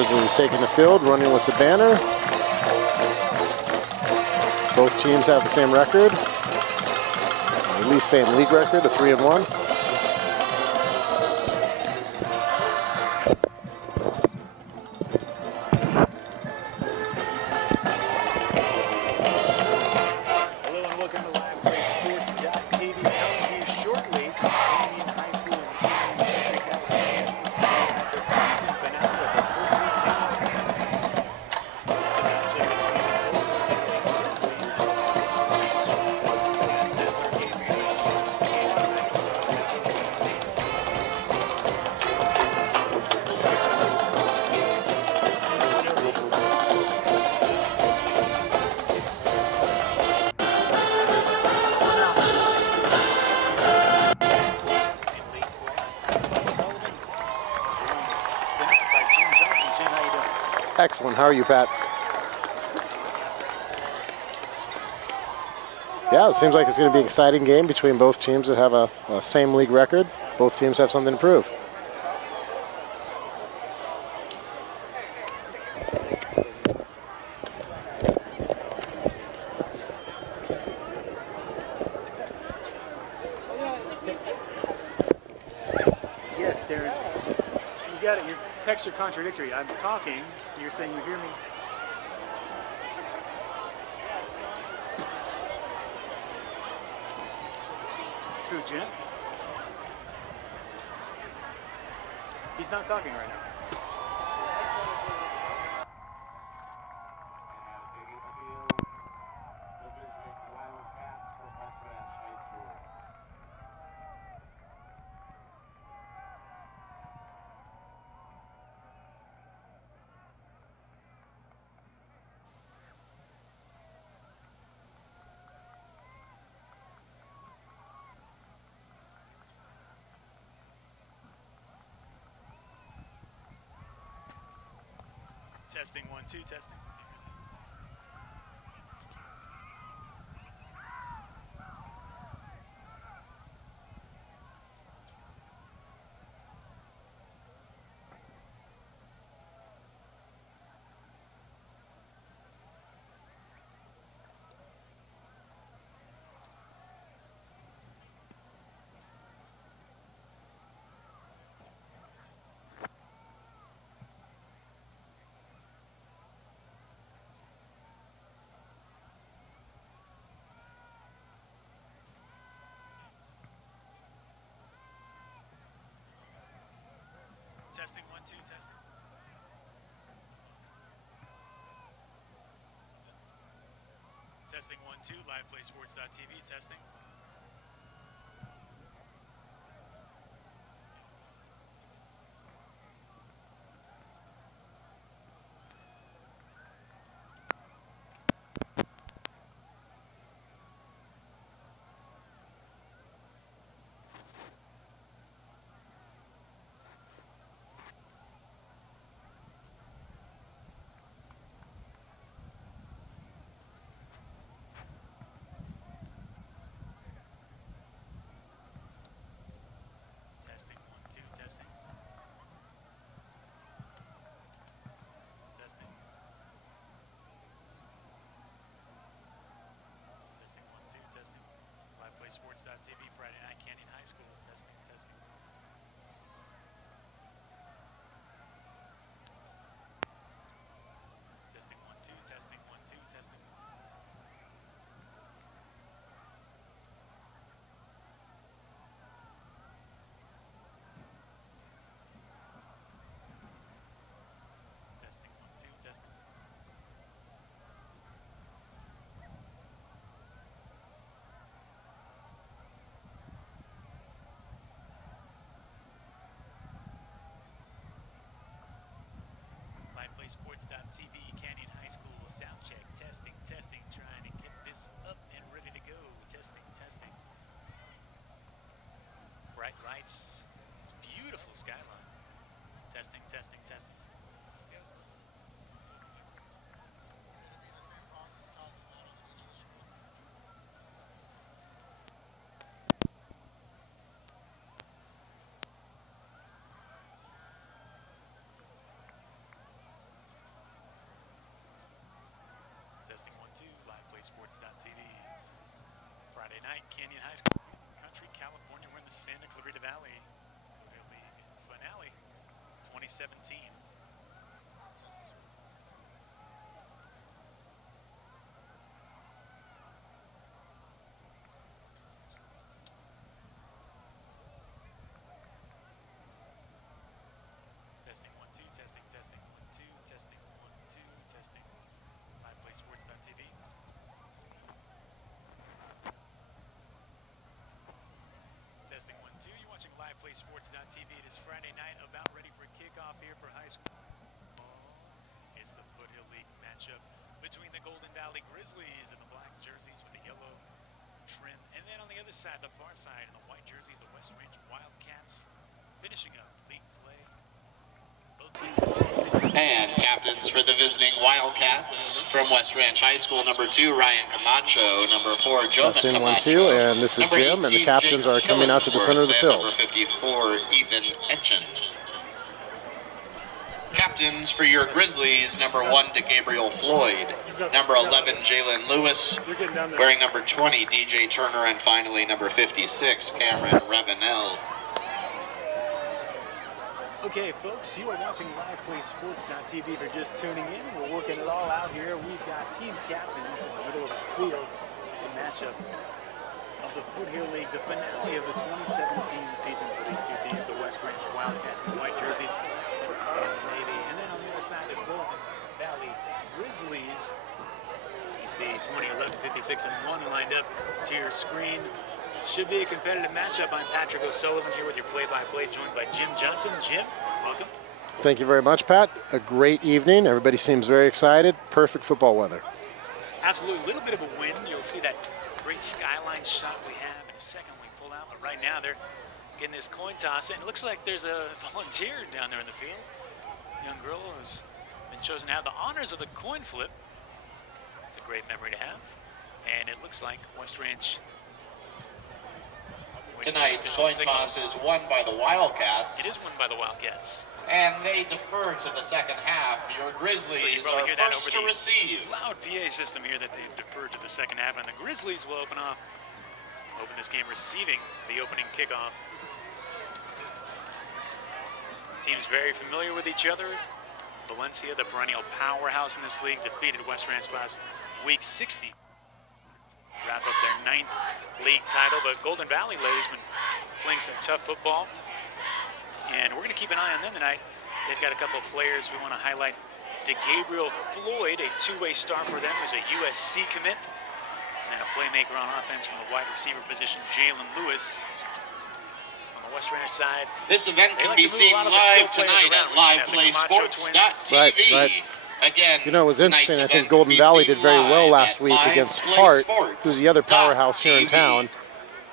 Grizzlies taking the field, running with the banner. Both teams have the same record, at least same league record, a 3-1. Hello and welcome to LivePlaySports.tv. Coming to you shortly from Canyon High School in Canyon, California. The season finale of the Puerto Rican League. It's a matchup between the Grizzlies and the That's our game here. Canyon High School. Excellent. How are you, Pat? Yeah, it seems like it's going to be an exciting game between both teams that have a same league record. Both teams have something to prove. Yes, Darren. You got it. Your texts are contradictory. I'm talking. You're saying you hear me. Who, Jim? He's not talking right now. Testing 1 2 testing. Testing 1 2 testing. Testing 1 2 LivePlaySports.tv testing. Testing 1 2 testing. Testing. Testing 1 2 testing. LivePlaySports.tv Friday night Canyon High School testing testing. Testing 1 2 testing 1 2 testing. Testing 1 2 testing. LivePlaySports.tv Canyon High School sound check testing testing trying to get this up and ready to go testing testing. Bright lights. It's beautiful skyline. Testing testing testing. LivePlaySports.tv. Friday night, Canyon High School, Country, California. We're in the Santa Clarita Valley Foothill League finale 2017. Testing 1 2, testing 1 2, testing 1 2, testing. LivePlaySports.tv. Testing 1 2. You're watching LivePlaySports.tv. It is Friday night, about ready for kickoff here for high school. It's the Foothill League matchup between the Golden Valley Grizzlies and the black jerseys with the yellow trim, and then on the other side, the far side, in the white jerseys, the West Ranch Wildcats finishing up league play. And captains for the visiting Wildcats from West Ranch High School, number 2, Ryan Camacho, number 4, Jovan Testing 1 Camacho, 2, and this is number Jim, and the 18, captains are James coming out to the center of the field. Number 54, Ethan Etchen. Captains for your Grizzlies, number 1, DeGabriel Floyd, number 11, Jalen Lewis, wearing number 20, DJ Turner, and finally number 56, Cameron Ravenel. Okay, folks, you are watching LivePlaySports.tv. If you're just tuning in, we're working it all out here. We've got team captains in the middle of the field. It's a matchup of the Foothill League, the finale of the 2017 season for these two teams, the West Ranch Wildcats in the white jerseys and the navy. And then on the other side, the Golden Valley Grizzlies. You see 20, 11, 56, and 1 lined up to your screen. Should be a competitive matchup. I'm Patrick O'Sullivan here with your play-by-play, joined by Jim Johnson. Jim, welcome. Thank you very much, Pat. A great evening. Everybody seems very excited. Perfect football weather. Absolutely. A little bit of a wind. You'll see that great skyline shot we have in a second we pull out. But right now they're getting this coin toss. And it looks like there's a volunteer down there in the field. A young girl who's been chosen to have the honors of the coin flip. It's a great memory to have. And it looks like West Ranch. Tonight's coin toss is won by the Wildcats. It is won by the Wildcats. And they defer to the second half. Your Grizzlies are first to receive. Loud PA system here that they've deferred to the second half, and the Grizzlies will open this game receiving the opening kickoff. Teams very familiar with each other. Valencia, the perennial powerhouse in this league, defeated West Ranch last week 60. Wrap up their 9th league title, but Golden Valley ladies been playing some tough football, and we're going to keep an eye on them tonight. They've got a couple of players we want to highlight. DeGabriel Floyd, a two-way star for them, is a USC commit, and then a playmaker on offense from the wide receiver position, Jalen Lewis. On the West Ranch side, this event can be seen live tonight at LivePlaySports.tv. Right. Again, you know, it was interesting. I think Golden Valley did very well last week against Hart, who's the other powerhouse here in town.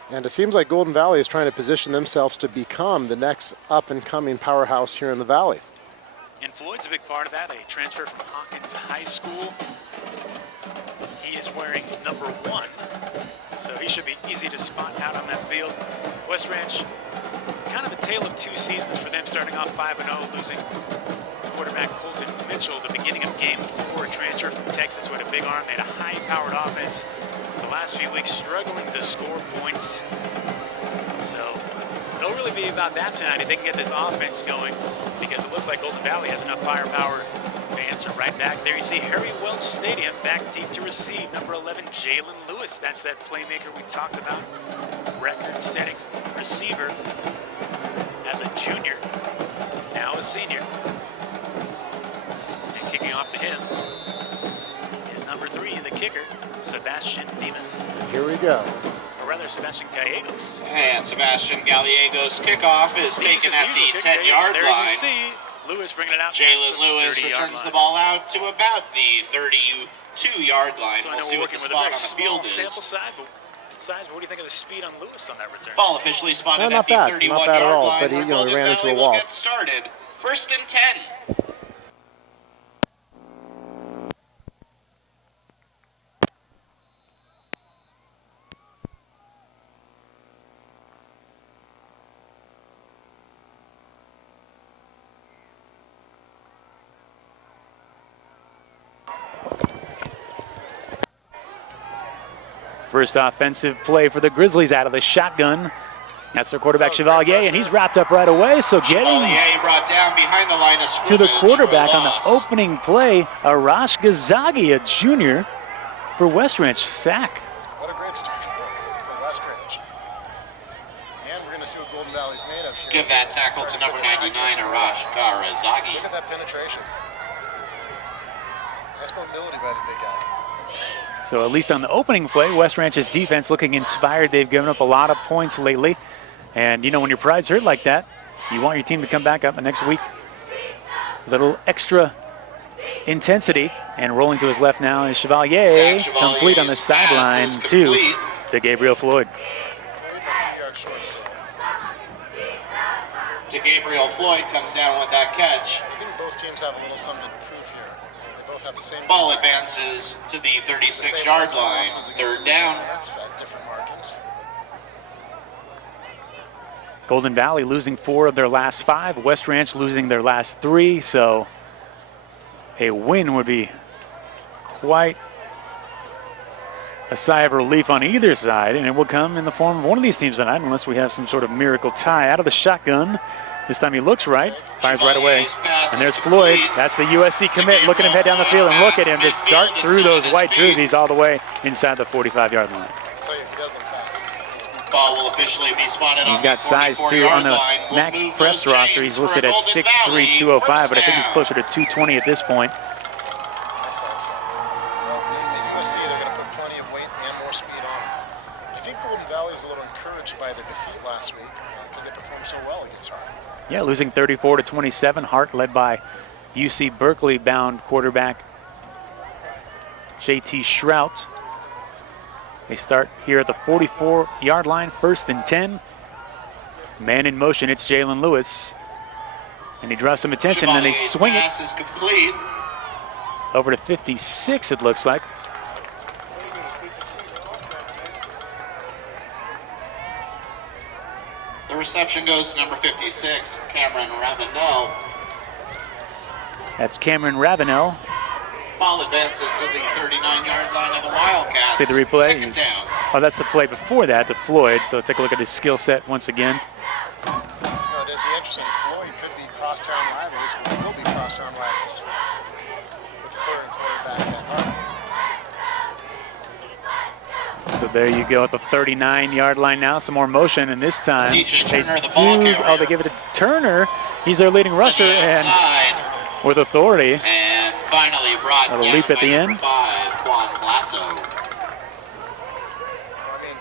And it seems like Golden Valley is trying to position themselves to become the next up-and-coming powerhouse here in the Valley. And Floyd's a big part of that. A transfer from Hawkins High School. He is wearing number 1, so he should be easy to spot out on that field. West Ranch, kind of a tale of 2 seasons for them, starting off 5-0, losing quarterback Colton Mitchell at the beginning of game 4, a transfer from Texas with a big arm. They had a high-powered offense the last few weeks, struggling to score points. So it'll really be about that tonight if they can get this offense going, because it looks like Golden Valley has enough firepower to answer right back. There you see Harry Welch Stadium back deep to receive. Number 11, Jalen Lewis. That's that playmaker we talked about. Record-setting receiver as a junior, now a senior. Kicking off to him is number 3, the kicker, Sebastian Demas. Here we go. Or rather, Sebastian Gallegos. And Sebastian Gallegos' kickoff is taken at the 10-yard there line. You see Lewis bringing it out. Jalen Lewis returns the ball out to about the 32-yard line. So we'll see what the spot on the field is. Sample size, but what do you think of the speed on Lewis on that return? Ball officially spotted at the 31-yard line. Not bad at all, line, but he ran into a will wall. Get started. 1st and 10. first offensive play for the Grizzlies out of the shotgun. That's their quarterback, Chevalier, and he's wrapped up right away. So getting Chevalier brought down behind the line of to the scrimmage quarterback for a on the loss. opening play, Arash Gazagi, a junior for West Ranch, sack. What a great start for West Ranch. And we're going to see what Golden Valley's made of here. Give that tackle to number 99, Arash Garazagi. Look at that penetration. Nice mobility by the big guy. So at least on the opening play, West Ranch's defense looking inspired. They've given up a lot of points lately. And, you know, when your pride's hurt like that, you want your team to come back up the next week. A little extra intensity. And rolling to his left now is Chevalier, complete on the sideline to Gabriel Floyd. To Gabriel Floyd, comes down with that catch. I think both teams have a little something to prove here. They both have the same Ball advances to the 36-yard line. Third down. At different margins. Golden Valley losing 4 of their last 5. West Ranch losing their last 3. So a win would be quite a sigh of relief on either side, and it will come in the form of one of these teams tonight unless we have some sort of miracle tie. Out of the shotgun. This time he looks right, fires right away. And there's Floyd. That's the USC commit. Look at him head down the field, and look at him just dart through those white jerseys all the way inside the 45-yard line. I'll tell you, he does look fast. Ball will officially be spotted. He's got size too on the Max Preps roster. He's listed at 6'3", 205, but I think he's closer to 220 at this point. Well, in USC, they're going to put plenty of weight and more speed on him. I think Golden Valley is a little encouraged by their defeat last week because they performed so well against Hart. Yeah, losing 34-27. Hart led by UC Berkeley-bound quarterback JT Shrout. They start here at the 44-yard line, 1st and 10. Man in motion, it's Jalen Lewis. And he draws some attention, and then they swing it pass is complete. over to 56, it looks like. The reception goes to number 56, Cameron Ravenel. That's Cameron Ravenel. Ball advances to the 39-yard line of the Wildcats. See the replay? Second down. Oh, that's the play before that to Floyd. So take a look at his skill set once again. It'd be interesting. Floyd could be crosstown rivals. Or will be crosstown rivals with the current quarterback at Hart. So there you go at the 39-yard line now. Some more motion, and this time DJ Turner, they the ball carrier. they give it to Turner. He's their leading rusher, and with authority. And finally brought That'll down leap at by the number end. 5, Juan Lasso. I mean,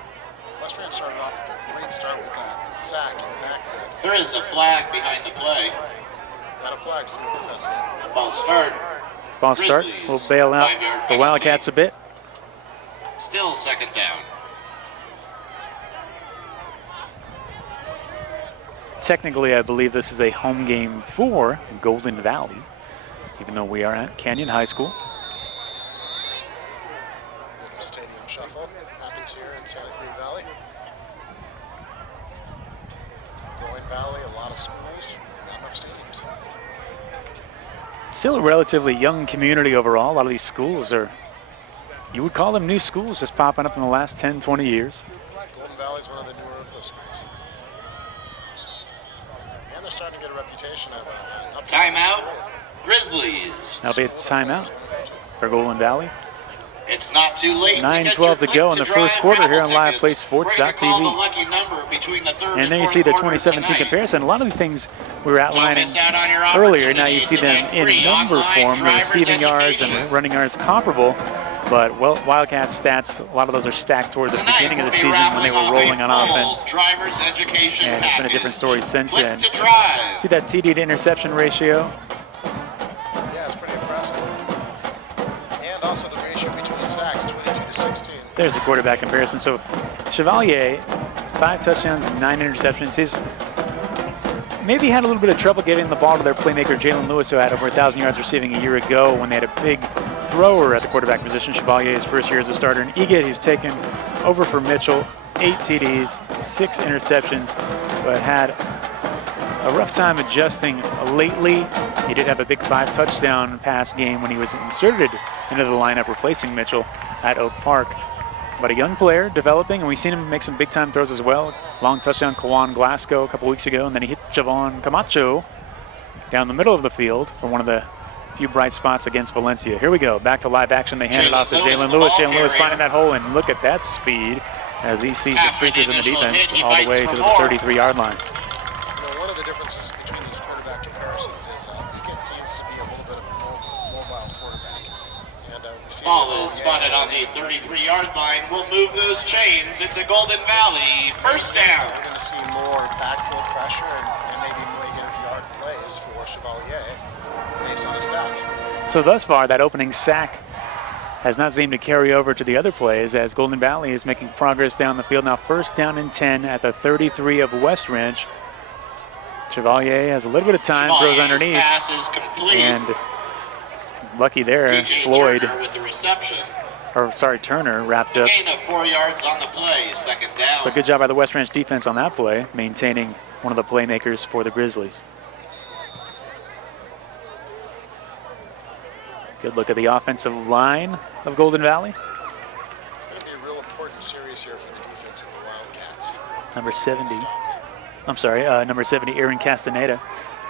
West Ranch started off with a great start with that sack in the backfield. There is a flag behind the play. Got a flag, see what this has. False start. False start. Grizzlies, We'll bail out 5-yard the penalty. Wildcats a bit. Still second down. Technically, I believe this is a home game for Golden Valley, even though we are at Canyon High School. Stadium shuffle happens here in Santa Cruz Valley. Growing Valley, a lot of schools, not enough stadiums. Still a relatively young community overall. A lot of these schools are, you would call them new schools, just popping up in the last 10, 20 years. Golden Valley is one of the newer of those schools. And they're starting to get a reputation of an up-to-date Timeout. school. That'll Grizzlies. be a timeout for Golden Valley. It's not too late. 9:12 to go in the first quarter here on LivePlaySports.tv. And then you see the 2017 comparison. A lot of the things we were outlining earlier, now you see them in number form. The receiving yards and the running yards comparable. But well, Wildcats stats, a lot of those are stacked toward the beginning of the season when they were rolling on offense. And it's been a different story since then. See that TD to interception ratio? Yeah, it's pretty impressive. And also the ratio between sacks, 22-16. There's a quarterback comparison. So Chevalier, 5 touchdowns, 9 interceptions. His maybe had a little bit of trouble getting the ball to their playmaker, Jalen Lewis, who had over 1,000 yards receiving a year ago when they had a big thrower at the quarterback position. Chevalier's first year as a starter. And Egat, who's taken over for Mitchell, 8 TDs, 6 interceptions, but had a rough time adjusting lately. He did have a big 5-touchdown pass game when he was inserted into the lineup, replacing Mitchell at Oak Park. but a young player developing, and we've seen him make some big-time throws as well. Long touchdown, Kawan Glasgow a couple weeks ago, and then he hit Javon Camacho down the middle of the field for one of the few bright spots against Valencia. Here we go, back to live action. They hand it off to Jalen Lewis. Jalen Lewis finding that hole, and look at that speed as he sees the creases in the defense all the way to the 33-yard line. One of the differences between these quarterback comparisons is Deacon seems to be a little bit of a mobile quarterback. And we see ball is spotted on the 33-yard line. We'll move those chains. It's a Golden Valley first down. We're going to see more backfield pressure and maybe negative-yard plays for Chevalier based on his stats. So thus far, that opening sack has not seemed to carry over to the other plays as Golden Valley is making progress down the field. Now first down and 10 at the 33 of West Ranch. Chevalier has a little bit of time, throws underneath, pass is complete. And lucky there, DJ Floyd, Turner with the reception. or sorry, Turner wrapped up. Gain of 4 yards on the play, second down. But good job by the West Ranch defense on that play, maintaining one of the playmakers for the Grizzlies. Good look at the offensive line of Golden Valley. It's going to be a real important series here for the defense of the Wildcats. Number 70. I'm sorry, number 70, Aaron Castaneda,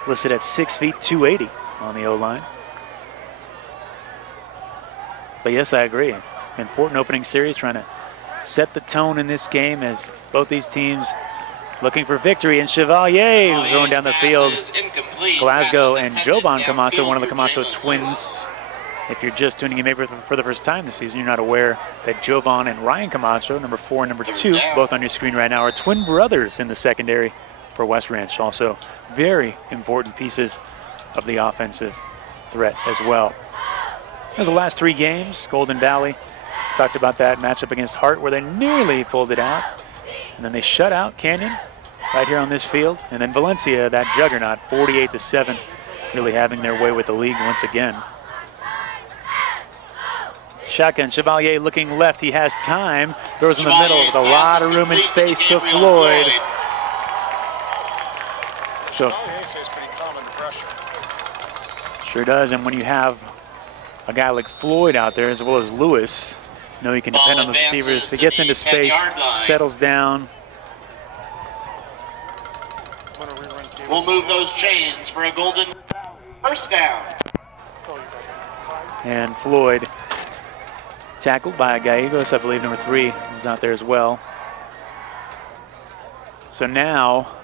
listed at 6 feet 280 on the O-line. But yes, I agree. Important opening series, trying to set the tone in this game as both these teams looking for victory. And Chevalier going down the field. Glasgow and Jovan Camacho, one of the Camacho twins. If you're just tuning in maybe for the first time this season, you're not aware that Jovan and Ryan Camacho, number 4 and number 2, both on your screen right now, are twin brothers in the secondary for West Ranch. Also very important pieces of the offensive threat as well. As the last 3 games, Golden Valley, talked about that matchup against Hart where they nearly pulled it out. And then they shut out Canyon right here on this field. And then Valencia, that juggernaut, 48-7, really having their way with the league once again. Shotgun, Chevalier looking left. He has time. Throws in the middle with a lot of room and space to Floyd. So, sure does. And when you have a guy like Floyd out there as well as Lewis, you know you can depend on the receivers. He gets into space, settles down. We'll move those chains for a Golden first down. And Floyd tackled by Gallegos, I believe number 3 was out there as well. So now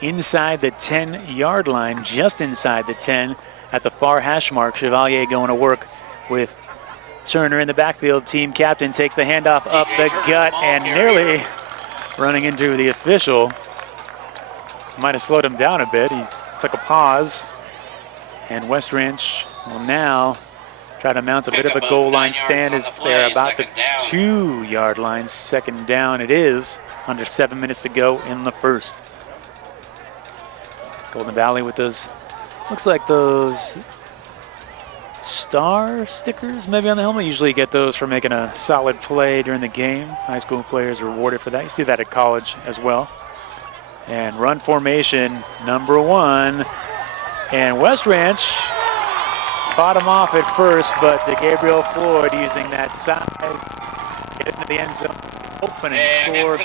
inside the 10-yard line, just inside the 10 at the far hash mark, Chevalier going to work with Turner in the backfield. Team captain takes the handoff up the gut and nearly running into the official. Might have slowed him down a bit. He took a pause. And West Ranch will now try to mount a bit of a goal line stand as they're about the 2-yard line. Second down it is. Under 7 minutes to go in the first. Golden Valley with those, looks like those star stickers maybe on the helmet. Usually you get those for making a solid play during the game. High school players are rewarded for that. You see that at college as well. And run formation number 1. And West Ranch fought him off at first, but Gabriel Floyd using that size, get into the end zone, opening for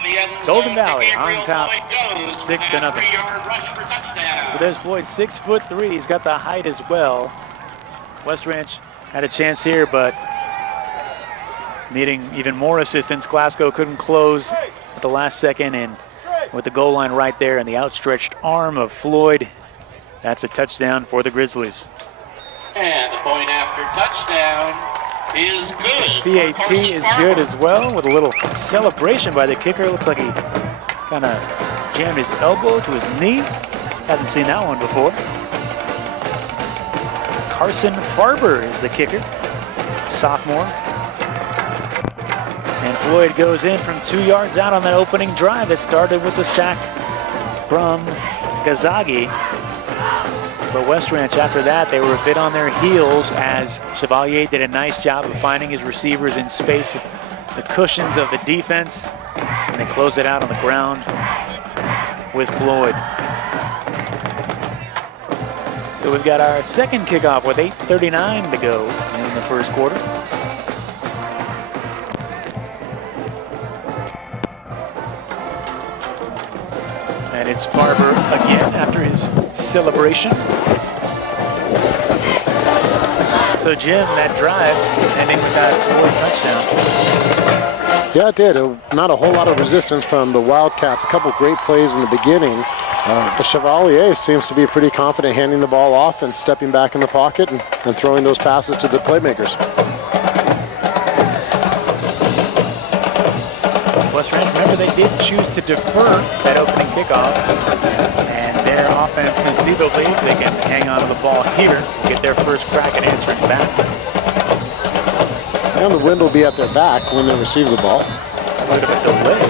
Golden Valley on top, 6-0. So there's Floyd, 6'3". He's got the height as well. West Ranch had a chance here, but needing even more assistance. Glasgow couldn't close at the last second, and with the goal line right there and the outstretched arm of Floyd, that's a touchdown for the Grizzlies. And the point after touchdown is good. PAT is good as well with a little celebration by the kicker. Looks like he kind of jammed his elbow to his knee. Haven't seen that one before. Carson Farber is the kicker, sophomore. And Floyd goes in from 2 yards out on that opening drive. It started with the sack from Gazagi. But West Ranch, after that, they were a bit on their heels as Chevalier did a nice job of finding his receivers in space, the cushions of the defense, and they closed it out on the ground with Floyd. So we've got our second kickoff with 8:39 to go in the first quarter. It's Farber again after his celebration. So Jim, that drive ending with that Floyd touchdown. Yeah, it did. Not a whole lot of resistance from the Wildcats. A couple great plays in the beginning. The Chevalier seems to be pretty confident handing the ball off and stepping back in the pocket and throwing those passes to the playmakers. West Ranch, remember, they did choose to defer that opening kickoff, and their offense conceivably, if they can hang on to the ball here, get their first crack at answering back. And the wind will be at their back when they receive the ball. A bit of a delay.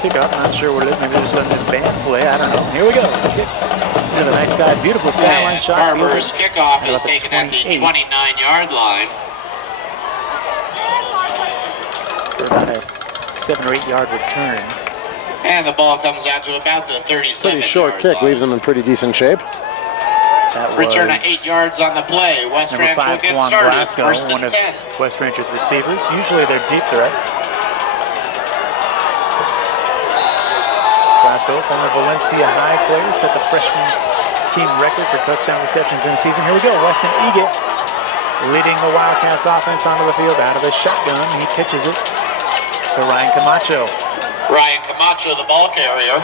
Kickoff, not sure what it is. Maybe they're just letting this band play. I don't know. Here we go. Into the night sky. Beautiful skyline shot. Farber's kickoff is taken at the 29-yard line. For about a 7 or 8 yard return. And the ball comes out to about the 37 Pretty short kick, leaves them in pretty decent shape. That return of 8 yards on the play. West Ranch will get started. Blasco, First and one of 10. West Ranch's receivers. Usually they're deep threat. Blasco, former Valencia High player, set the freshman team record for touchdown receptions in the season. Here we go. Weston Egan leading the Wildcats offense onto the field out of the shotgun. He pitches it to Ryan Camacho. Ryan Camacho, the ball carrier.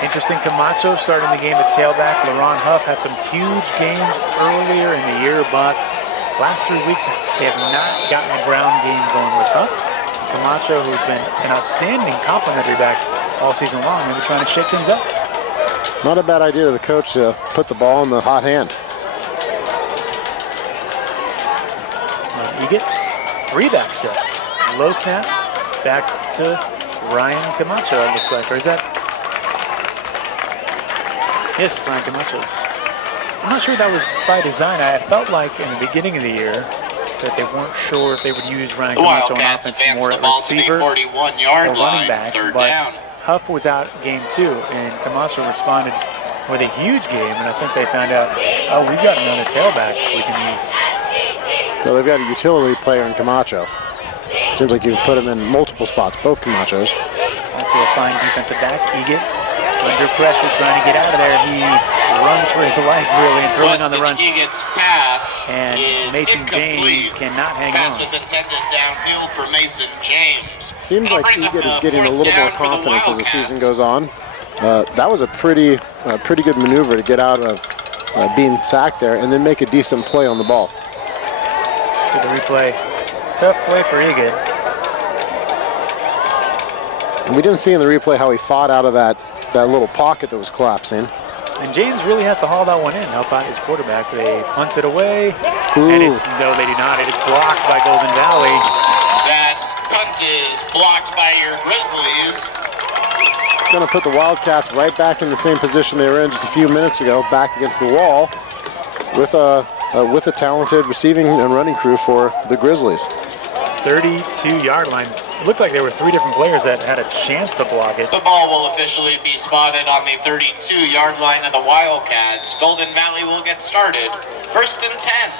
Interesting, Camacho starting the game at tailback. LaRon Huff had some huge games earlier in the year, but last 3 weeks they have not gotten a ground game going with Huff. Camacho, who's been an outstanding complimentary back all season long, maybe trying to shake things up. Not a bad idea of the coach to put the ball in the hot hand. Egan, 3-back set. Low snap, back to Ryan Camacho, it looks like. Or is that? Yes, Ryan Camacho. I'm not sure that was by design. I felt like in the beginning of the year that they weren't sure if they would use Ryan Camacho on offense more at receiver or running back, but Huff was out game 2, and Camacho responded with a huge game, and I think they found out, oh, we've got another tailback we can use. So they've got a utility player in Camacho. Seems like you can put him in multiple spots, both Camachos. Also a fine defensive back, Egan. Under pressure, trying to get out of there. He runs for his life, really, and throwing on the run. Egan's pass and is Mason incomplete. James cannot hang pass on. was intended downfield for Mason James. Seems like Egan is getting a little more confidence as the season goes on. That was a pretty good maneuver to get out of being sacked there and then make a decent play on the ball. See the replay. Tough play for Egan. And we didn't see in the replay how he fought out of that little pocket that was collapsing. And James really has to haul that one in, help out his quarterback. They punt it away. Ooh. And no, they do not. It is blocked by Golden Valley. That punt is blocked by your Grizzlies. Going to put the Wildcats right back in the same position they were in just a few minutes ago, back against the wall, with a talented receiving and running crew for the Grizzlies. 32-yard line. It looked like there were 3 different players that had a chance to block it. The ball will officially be spotted on the 32-yard line of the Wildcats. Golden Valley will get started. First and 10.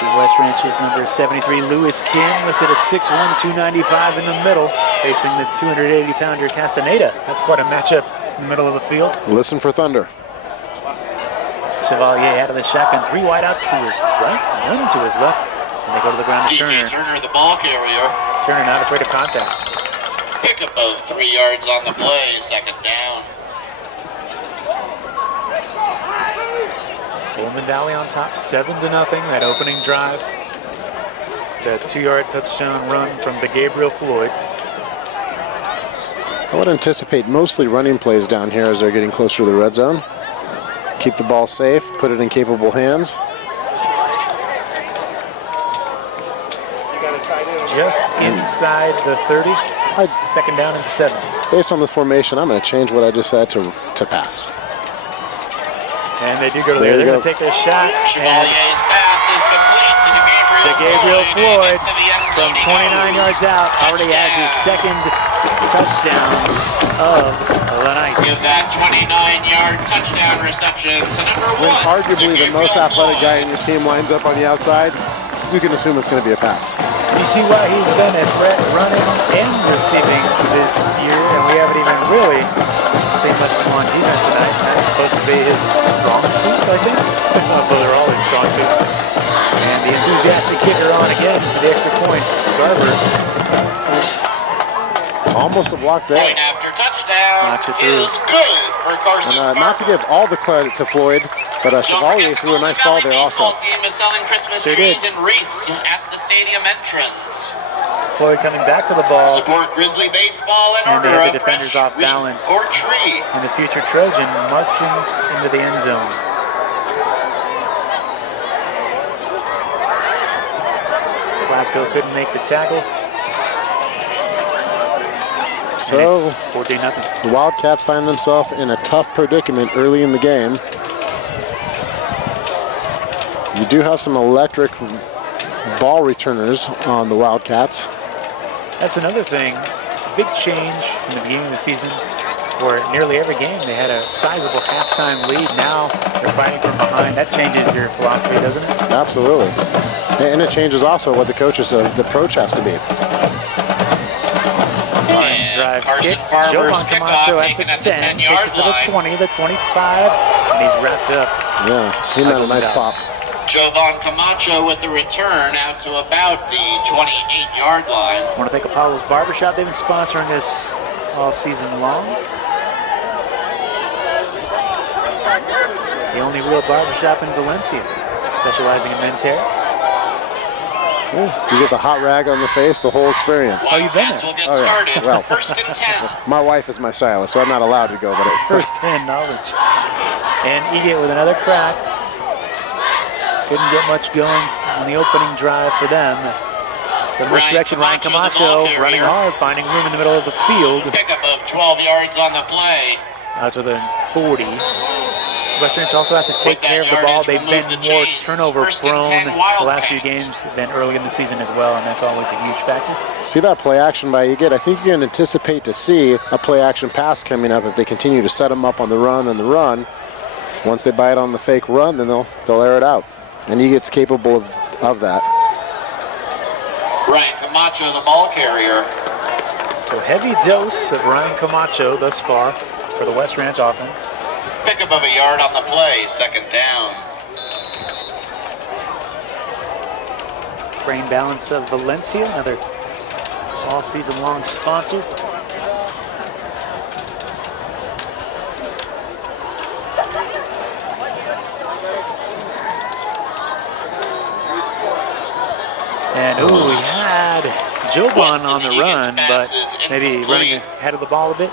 See West Ranch's number 73, Lewis Kim, listed at 6'1", 295 in the middle, facing the 280-pounder Castaneda. That's quite a matchup in the middle of the field. Listen for thunder. Chevalier out of the shotgun. 3 wideouts to his right, none to his left. And they go to the ground to DJ Turner, the ball carrier. Turner not afraid of contact. Pick up of 3 yards on the play, second down. Golden Valley on top, 7-0. That opening drive. The 2-yard touchdown run from the Gabriel Floyd. I would anticipate mostly running plays down here as they're getting closer to the red zone. Keep the ball safe, put it in capable hands. Just inside the 30, second down and 7. Based on this formation, I'm going to change what I just said to pass. And they do go to there. They're going to take their shot. Chevalier's pass is complete to Gabriel Floyd from 29 nose. yards out already has his second touchdown of the night. Give that 29-yard touchdown reception to number 1. When arguably the most athletic guy in your team lines up on the outside, you can assume it's going to be a pass. You see why he's been a threat running and receiving this year, and we haven't even really seen much from him on defense tonight. That's supposed to be his strong suit, I think. Well, they're all his strong suits. And the enthusiastic kicker on again for the extra point. Garber. Almost a block there. Point after touchdown Knocks it through. is good for Carson And not to give all the credit to Floyd, but Chevalier threw a nice ball there also. The team is selling Christmas trees and wreaths at the stadium entrance. Floyd coming back to the ball. Support Grizzly baseball in And they order had of the defenders fresh off balance. wreath or tree. And the future Trojan marching into the end zone. Glasgow couldn't make the tackle. So 14-0. the Wildcats find themselves in a tough predicament early in the game. You do have some electric ball returners on the Wildcats. That's another thing. Big change from the beginning of the season, where nearly every game they had a sizable halftime lead. Now they're fighting from behind. That changes your philosophy, doesn't it? Absolutely. And it changes also what the coaches, the approach has to be. Drive Carson kick. Farmer's Jovan kickoff Camacho at taken the at the 10, 10-yard takes it to the line. 20, the 25, and he's wrapped up. Yeah, he made a nice pop. Jovan Camacho with the return out to about the 28-yard line. I want to thank Apollo's Barbershop. They've been sponsoring this all season long. The only real barbershop in Valencia, specializing in men's hair. You get the hot rag on the face, the whole experience. Oh, you've been Wildcats there. will get Oh, yeah. started. Well. First and 10. My wife is my stylist, so I'm not allowed to go, but First-hand knowledge. And Egan with another crack. Couldn't get much going on the opening drive for them. The misdirection, Ryan Camacho running hard, finding room in the middle of the field. Pickup of 12 yards on the play. Out to the 40. West Branch also has to take care of the ball. They've been more turnover prone the last few games than early in the season as well, and that's always a huge factor. see that play action by Egan. I think you can anticipate to see a play action pass coming up if they continue to set them up on the run and the run. Once they buy it on the fake run, then they'll air it out. And Egan's capable of that. Ryan Camacho, the ball carrier. So heavy dose of Ryan Camacho thus far for the West Ranch offense. Pickup of a yard on the play, second down. Brain Balance of Valencia, another all season long sponsor. And ooh, we had Jovan on the run, but maybe running ahead of the ball a bit.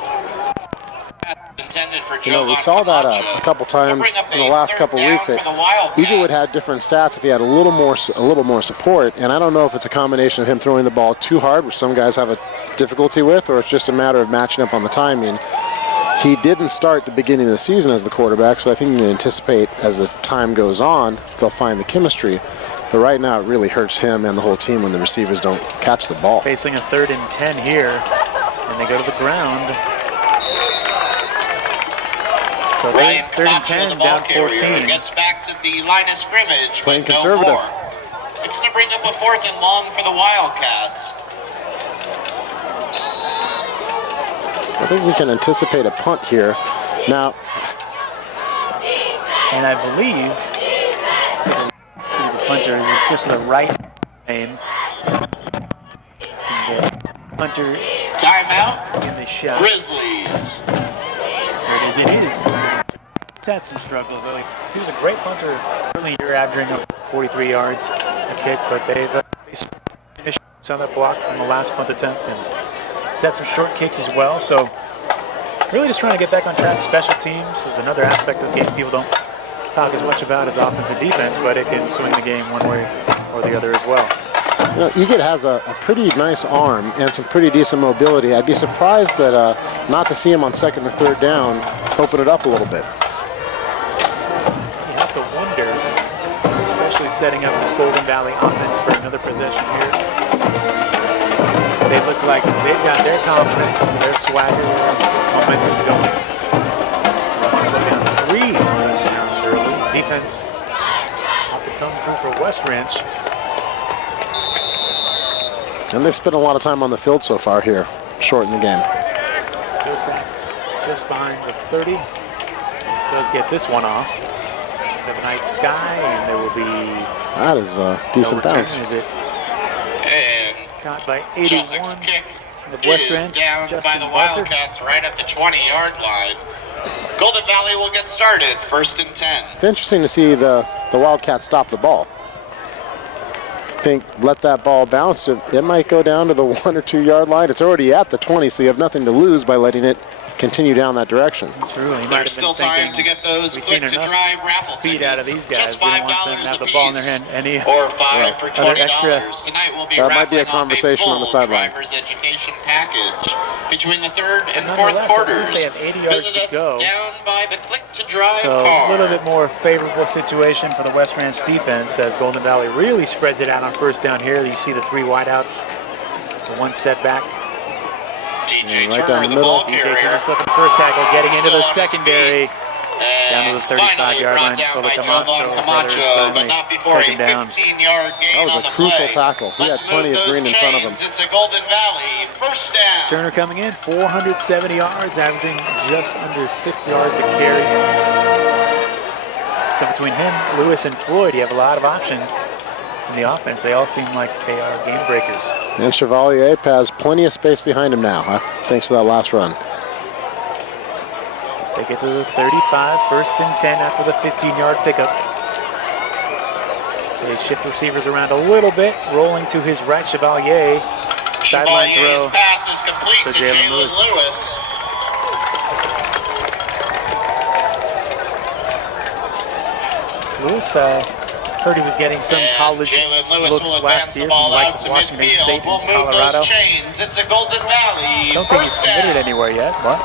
Intended for You know, we saw that a couple times in the last couple weeks. That Egan would have different stats if he had a little more support. And I don't know if it's a combination of him throwing the ball too hard, which some guys have a difficulty with, or it's just a matter of matching up on the timing. He didn't start the beginning of the season as the quarterback, so I think you can anticipate as the time goes on, they'll find the chemistry. But right now, it really hurts him and the whole team when the receivers don't catch the ball. Facing a 3rd and 10 here, and they go to the ground. So Ryan 3rd and Camacho, 10, the ball down carrier, 14. gets back to the line of scrimmage, Playing but no conservative. more. It's to bring up a 4th and long for the Wildcats. I think we can anticipate a punt here. Now, And I believe the punter is just to the right aim. And the punter Timeout, in the shot. Grizzlies. There it is. He's had some struggles. He was a great punter early year, averaging up 43 yards a kick, but they've finished on that block from the last punt attempt and set some short kicks as well. So really just trying to get back on track. Special teams is another aspect of the game people don't talk as much about as offense and defense, but it can swing the game one way or the other as well. you know, Egan has a pretty nice arm and some pretty decent mobility. I'd be surprised that not to see him on 2nd or 3rd down open it up a little bit. You have to wonder, especially setting up this Golden Valley offense for another possession here. They look like they've got their confidence, their swagger, their momentum going. Looking at 3 touchdowns early. Defense have to come through for West Ranch. And they've spent a lot of time on the field so far here, shorten the game. Joseph just behind the 30. Does get this one off. The night sky, and there will be... That is a decent bounce. Is it? And It's caught by 81. Jessups' kick The West is End, down by Justin the Barker. Wildcats right at the 20-yard line. Golden Valley will get started, 1st and 10. It's interesting to see the Wildcats stop the ball. Think let that ball bounce. It might go down to the 1 or 2 yard line. It's already at the 20, so you have nothing to lose by letting it continue down that direction. True, There's still time to get those Click to Drive raffle speed out of these guys. Just We don't want them to $5 have the ball in their hand. Any or $5 for other $20. extra. Tonight we'll be That might be a raffling off conversation on the full sideline. driver's education package between the 3rd and But 4th nonetheless, at quarters. least they have 80 yards Visit to us go. down by the Click to Drive So car. a little bit more favorable situation for the West Ranch defense as Golden Valley really spreads it out on 1st down here. You see the 3 wideouts, the 1 setback. DJ right Turner, down the the middle. ball DJ carrier. Turner slipping the first tackle, getting into the Still on his secondary. feet. Down to the 35-yard line until the Camacho, but not before a take him down. 15-yard gain That was on a the crucial play. tackle. He Let's had plenty move of those green in front of him. chains. It's a Golden Valley 1st down. Turner coming in, 470 yards, averaging just under 6 yards a carry. So between him, Lewis, and Floyd, you have a lot of options in the offense. They all seem like they are game breakers. And Chevalier has plenty of space behind him now, thanks to that last run. They get to the 35, 1st and 10 after the 15-yard pickup. They shift receivers around a little bit, rolling to his right, Chevalier. Sideline Chevalier's throw pass is complete for to Jalen Jalen Lewis. Lewis. Lewis, heard he was getting some And college Jalen Lewis looks will advance last the year from ball the likes out of to Washington midfield. State We'll and move Colorado. those chains. It's a Golden Valley Don't think he's 1st committed down. anywhere yet. What?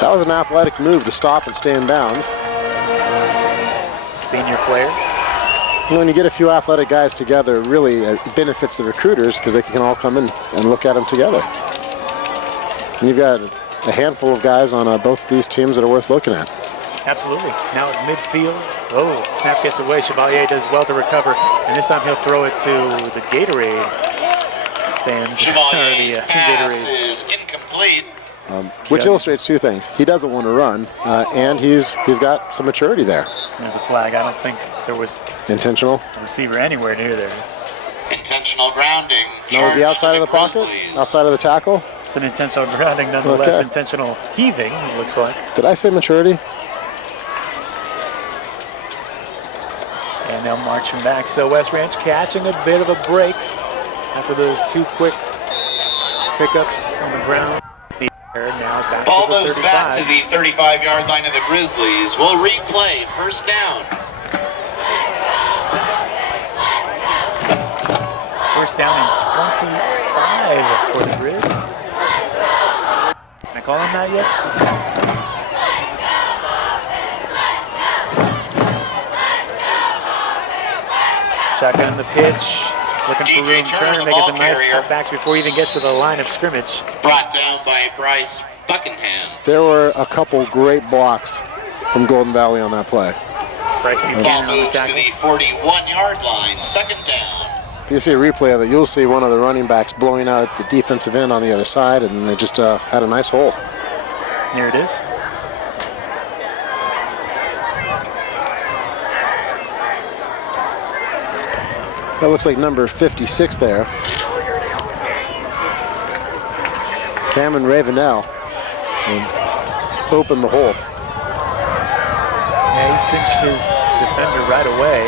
That was an athletic move to stop and stay in bounds. Senior player. When you get a few athletic guys together, it really benefits the recruiters because they can all come in and look at them together. And you've got a handful of guys on both of these teams that are worth looking at. Absolutely. Now at midfield. Oh, snap gets away. Chevalier does well to recover. And this time he'll throw it to the Gatorade stands. Chevalier's or the pass Gatorade. is incomplete. Which illustrates 2 things. He doesn't want to run, and he's got some maturity there. There's a flag. I don't think there was Intentional. a receiver anywhere near there. Intentional grounding. Now, was he Charge outside to of the pocket? Grizzlies. Outside of the tackle? It's an intentional grounding, nonetheless. Okay. Intentional heaving, it looks like. Did I say maturity? And they'll march him back. So West Ranch catching a bit of a break after those 2 quick pickups on the ground. Now back Ball to the moves back to 35. the 35-yard line of the Grizzlies. We'll replay 1st down. 1st down and 25 for the Grizz. Can I call him that yet? Shotgun in the pitch. Looking for DJ room. Turner, Turner the making ball some nice carrier. cutbacks before he even gets to the line of scrimmage. Brought down by Bryce Buckingham. There were a couple great blocks from Golden Valley on that play. Bryce Ball Buchanan on the moves to tackle. the 41-yard line. 2nd down. If you see a replay of it, you'll see one of the running backs blowing out at the defensive end on the other side, and they just had a nice hole. Here it is. That looks like number 56 there. Cameron Ravenel opened the hole. Yeah, he cinched his defender right away.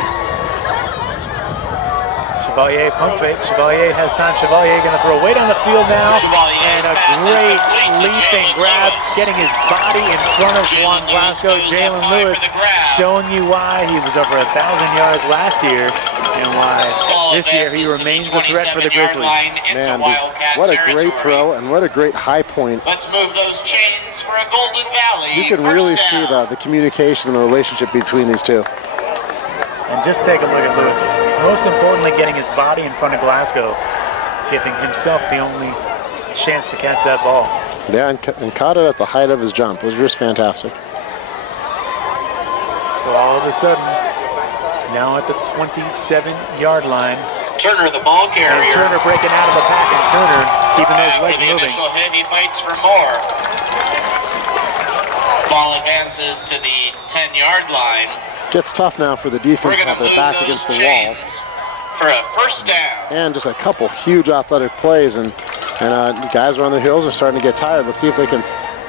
Chevalier pump fake. Chevalier has time. Chevalier going to throw way down the field now. Chevalier's And a pass is great complete to leap and Jalen grab, Lewis. getting his body in front of Juan Jalen Lewis Glasgow. goes up Jalen high Lewis for the grab. showing you why he was over 1,000 yards last year and why Ball this year he advances to remains a threat for the 27-yard Grizzlies. line into Man, Wildcat what a great territory. throw and what a great high point. Let's move those chains for a Golden Valley. You can 1st really down. see the communication and the relationship between these two. And just take a look at Lewis. Most importantly, getting his body in front of Glasgow, giving himself the only chance to catch that ball. Yeah, and caught it at the height of his jump. It was just fantastic. So all of a sudden, now at the 27-yard line, Turner, the ball carrier. And Turner breaking out of the pack, and Turner keeping those legs For the moving. initial hit, he fights for more. Ball advances to the 10-yard line. Gets tough now for the defense to have their back against the wall. For a first down. And just a couple huge athletic plays, and guys are on their heels are starting to get tired. Let's see if they can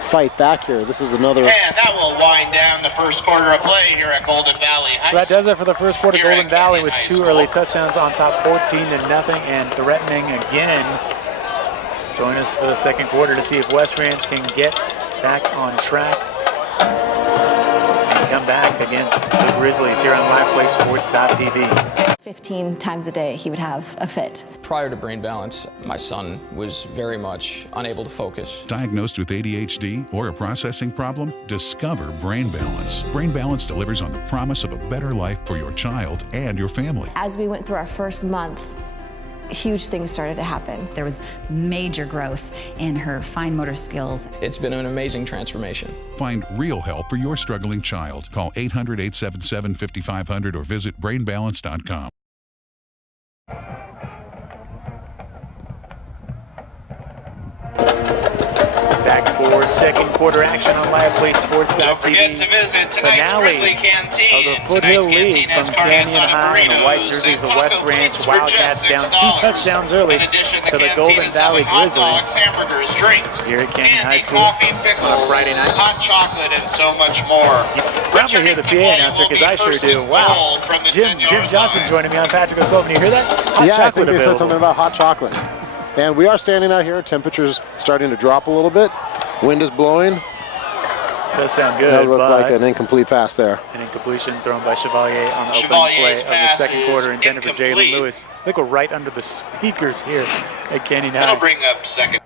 fight back here. This is another. And that will wind down the first quarter of play here at Golden Valley High School. So that does it for the first quarter. Here Golden at Valley Canyon with High 2 School. early touchdowns on top, 14-0, and threatening again. Join us for the second quarter to see if West Ranch can get back on track and come back against the Grizzlies here on LivePlaySports.tv. 15 times a day he would have a fit. Prior to brain balance, my son was very much unable to focus. Diagnosed with ADHD or a processing problem? Discover Brain Balance. Brain Balance delivers on the promise of a better life for your child and your family. As we went through our first month, huge things started to happen. There was major growth in her fine motor skills. It's been an amazing transformation. Find real help for your struggling child. Call 800-877-5500 or visit brainbalance.com. Back for second quarter action on LivePlaySports.tv. Don't forget to visit tonight's Grizzly Canteen. Of the Foothill League from Canyon High and the white jerseys, the West Ranch Wildcats down 2 touchdowns early to the Golden Valley Grizzlies here at Canyon High School coffee, pickles, on a Friday night. hot chocolate, and so much more. You probably hear the PA announcer because I sure do. Wow, Jim Johnson joining me on Patrick O'Sullivan. You hear that? Hot Yeah, I chocolate think they said available. something about hot chocolate. And we are standing out here. Temperature's starting to drop a little bit. Wind is blowing. Does sound good, That looked but like an incomplete pass there. an incompletion thrown by Chevalier on the opening Chevalier's play of the second pass quarter is intended for Jalen incomplete. Lewis. They go right under the speakers here at Canyon High. That'll bring up second.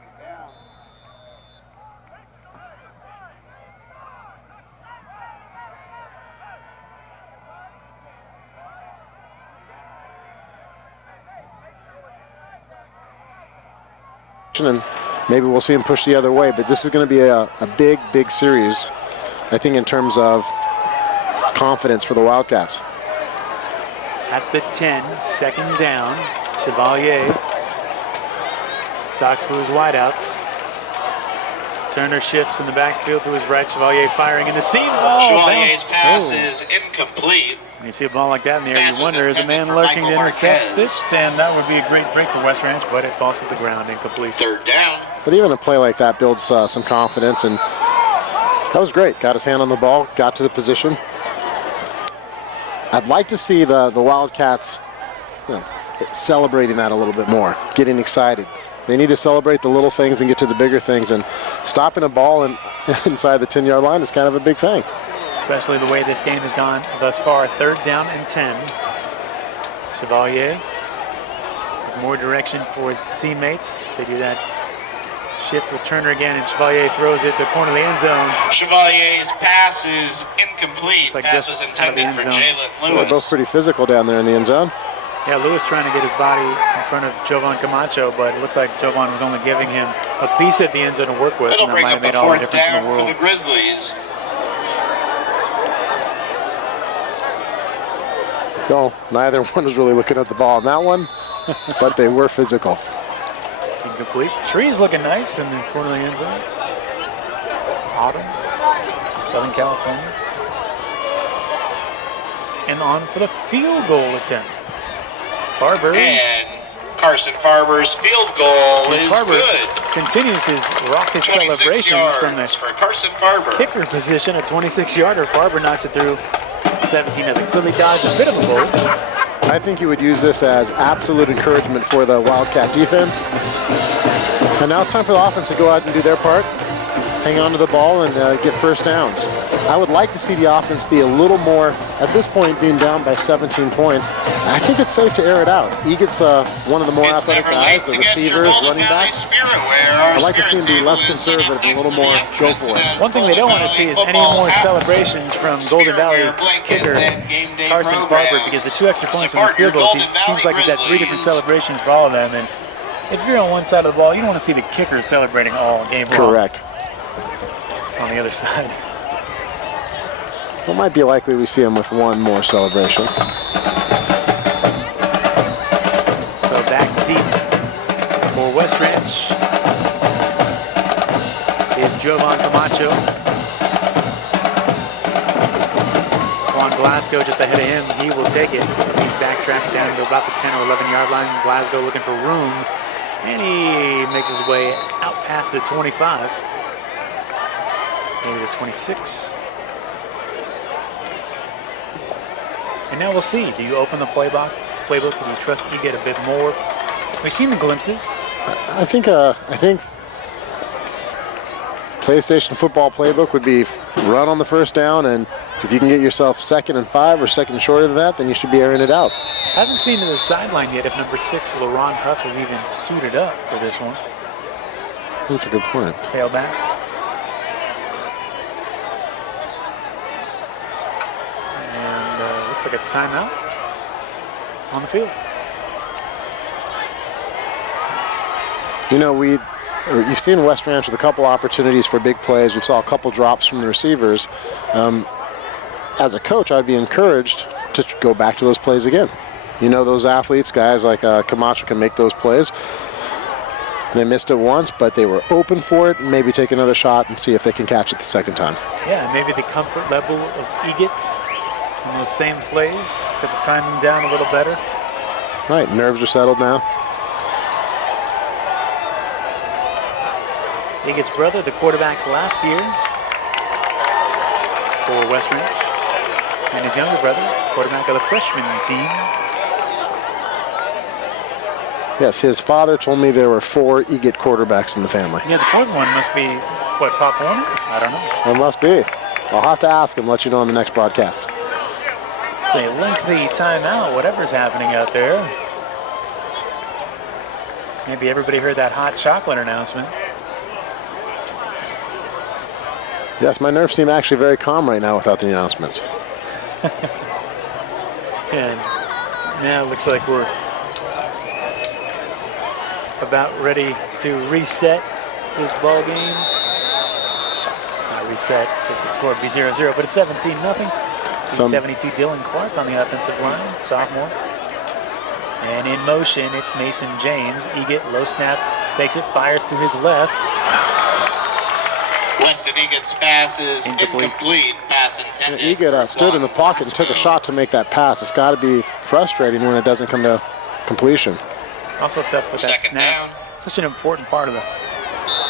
And maybe we'll see him push the other way, but this is going to be a big series, I think, in terms of confidence for the Wildcats. At the 10, second down, Chevalier talks to his wideouts. Turner shifts in the backfield to his right. Chevalier firing in the seam. Oh, Chevalier's bounced. pass Oh. is incomplete. When you see a ball like that in the air, Pass you was wonder, is a man intended for lurking to Michael intercept Marquez. this? And that would be a great break for West Ranch, but it falls to the ground, incomplete. Third down. But even a play like that builds some confidence, and that was great. Got his hand on the ball, got to the position. I'd like to see the Wildcats, celebrating that a little bit more, getting excited. They need to celebrate the little things and get to the bigger things, and stopping a ball inside the 10-yard line is kind of a big thing. Especially the way this game has gone thus far. Third down and 10. Chevalier with more direction for his teammates. They do that shift with Turner again, and Chevalier throws it to the corner of the end zone. Chevalier's pass is incomplete. Looks like Pass just was out of the intended end for zone. Jalen They're Lewis. both pretty physical down there in the end zone. Yeah, Lewis trying to get his body in front of Jovan Camacho, but it looks like Jovan was only giving him a piece of the end zone to work with, It'll and that bring might up have the made all the fourth difference in down the for world. the Grizzlies. No, neither one was really looking at the ball on that one, but they were physical. Incomplete. Tree's looking nice in the corner of the end zone. Autumn, Southern California. And on for the field goal attempt. Barber. And Carson Farber's field goal is Farber good. continues his raucous 26 celebrations from yards the for Carson Farber. kicker position, a 26-yarder. Farber knocks it through 17-0. So they dodged a bit of a bullet. I think you would use this as absolute encouragement for the Wildcat defense. And now it's time for the offense to go out and do their part, hang on to the ball, and get first downs. I would like to see the offense be a little more, at this point being down by 17 points, I think it's safe to air it out. Egan's one of the more It's athletic never guys, late the to get your receivers, Golden running Valley backs. spirit where our I'd like to see him be spirit less table is set up conservative, a next little to the more go entrance for it. as One thing we don't want to see is any more football celebrations from Golden Valley kicker Carson Farber, because the 2 extra points in the Support your field goals, he Golden seems like he's had 3 different Grizzlies. celebrations for all of them. And if you're on one side of the ball, you don't want to see the kicker celebrating all game long. Correct. On the other side. It might be likely we see him with one more celebration. Jovan Camacho. Juan Glasgow just ahead of him. He will take it as he's backtracked down to about the 10 or 11 yard line. Glasgow looking for room. And he makes his way out past the 25. Maybe the 26. And now we'll see. Do you open the playbook? Do you trust Eget a bit more? We've seen the glimpses. I think PlayStation football playbook would be run on the first down, and if you can get yourself 2nd and 5 or second shorter than that, then you should be airing it out. Haven't seen to the sideline yet if number 6, LaRon Huff, is even suited up for this one. That's a good point. Tailback. And looks like a timeout on the field. You know, you've seen West Ranch with a couple opportunities for big plays. We saw a couple drops from the receivers. As a coach, I'd be encouraged to go back to those plays again. You know, those athletes, guys like Camacho can make those plays. They missed it once, but they were open for it. Maybe take another shot and see if they can catch it the second time. Yeah, maybe the comfort level of Eget in those same plays could time them down a little better. Right, nerves are settled now. Eget's brother, the quarterback last year for West Ranch, and his younger brother, quarterback of the freshman team. Yes, his father told me there were 4 Eget quarterbacks in the family. Yeah, the fourth one must be, what, Pop Warner? I don't know. It must be. I'll have to ask him, let you know on the next broadcast. It's a lengthy timeout, whatever's happening out there. Maybe everybody heard that hot chocolate announcement. Yes, my nerves seem actually very calm right now without the announcements. And now it looks like we're about ready to reset this ball game. Not reset because the score would be 0-0, but it's 17-0. 72 Dylan Clark on the offensive line, sophomore. And in motion, it's Mason James. Eget, low snap, takes it, fires to his left. Weston Eget's pass is incomplete. Pass intended. Eget stood in the pocket and took a shot to make that pass. It's got to be frustrating when it doesn't come to completion. Also tough with that Second snap. down. Such an important part of the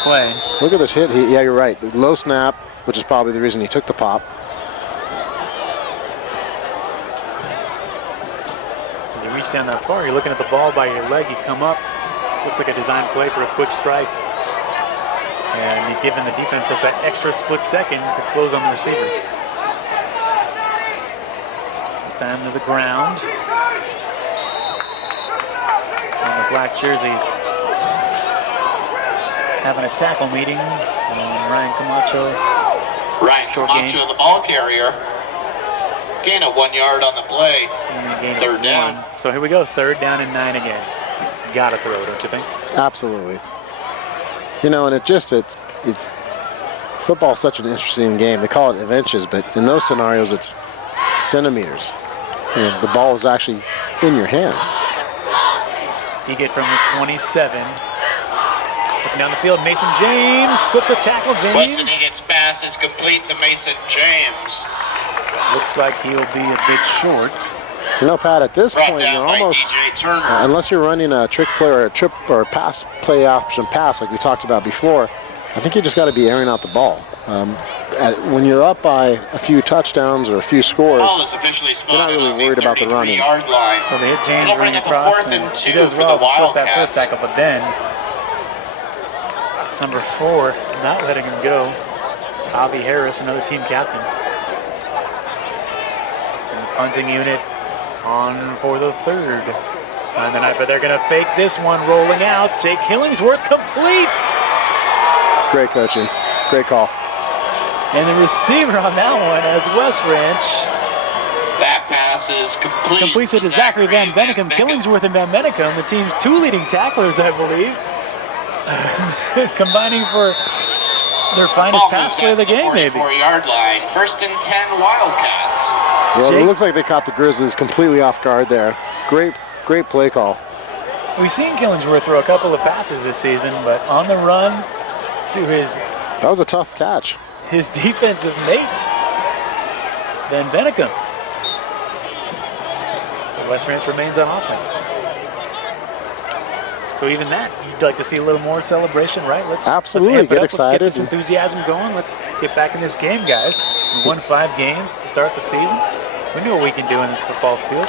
play. Look at this hit. Yeah, you're right. The low snap, which is probably the reason he took the pop. As you reach down that far, you're looking at the ball by your leg. You come up. Looks like a design play for a quick strike. And you've given the defense just that extra split second to close on the receiver. It's down to the ground. And the black jerseys having a tackle meeting. And Ryan Camacho. The ball carrier. Gain of 1 yard on the play. Third down. So here we go, 3rd down and 9 again. Gotta throw, don't you think? Absolutely. You know, and it's football's such an interesting game. They call it inches, but in those scenarios, it's centimeters. You know, the ball is actually in your hands. You get from the 27. Looking down the field, Mason James slips a tackle. Weston James. Eget's pass is complete to Mason James. Looks like he'll be a bit short. You know, Pat, at this Brought point, down you're by almost, DJ Turner. unless you're running a trick play or a trip or a pass play option pass like we talked about before, I think you just got to be airing out the ball. When you're up by a few touchdowns or a few scores, Ball is officially you're not spotted really on worried the about the running. 33-yard line. So they hit James It'll bring running up a across, 4th and and 2 he does for well the to slip that first Wildcats. tackle, but then number 4 not letting him go. Avi Harris, another team captain. And the punting unit on for the 3rd time tonight, but they're going to fake this one, rolling out. Jake Killingsworth complete. Great coaching. Great call. And the receiver on that one as West Ranch That pass is complete. completes it to Zachary Van Bennekom. Killingsworth and Van Bennekom, the team's 2 leading tacklers, I believe, combining for their finest pass play of the game, maybe. 44-yard line. 1st and 10 Wildcats. Well, Jake? it looks like they caught the Grizzlies completely off guard there. Great play call. We've seen Killingsworth throw a couple of passes this season, but on the run to his That was a tough catch. his defensive mates than Bennicum. West Ranch remains on offense. So even that, you'd like to see a little more celebration, right? Absolutely, let's amp it get up. excited. Let's get this enthusiasm going. Let's get back in this game, guys. We won 5 games to start the season. We know what we can do in this football field.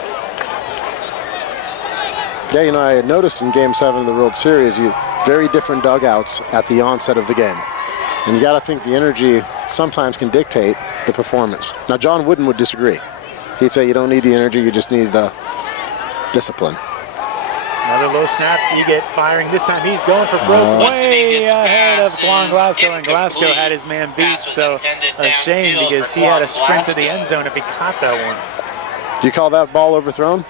Yeah, you know, I had noticed in Game 7 of the World Series, very different dugouts at the onset of the game. And you got to think the energy sometimes can dictate the performance. Now, John Wooden would disagree. He'd say you don't need the energy, you just need the discipline. Another low snap, Eget firing. This time he's going for broke way ahead of Quan Glasgow, and Glasgow had his man beat, so a shame because he had a sprint to the end zone if he caught that one. Do you call that ball overthrown?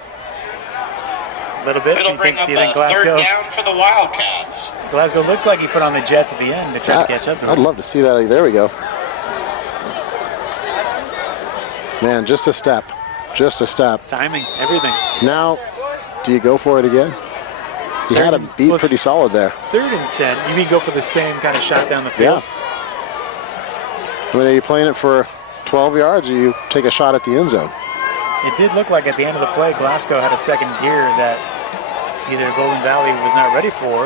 A little bit. It'll bring up Do you think a Glasgow? 3rd down for the Wildcats. Glasgow looks like he put on the Jets at the end to try to catch up to him. I'd love to see that. There we go. Man, just a step. Just a step. Timing, everything. Now, do you go for it again? He had him beat pretty solid there. 3rd and 10. You mean go for the same kind of shot down the field? Yeah. I mean, are you playing it for 12 yards or you take a shot at the end zone? It did look like at the end of the play, Glasgow had a second gear that either Golden Valley was not ready for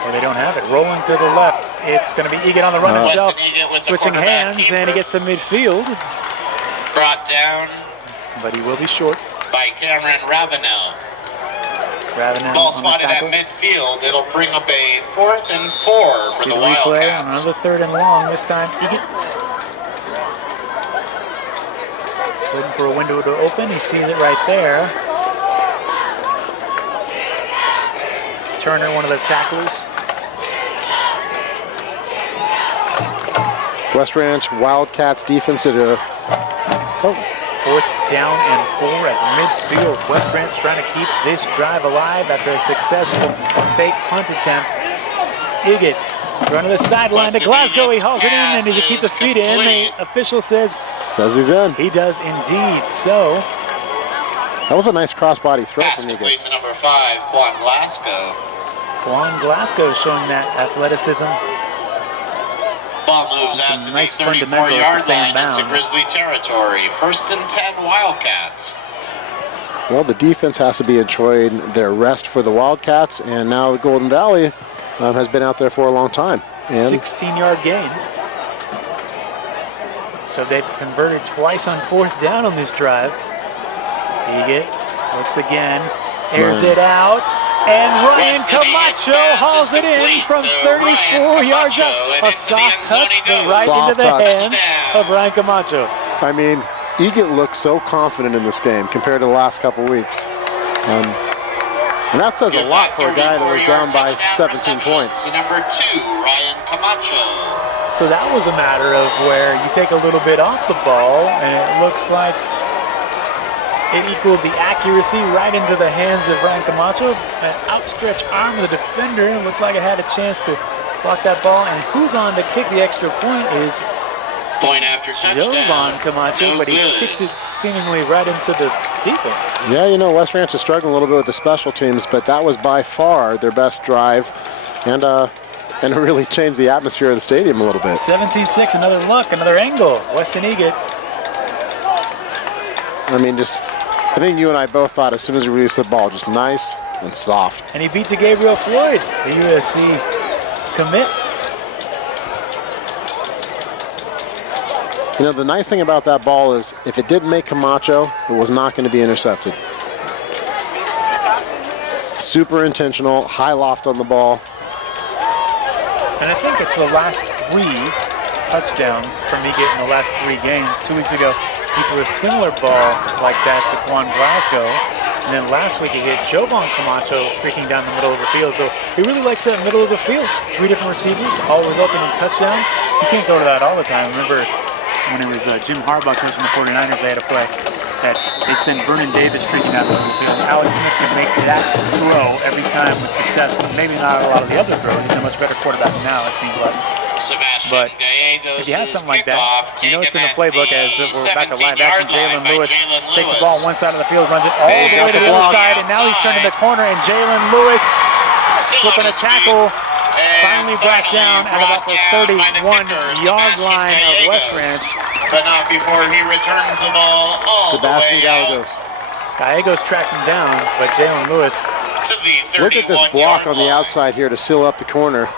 or they don't have it. Rolling to the left. It's going to be Egan on the run himself. Switching hands, and he gets to midfield. Brought down but he will be short. by Cameron Ravenel. Ravenel Ball on the spotted at tackle. midfield. It'll bring up a 4th and 4 for See the the replay on Wildcats. another 3rd and long. This time, Egan. Waiting for a window to open. He sees it right there. Turner, one of the tacklers. West Ranch Wildcats defense at a... 4th down and 4 at midfield. West Branch trying to keep this drive alive after a successful fake punt attempt. Egan, run to the sideline to Glasgow. He hauls it in, and does he keep the feet in? The official says Says he's in. he does indeed. So That was a nice crossbody throw Pass from complete Egan. to number 5, Quan Glasgow. Juan Glasgow showing that athleticism. Ball moves out to the nice 34-yard fundamentals to stay in line into bounds. Grizzly territory. 1st and 10 Wildcats. Well, the defense has to be enjoying their rest for the Wildcats, and now the Golden Valley has been out there for a long time. And 16-yard gain. So they've converted twice on 4th down on this drive. Egan looks again, airs it out, and Ryan Camacho hauls it in from 34 yards out. A soft touch, but right into the hands of Ryan Camacho. I mean, Egan looked so confident in this game compared to the last couple weeks. And that says a lot for a guy that was down by 17 points. Number 2, Ryan Camacho. So that was a matter of where you take a little bit off the ball, and it looks like it equaled the accuracy right into the hands of Ryan Camacho. An outstretched arm of the defender, and looked like it had a chance to block that ball. And who's on to kick the extra point is Point after touchdown. Jovan Camacho, No but he good. kicks it seemingly right into the defense. Yeah, you know, West Ranch is struggling a little bit with the special teams, but that was by far their best drive, and it really changed the atmosphere of the stadium a little bit. 17-6, another look, another angle. Weston Egan. I mean, I think you and I both thought as soon as we released the ball, just nice and soft. And he beat to Gabriel Floyd, the USC commit. You know, the nice thing about that ball is if it didn't make Camacho, it was not going to be intercepted. Super intentional, high loft on the ball. And I think it's the last 3 touchdowns from Egan in the last 3 games. 2 weeks ago, he threw a similar ball like that to Juan Glasgow. And then last week he hit Jovan Camacho streaking down the middle of the field. So he really likes that middle of the field. 3 different receivers, all resulting in touchdowns. You can't go to that all the time. Remember when it was Jim Harbaugh coaching the 49ers, they had a play that they'd send Vernon Davis streaking down the middle of the field. Alex Smith could make that throw every time with success, but maybe not a lot of the other throws. He's a much better quarterback now, it seems like. Sebastian But Gallegos if you have something like that, kickoff, you know it's in the taken at playbook as if we're back to live action. 17-yard line Jalen by Lewis Jalen takes the Lewis. ball on one side of the field, runs it all Big the way to the block other side, and now he's turning the corner, and Jalen Lewis Still flipping on a his tackle. feet. And finally brought down at about the 31-yard line of West Ranch. But not before he returns the ball all Sebastian the way out Gallegos. Gallegos tracked him down, but Jalen Lewis. to the 31-yard Look at this block on the line. outside here to seal up the corner.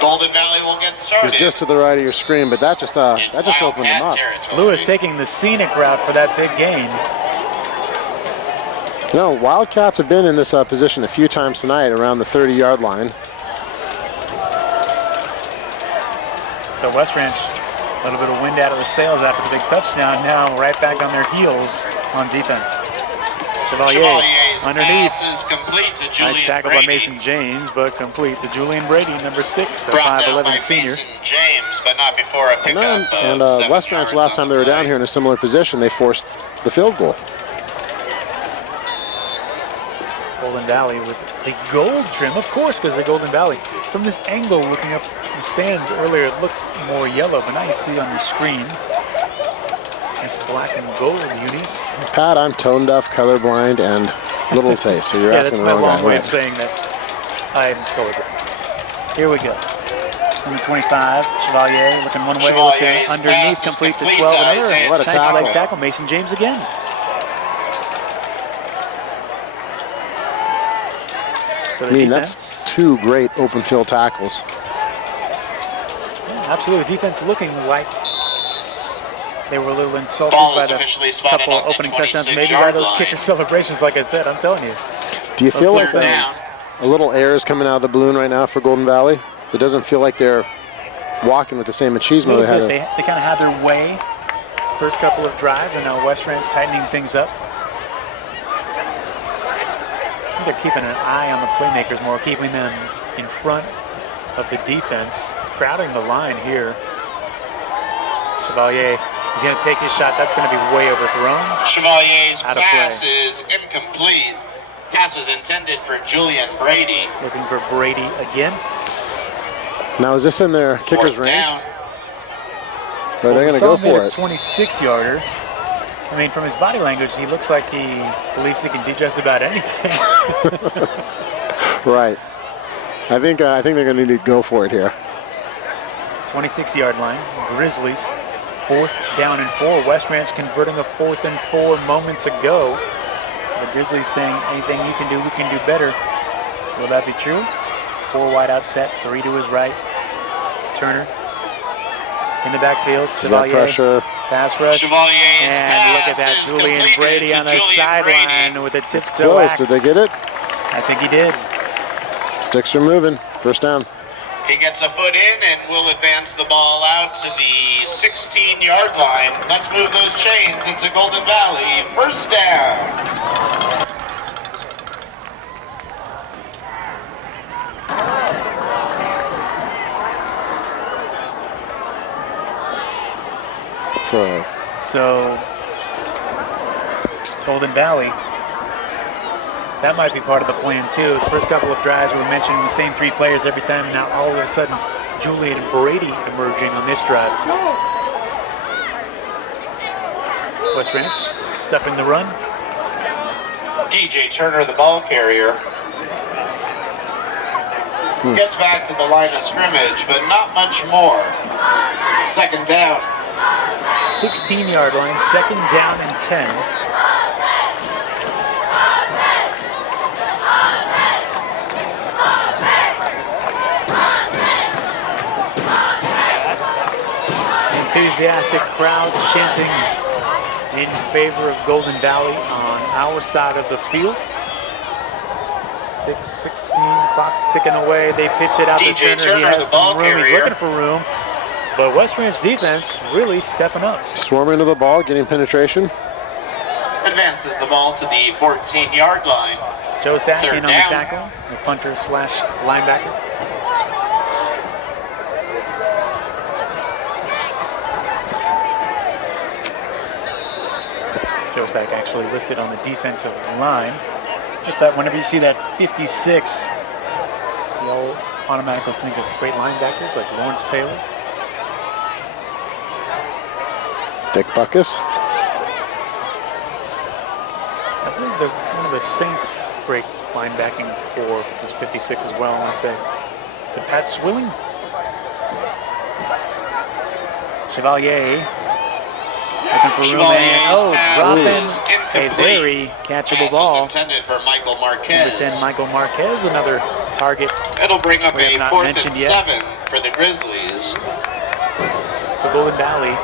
Golden Valley will get started. It's just to the right of your screen, but that just opened them up. Lewis taking the scenic route for that big gain. No, Wildcats have been in this position a few times tonight around the 30-yard line. So West Ranch, a little bit of wind out of the sails after the big touchdown. Now right back on their heels on defense. Chevalier underneath. Pass is complete to Julian Nice tackle Brady. by Mason James, but complete to Julian Brady, number 6, a Brought down 5'11 by senior. Mason James, but not before a pickup And of 7 West Ranch, yards last on time they were the down play. here in a similar position, they forced the field goal. Golden Valley with the gold trim, of course, because the Golden Valley. From this angle, looking up the stands earlier, it looked more yellow, but now you see on the screen, it's black and gold unis. Pat, I'm tone deaf, colorblind, and little taste, so you're Yeah, that's asking my the wrong long guy. way of saying that I'm colorblind. Here we go. From the 25, Chevalier looking one way, looks Chevalier's underneath, pass is complete to complete 12. to Another Isaiah What a nice tackle. leg tackle, Mason James again. So I the mean, defense, that's two great open field tackles. yeah, absolutely. Defense looking like they were a little insulted Ball by is the officially spotted couple on the opening touchdowns, maybe by 26-yard those line. kicker celebrations, like I said. I'm telling you. Do you feel like Third there's down. a little air is coming out of the balloon right now for Golden Valley? It doesn't feel like they're walking with the same A machismo little they had. bit. They kind of had their way first couple of drives, and now West Ranch tightening things up. I think they're keeping an eye on the playmakers more, keeping them in front of the defense, crowding the line here. Chevalier, he's going to take his shot. That's going to be way overthrown. Chevalier's Out of pass play. is incomplete. Pass is intended for Julian Brady. Looking for Brady again. Now, is this in their kicker's Fourth range? down. Or are they going to go for it? 26-yarder. I mean, from his body language, he looks like he believes he can do just about anything. Right. I think they're going to need to go for it here. 26-yard line. Grizzlies, 4th down and 4. West Ranch converting a 4th and 4 moments ago. The Grizzlies saying anything you can do, we can do better. Will that be true? 4 wide out set, 3 to his right. Turner in the backfield. Is that Chevalier, pressure? pass rush. Chevalier's And look at pass that, is Julian completed Brady to on the Julian sideline Brady. with a tiptoe Close. act. Did they get it? I think he did. Sticks are moving. First down. He gets a foot in and will advance the ball out to the 16-yard line. Let's move those chains. It's a Golden Valley first down. So, Golden Valley, that might be part of the plan too. The first couple of drives we were mentioning the same 3 players every time, and now all of a sudden Julian Brady emerging on this drive. West Ranch stuffing the run. DJ Turner, the ball carrier, gets back to the line of scrimmage, but not much more. Second down. 16-yard line, 2nd down and 10. Enthusiastic crowd chanting in favor of Golden Valley on our side of the field. 6:16, clock ticking away. They pitch it out to DJ Turner. He Turner, has the ball some room. He's carrier. looking for room. But West Ranch defense really stepping up. Swarming to the ball, getting penetration. Advances the ball to the 14-yard line. Joe Sack Third in on down. the tackle, the punter slash linebacker. Joe Sack actually listed on the defensive line. Just that whenever you see that 56, you'll automatically think of great linebackers like Lawrence Taylor. Dick Buckus. I believe one of the Saints great linebacking for was 56 as well, I want to say. to Pat Swilling. Chevalier looking for room and dropping a very catchable ball. Intended for Michael Number Marquez. 10, Michael Marquez, another target. It'll bring up we have a not 4th mentioned and yet. 7 for the Grizzlies. So Golden Valley,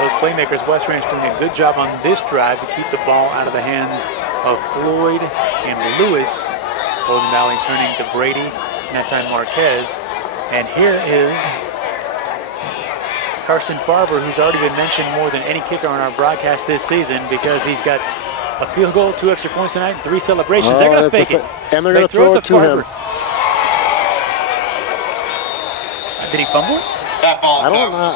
those playmakers, West Ranch doing a good job on this drive to keep the ball out of the hands of Floyd and Lewis. Golden Valley turning to Brady, and that time Marquez. And here is Carson Farber, who's already been mentioned more than any kicker on our broadcast this season because he's got a field goal, 2 extra points tonight, and 3 celebrations. They're going to fake it. And they're going to throw it to him. Did he fumble? That ball I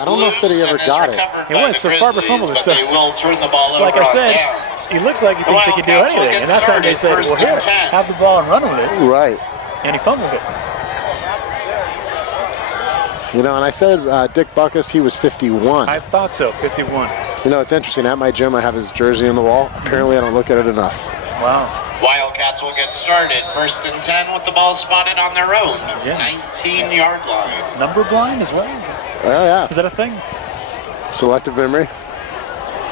don't know if he ever got it. It was, so Farber fumbled it. So they will turn the ball over like I said, downs. he looks like he thinks he can do anything. And that time they said, well, here, have the ball and run with it. Right. And he fumbled it. You know, and I said Dick Buckus, he was 51. I thought so, 51. You know, it's interesting. At my gym, I have his jersey on the wall. Apparently, I don't look at it enough. Wow. Wildcats will get started. 1st and 10 with the ball spotted on their own. 19-yard line. Number blind as well? Oh, yeah. Is that a thing? Selective memory.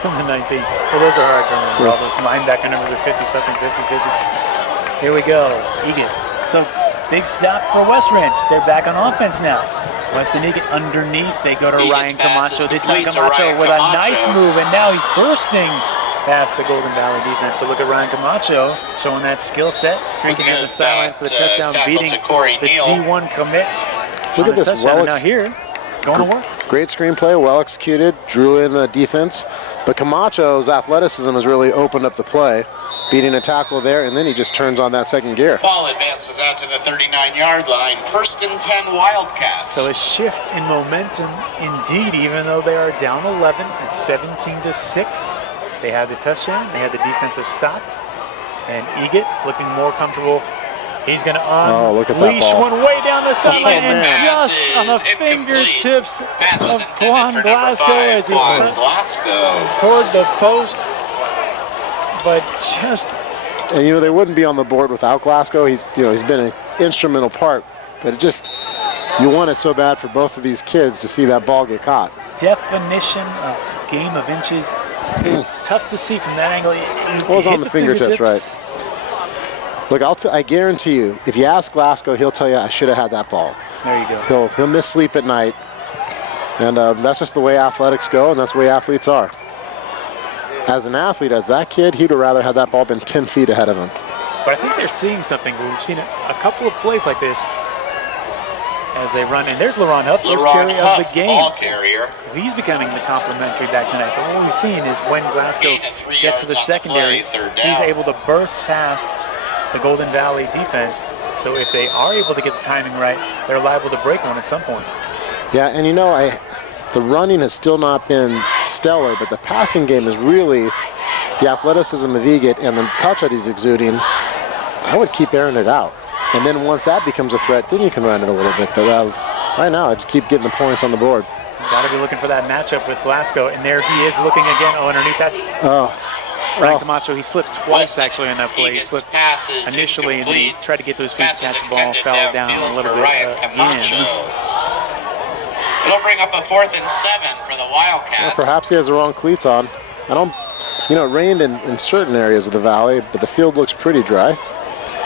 The 19. Well, those are hard to remember. All those linebacker numbers are 50-something, 50-50. Here we go. Egan. So, big stop for West Ranch. They're back on offense now. Weston Egan underneath. They go to Ryan Camacho. This time Camacho with a nice move, and now he's bursting past the Golden Valley defense. So look at Ryan Camacho showing that skill set, streaking at the sideline for the touchdown, beating the D1 commit. Look at this. Now here, going to work. Great screenplay, well executed, drew in the defense. But Camacho's athleticism has really opened up the play, beating a tackle there, and then he just turns on that second gear. Ball advances out to the 39-yard line. 1st and 10 Wildcats. So a shift in momentum indeed, even though they are down 11 at 17-6. They had the touchdown, they had the defensive stop, and Egan looking more comfortable. He's going to unleash one way down the sideline and just on the fingertips of Juan Glasgow as he cut toward the post. But just... And, you know, they wouldn't be on the board without Glasgow. He's been an instrumental part. But it just, you want it so bad for both of these kids to see that ball get caught. Definition of game of inches. Tough to see from that angle. It was on the fingertips, right? Look, I guarantee you, if you ask Glasgow, he'll tell you, I should have had that ball. There you go. He'll miss sleep at night. And that's just the way athletics go, and that's the way athletes are. As an athlete, as that kid, he'd have rather had that ball been 10 feet ahead of him. But I think they're seeing something. We've seen a couple of plays like this as they run. And there's LaRon Huff, first carry of the game. Ball carrier. So he's becoming the complimentary back tonight. But what we've seen is when Glasgow gets to the secondary, he's able to burst past the Golden Valley defense. So if they are able to get the timing right, they're liable to break one at some point. Yeah, and you know, the running has still not been stellar, but the passing game is really the athleticism of Egan and the touch that he's exuding. I would keep airing it out. And then once that becomes a threat, then you can run it a little bit. But right now, I'd keep getting the points on the board. Got to be looking for that matchup with Glasgow. And there he is looking again. Oh, underneath that. Ryan Camacho, he slipped twice actually on that play. He slipped initially and then he tried to get to his feet to catch the ball, fell down a little bit again. It'll bring up a 4th and 7 for the Wildcats. Well, perhaps he has the wrong cleats on. It rained in certain areas of the valley, but the field looks pretty dry.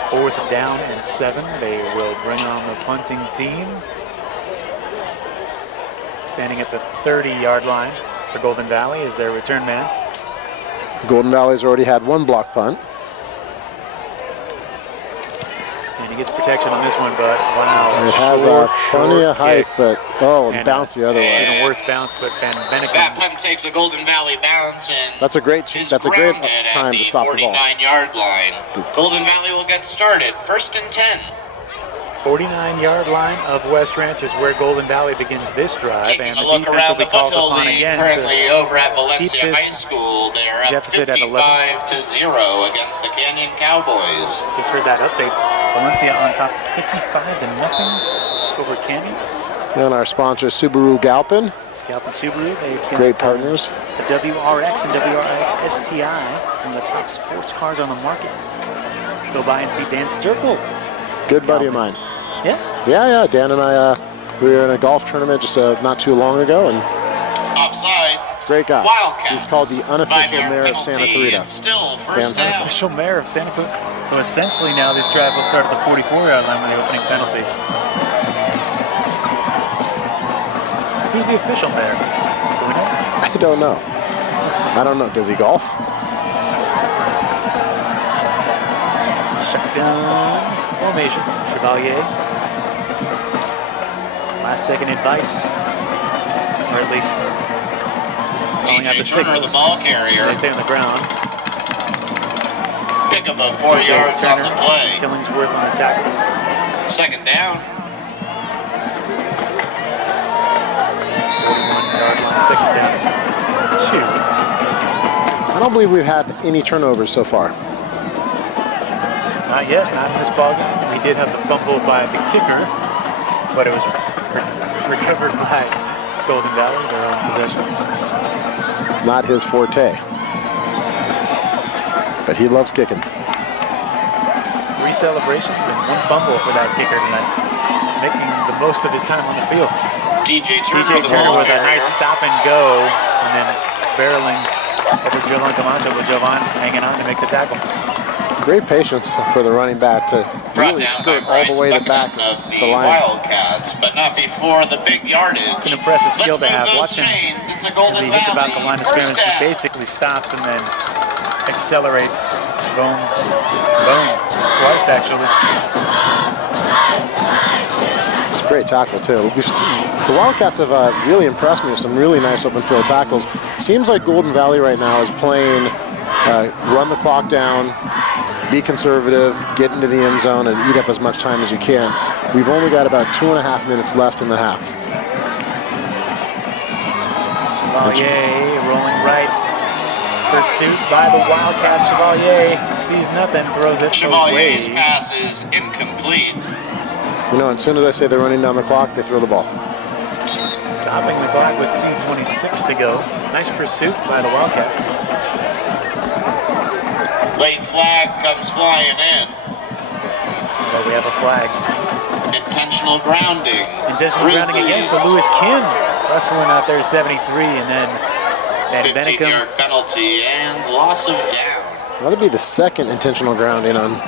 4th down and 7. They will bring on the punting team. Standing at the 30-yard line for Golden Valley is their return man. Golden Valley's already had one block punt. And he gets protection on this one, but wow. It has plenty of height, but bounce the other way. Even worse bounce, but Van Bennick. That punt takes a Golden Valley bounce, and that's a great time to stop the ball. 49-yard line. Golden Valley will get started. 1st and 10. 49-yard line of West Ranch is where Golden Valley begins this drive, and the look defense will be the called Foothill upon League again currently to over at Valencia keep this High School. They're up deficit at 11. 55-0 against the Canyon Cowboys. Just heard that update. Valencia on top, 55-0 over Canyon. And our sponsor, Subaru Galpin. Galpin Subaru, they've got great partners. The WRX and WRX STI, one of the top sports cars on the market. Go by and see Dan Sturkle. Good buddy of mine. Yeah? Yeah. Dan and I, we were in a golf tournament just not too long ago, and Offside. great guy. Wildcats. He's called the unofficial 5-yard mayor of Santa penalty, Clarita. and still Dan first down. Hunter. Official mayor of Santa Cruz. So essentially now this drive will start at the 44-yard line with the opening penalty. Who's the official mayor? Do we know? I don't know. I don't know. Does he golf? Shotgun formation. Chevalier. Last second advice. Or at least calling out DJ the Turner, signals. the ball carrier. They stay on the ground. Pick up of 4 yards on the play. Killingsworth on the tackle. Second down. 41-yard line, second down. 2. I don't believe we've had any turnovers so far. Not yet, not in this ballgame. We did have the fumble by the kicker, but it was recovered by Golden Valley, their own possession. Not his forte. But he loves kicking. 3 celebrations and 1 fumble for that kicker tonight, making the most of his time on the field. DJ Turner, DJ the Turner ball with a carrier. nice stop and go, and then barreling over Jovan Camacho with Jovan hanging on to make the tackle. Great patience for the running back to Brought really down skirt by all the way to Bryce back Buchanan of the the line. Wildcats, but not before the big yardage. It's an impressive skill to Let's move have. those Watch him chains. It's a as Golden he hits about the Valley. line of First scrimmage, he down. basically stops and then accelerates. Boom, boom, twice actually. It's a great tackle too. The Wildcats have really impressed me with some really nice open field tackles. Seems like Golden Valley right now is playing run the clock down, be conservative, get into the end zone, and eat up as much time as you can. We've only got about 2.5 minutes left in the half. Chevalier rolling right. Pursuit by the Wildcat. Chevalier sees nothing, throws it Chevalier's away. pass is incomplete. You know, as soon as I say they're running down the clock, they throw the ball. Stopping the clock with 2:26 to go. Nice pursuit by the Wildcats. Late flag comes flying in. But we have a flag. Intentional grounding. Intentional grounding again for Lewis Kim. Wrestling out there 73, and then 15-yard Bennicum. penalty and loss of down. That'll be the second intentional grounding on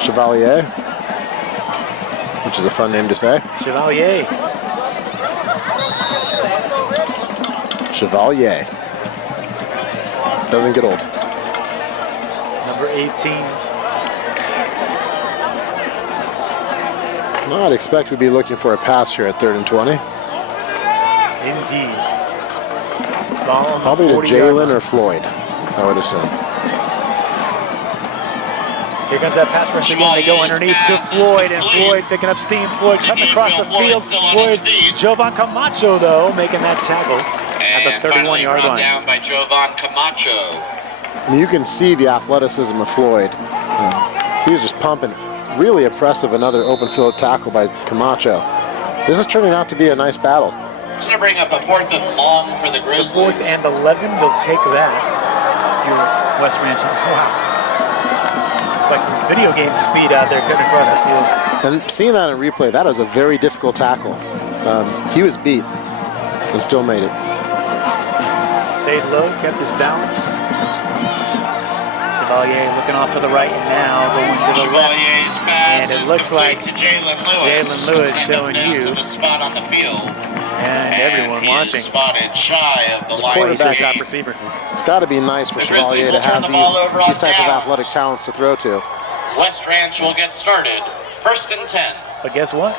Chevalier, which is a fun name to say. Chevalier. Chevalier. Doesn't get old. Number 18. Well, I'd expect we'd be looking for a pass here at 3rd and 20. Indeed. Ball on the Probably to 40-yard Jalen line. or Floyd, I would assume. Here comes that pass rush again. They go Chevalier's underneath to pass is Floyd, and complete. Floyd picking up steam. Floyd cutting across the Gabriel field. Floyd still on Floyd, his feet. Jovan Camacho, though, making that tackle at And the finally 31-yard brought line. down by Jovan Camacho. I mean, you can see the athleticism of Floyd. He was just pumping. Really impressive, another open field tackle by Camacho. This is turning out to be a nice battle. It's going to bring up a 4th and long for the So Grizzlies. 4th and 11, they'll take that. Here, West Ranch. Wow. Looks like some video game speed out there cutting across the field. And seeing that in replay, that was a very difficult tackle. He was beat and still made it. Stayed low, kept his balance. Chevalier looking off to the right and now going to the left. Chevalier's pass And it is looks complete like to Jalen Lewis. Jalen Lewis Let's hand showing him down you. to the spot on the field. And everyone he watching. is spotted shy of the line Quarterback, of top game. receiver. It's got to be nice for The Grizzlies Chevalier will to turn have the ball over on these type of downs. athletic talents to throw to. West Ranch will get started. 1st and 10. But guess what?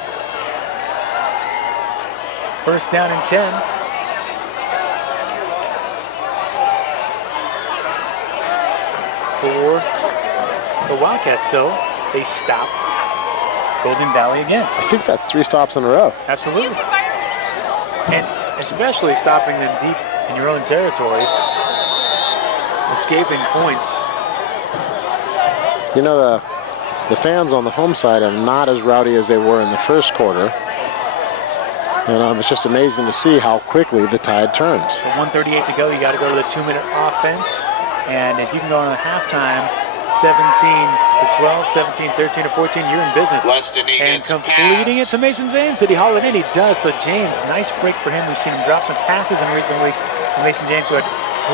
First down and 10. For the Wildcats, so they stop Golden Valley again. I think that's 3 stops in a row. Absolutely. And especially stopping them deep in your own territory, escaping points. You know, the fans on the home side are not as rowdy as they were in the first quarter. And it's just amazing to see how quickly the tide turns. With 1:38 to go, you got to go to the 2-minute offense. And if you can go on a halftime 17-12, 17-13-14. You're in business. Weston And Egan's completing pass. it to Mason James. Did he haul it in? He does. So James, nice break for him. We've seen him drop some passes in recent weeks. And Mason James, who had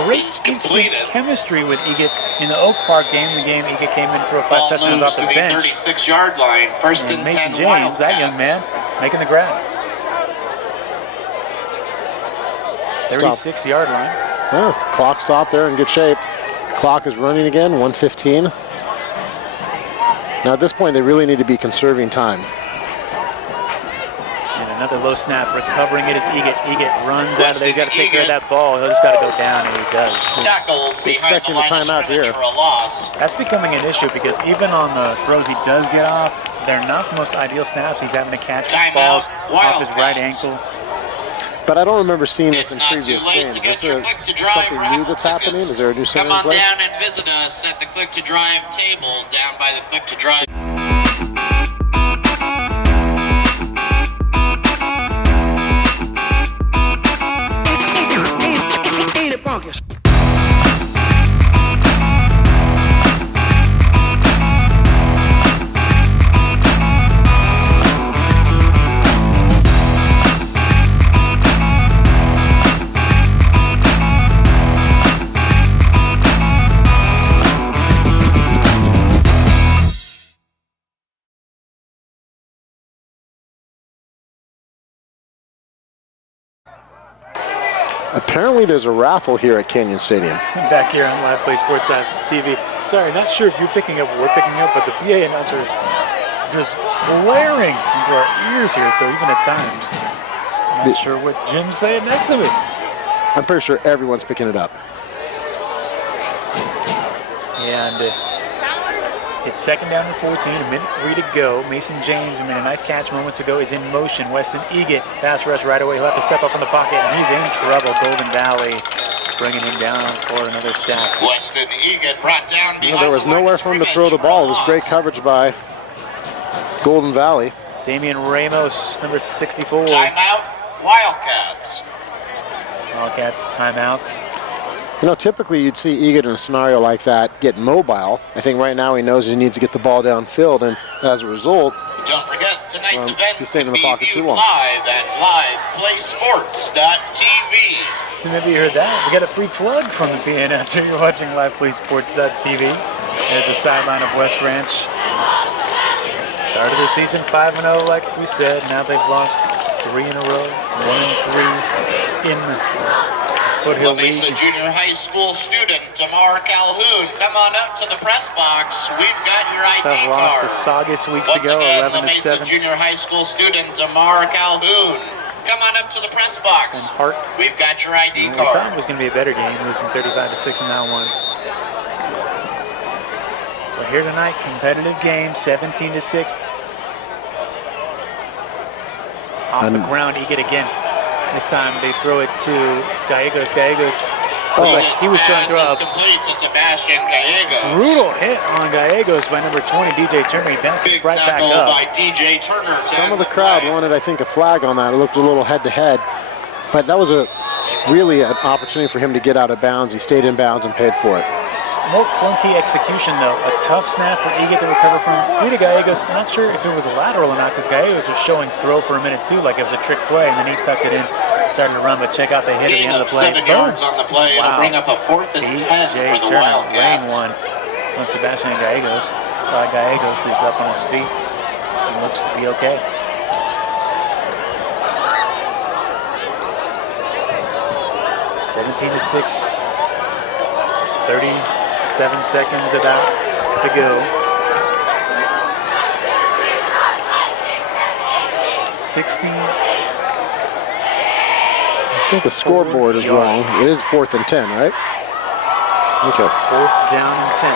great It's instant completed. chemistry with Egan in the Oak Park game. The game Egan came in for 5 Ball touchdowns moves off the to the bench. 36-yard line. First And and Mason 10 James, Wildcats. that young man, making the grab. 36-yard line. Well, clock stop there in good shape. Clock is running again, 1:15. Now at this point, they really need to be conserving time. And another low snap, recovering it is Egan. Egan runs out of there. He's got to take care of Egan. that ball. He'll just got to go down, and he does. Tackled behind the Expecting a line of timeout scrimmage here. for a loss. That's becoming an issue because even on the throws he does get off, they're not the most ideal snaps. He's having to catch Timeout, balls off his right Wildcats. ankle. But I don't remember seeing this It's in not previous too late games. to Is get this your Click to Drive something new raffle that's happening? tickets. Is there a new center Come in on place? down and visit us at the Click to Drive table down by the Click to Drive. Apparently there's a raffle here at Canyon Stadium. Back here on Live Play Sports TV. Sorry, not sure if you're picking up or we're picking up, but the PA announcers just blaring into our ears here. So even at times, I'm not sure what Jim's saying next to me. I'm pretty sure everyone's picking it up. And it's second down and 14, a minute 3 to go. Mason James, who made a nice catch moments ago, is in motion. Weston Egan, pass rush right away. He'll have to step up in the pocket, and he's in trouble. Golden Valley bringing him down for another sack. Weston Egan brought down behind There was the line nowhere of for him to scrimmage throw the for a ball. It was great loss. coverage by Golden Valley. Damian Ramos, number 64. Timeout, Wildcats. Wildcats timeout. You know, typically you'd see Egan in a scenario like that get mobile. I think right now he knows he needs to get the ball downfield, and as a result, Don't forget, tonight's event he's staying in the can pocket be too viewed long. live at liveplaysports.tv. So maybe you heard that. We got a free plug from the PA announcer. You're watching liveplaysports.tv. There's the sideline of West Ranch. Started the season 5-0, like we said. Now they've lost 3 in a row. 1-3 in La Foothill Mesa League. Junior High School student Damar Calhoun, come on up to the press box. We've got your So ID lost card. to Saugus weeks Once ago, again, La 11-7. Mesa Junior High School student Damar Calhoun, come on up to the press box. And Hart. We've got your ID We thought it card. was going to be a better game, losing 35-6 in that one. But here tonight, competitive game, 17-6. Off the ground, Egan again. This time they throw it to Gallegos. Gallegos looked like he was trying to throw Pass a is complete to Sebastian Gallegos. brutal hit on Gallegos by number 20, DJ Turner. He bounces Big right back tackle up. by DJ Turner. Some of the crowd wanted, I think, a flag on that. It looked a little head-to-head, but that was really an opportunity for him to get out of bounds. He stayed in bounds and paid for it. More clunky execution, though. A tough snap for Egan to recover from. Through to Gallegos. Not sure if it was a lateral or not, because Gallegos was showing throw for a minute, too, like it was a trick play, and then he tucked it in, starting to run, but check out the hit at the Gain end of of the play. 7 yards on the play. It'll Wow. bring up a 4th and 10 DJ for the Turner, Wildcats. lane one on Sebastian Gallegos. Gallegos is up on his feet and looks to be okay. (17-6). 37 seconds about to go. 60. I think the scoreboard is wrong. It is 4th and 10, right? Okay. 4th down and 10.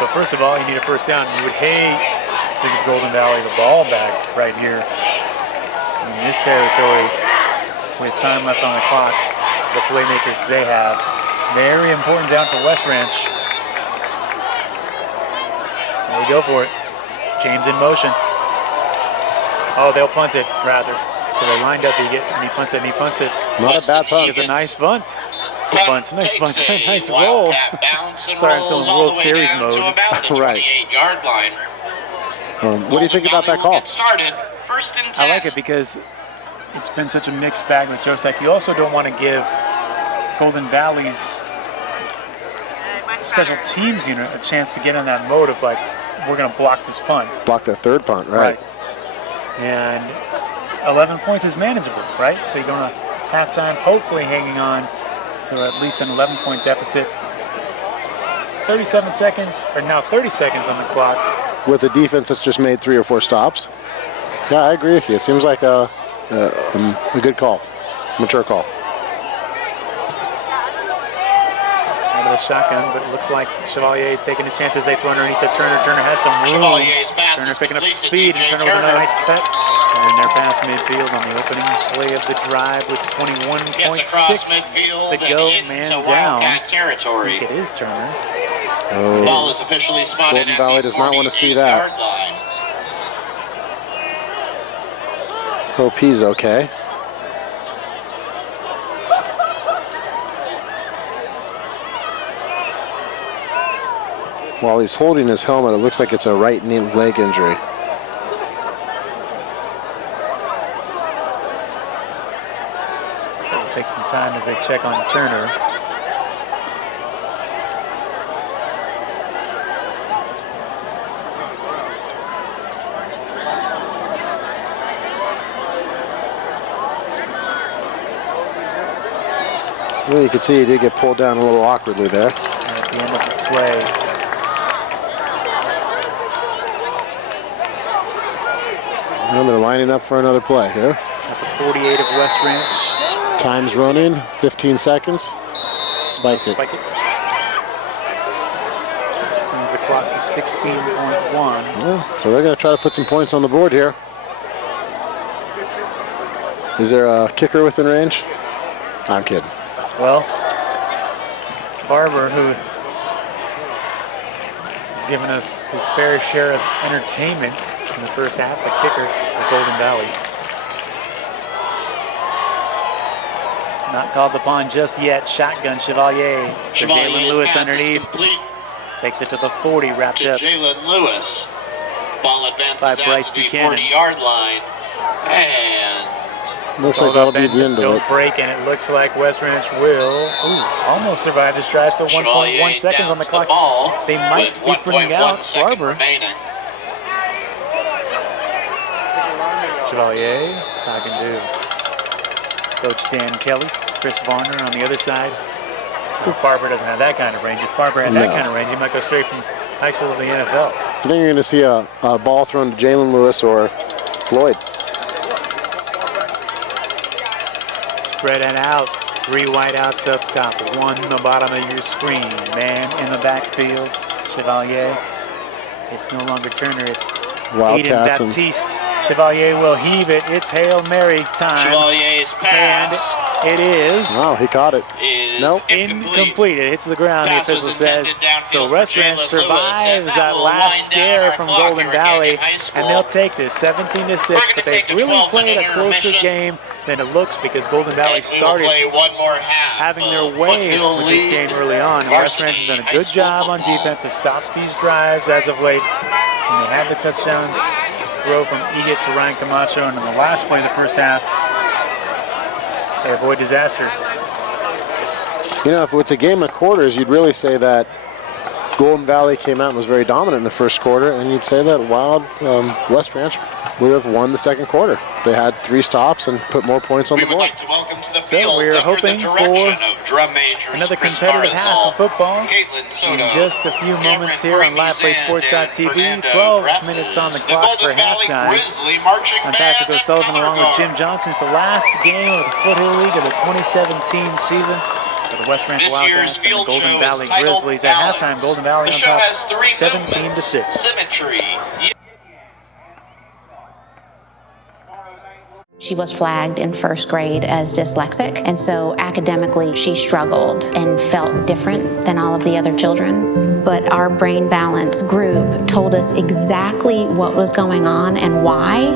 So first of all, you need a first down. You would hate to give Golden Valley the ball back right here in this territory with time left on the clock. The playmakers they have. Very important down for West Ranch. There we go for it. James in motion. Oh, they'll punt it, rather. So they lined up, and he punts it, and he punts it. Not a bad punt. It's a nice punt. bunch. Nice bunch. Takes a Nice roll. wildcat bounce and Sorry, I'm rolls feeling all World the way Series down mode. to about the Right. 28-yard line. What do you think about that Golden Valley will call? get started. First and 10. I like it because it's been such a mixed bag with Josek. You also don't want to give Golden Valley's special teams unit a chance to get in that mode of like, we're going to block this punt. Block the third punt, right? And 11 points is manageable, right? So you're going to halftime, hopefully hanging on to at least an 11-point deficit. 37 seconds, or now 30 seconds on the clock. With a defense that's just made 3 or 4 stops. Yeah, I agree with you. It seems like a good call, mature call. Out of the shotgun, but it looks like Chevalier taking his chances. They throw underneath the Turner. Turner has some room. Chevalier's pass Turner is picking up complete to speed, and DJ Turner with a Turner. nice cut. And they're past midfield on the opening play of the drive with Gets across 21.6 midfield to go. and Man into down. Wildcat I territory. think it is Turner. Oh, Ball is officially spotted Golden at Valley the does not want to see 48-yard that. line. Hope he's okay. While he's holding his helmet, it looks like it's a right knee leg injury. So it'll take some time as they check on Turner. Well, you can see he did get pulled down a little awkwardly there. At the end of the play. And they're lining up for another play here. At the 48 of West Ranch. Time's running, 15 seconds. Spiked it. Spike it. Turns the clock to 16.1. Well, so they're going to try to put some points on the board here. Is there a kicker within range? I'm kidding. Well, Barber, who has given us his fair share of entertainment in the first half, the kicker of Golden Valley. Not called upon just yet. Shotgun Chevalier. To Jalen Chevalier's Lewis pass is underneath. complete Takes it to the 40, wrapped to up. Jalen Lewis. Ball advances By out Bryce to the Buchanan. 40-yard line. And Looks like that'll be the end of Don't it. break, and it looks like West Ranch will almost survive this drive. Still 1.1 Chevalier seconds on the downs clock. ball They might with be putting 1.1 out second Barber. remaining. Chevalier talking to Coach Dan Kelly. Chris Varner on the other side. Barber doesn't have that kind of range. If Barber had that No. kind of range, he might go straight from high school to the NFL. I think you're going to see a ball thrown to Jalen Lewis or Floyd. Spread it out. 3 wideouts up top. 1 on the bottom of your screen. Man in the backfield. Chevalier. It's no longer Turner. It's Aiden Wildcats and Baptiste. Chevalier will heave it. It's Hail Mary time. Chevalier's And pass it is wow, he caught it. is Nope. incomplete. It hits the ground, the Pass was official says. intended downfield So for West Ranch Jalen Lewis, and survives that that will last wind down scare our from clock Golden here at Valley, Canyon High School. and they'll take this 17-6. We're gonna But they've take a really 12-minute played a closer intermission. game than it looks because Golden Valley And we will started play one more half having their of way Foothill with this League game early on. And West Varsity Ranch has done a high good school job on football. defense to stop these drives as of late. And they had the touchdown throw from Egit to Ryan Camacho, and in the last play of the first half, they avoid disaster. You know, if it's a game of quarters, you'd really say that Golden Valley came out and was very dominant in the first quarter, and you'd say that West Ranch would have won the second quarter. They had 3 stops and put more points on We the would board. like to welcome to the So field we are under hoping the direction for of drum majors another Chris competitive half Barzal, of football Caitlin Soto, in just a few moments here on LivePlaySports.tv. 12 minutes on the clock for halftime. I'm Patrick O'Sullivan along with Jim Johnson. It's the last game of the Foothill League of the 2017 season for the West Ranch This year's Wildcats and the field Golden show Valley is titled Grizzlies. At Balance. halftime, Golden Valley The on show top, has 3 movements: 17-6. symmetry. She was flagged in first grade as dyslexic, and so academically she struggled and felt different than all of the other children. But our Brain Balance group told us exactly what was going on and why.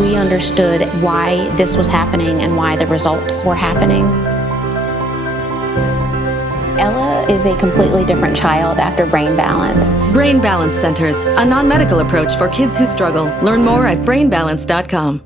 We understood why this was happening and why the results were happening. Ella is a completely different child after Brain Balance. Brain Balance Centers, a non-medical approach for kids who struggle. Learn more at brainbalance.com.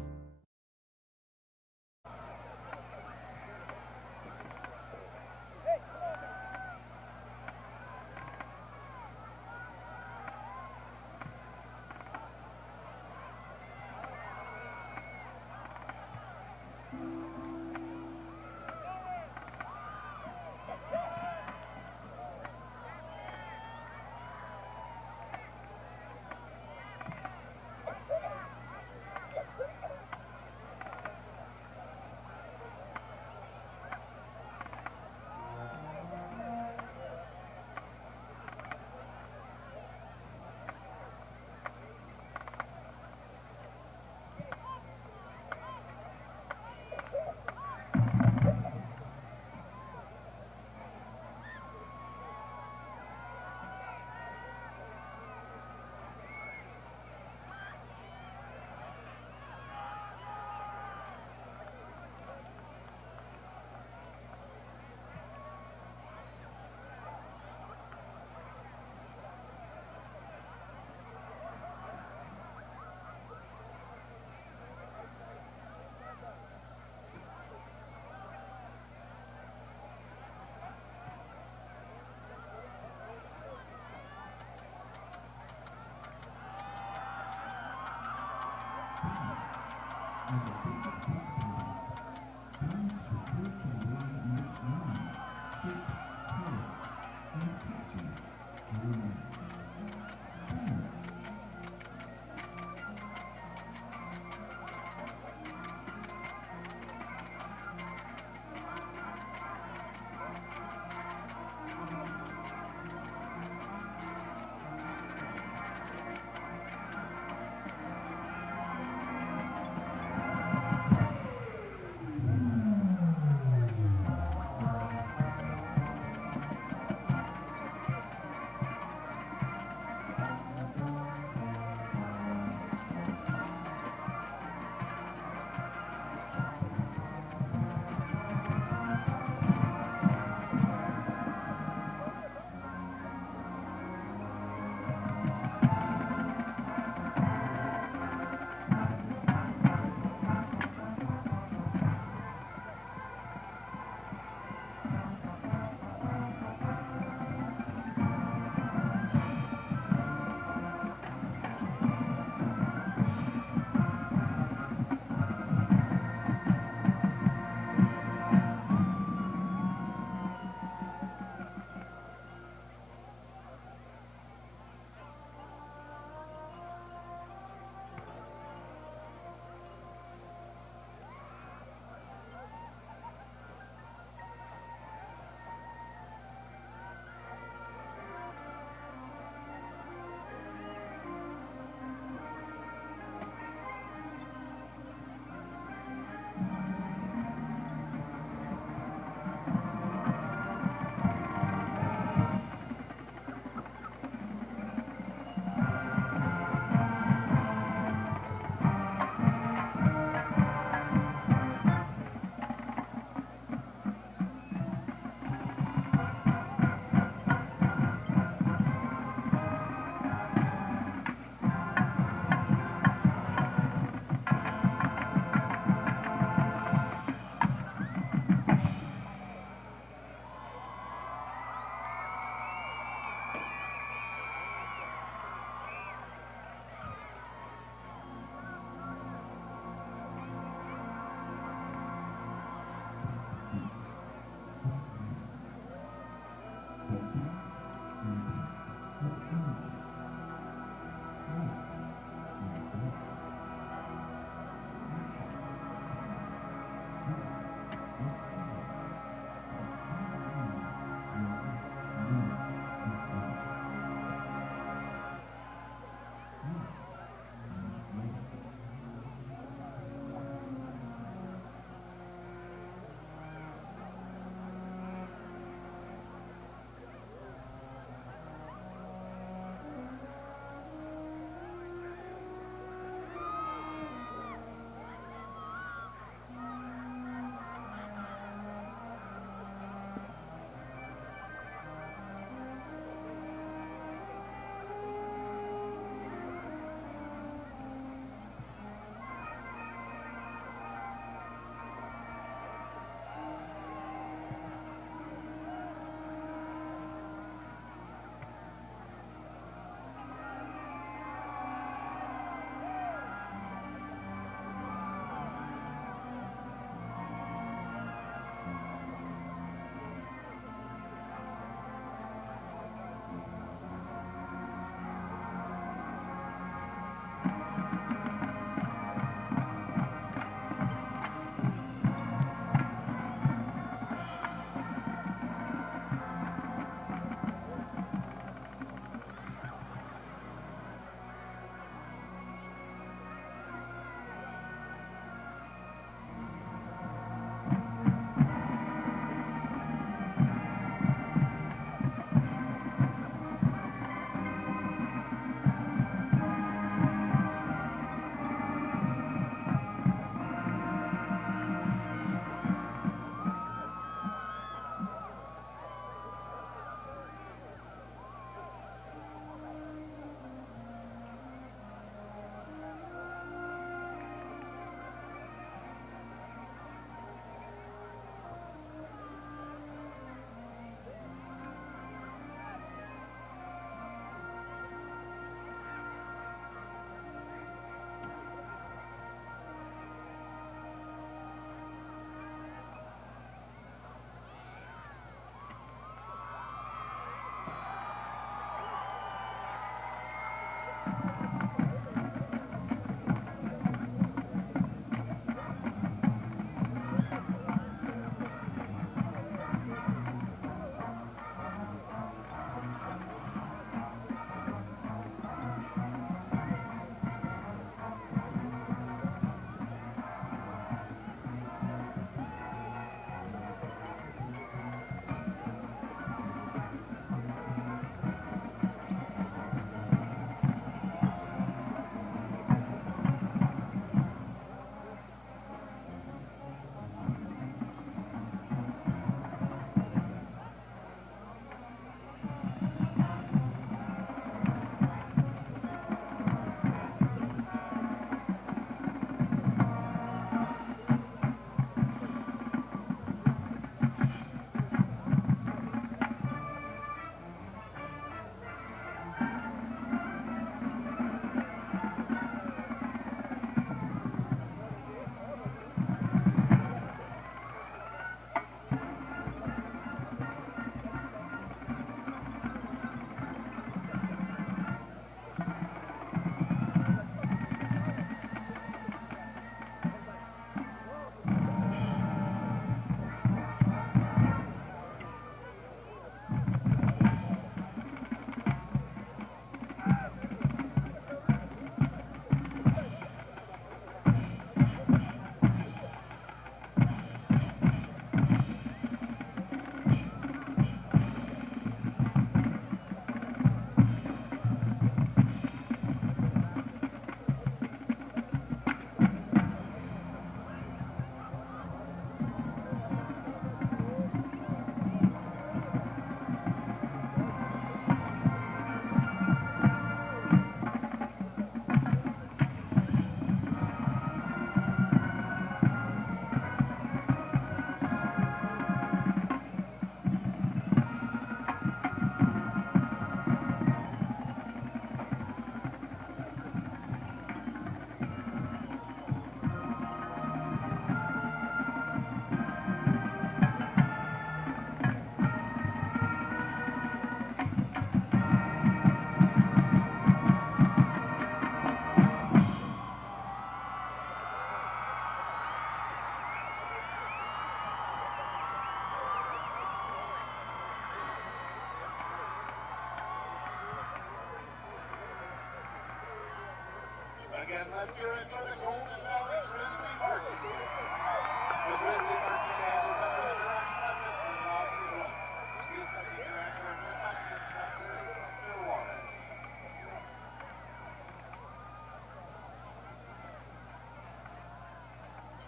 again, let's hear it for the Golden Valley Grizzly Varsity. The Grizzly Varsity band is under the direction of Mr. Rob Lewis, the Assistant Director and Reception Inspector, Mr. Warren.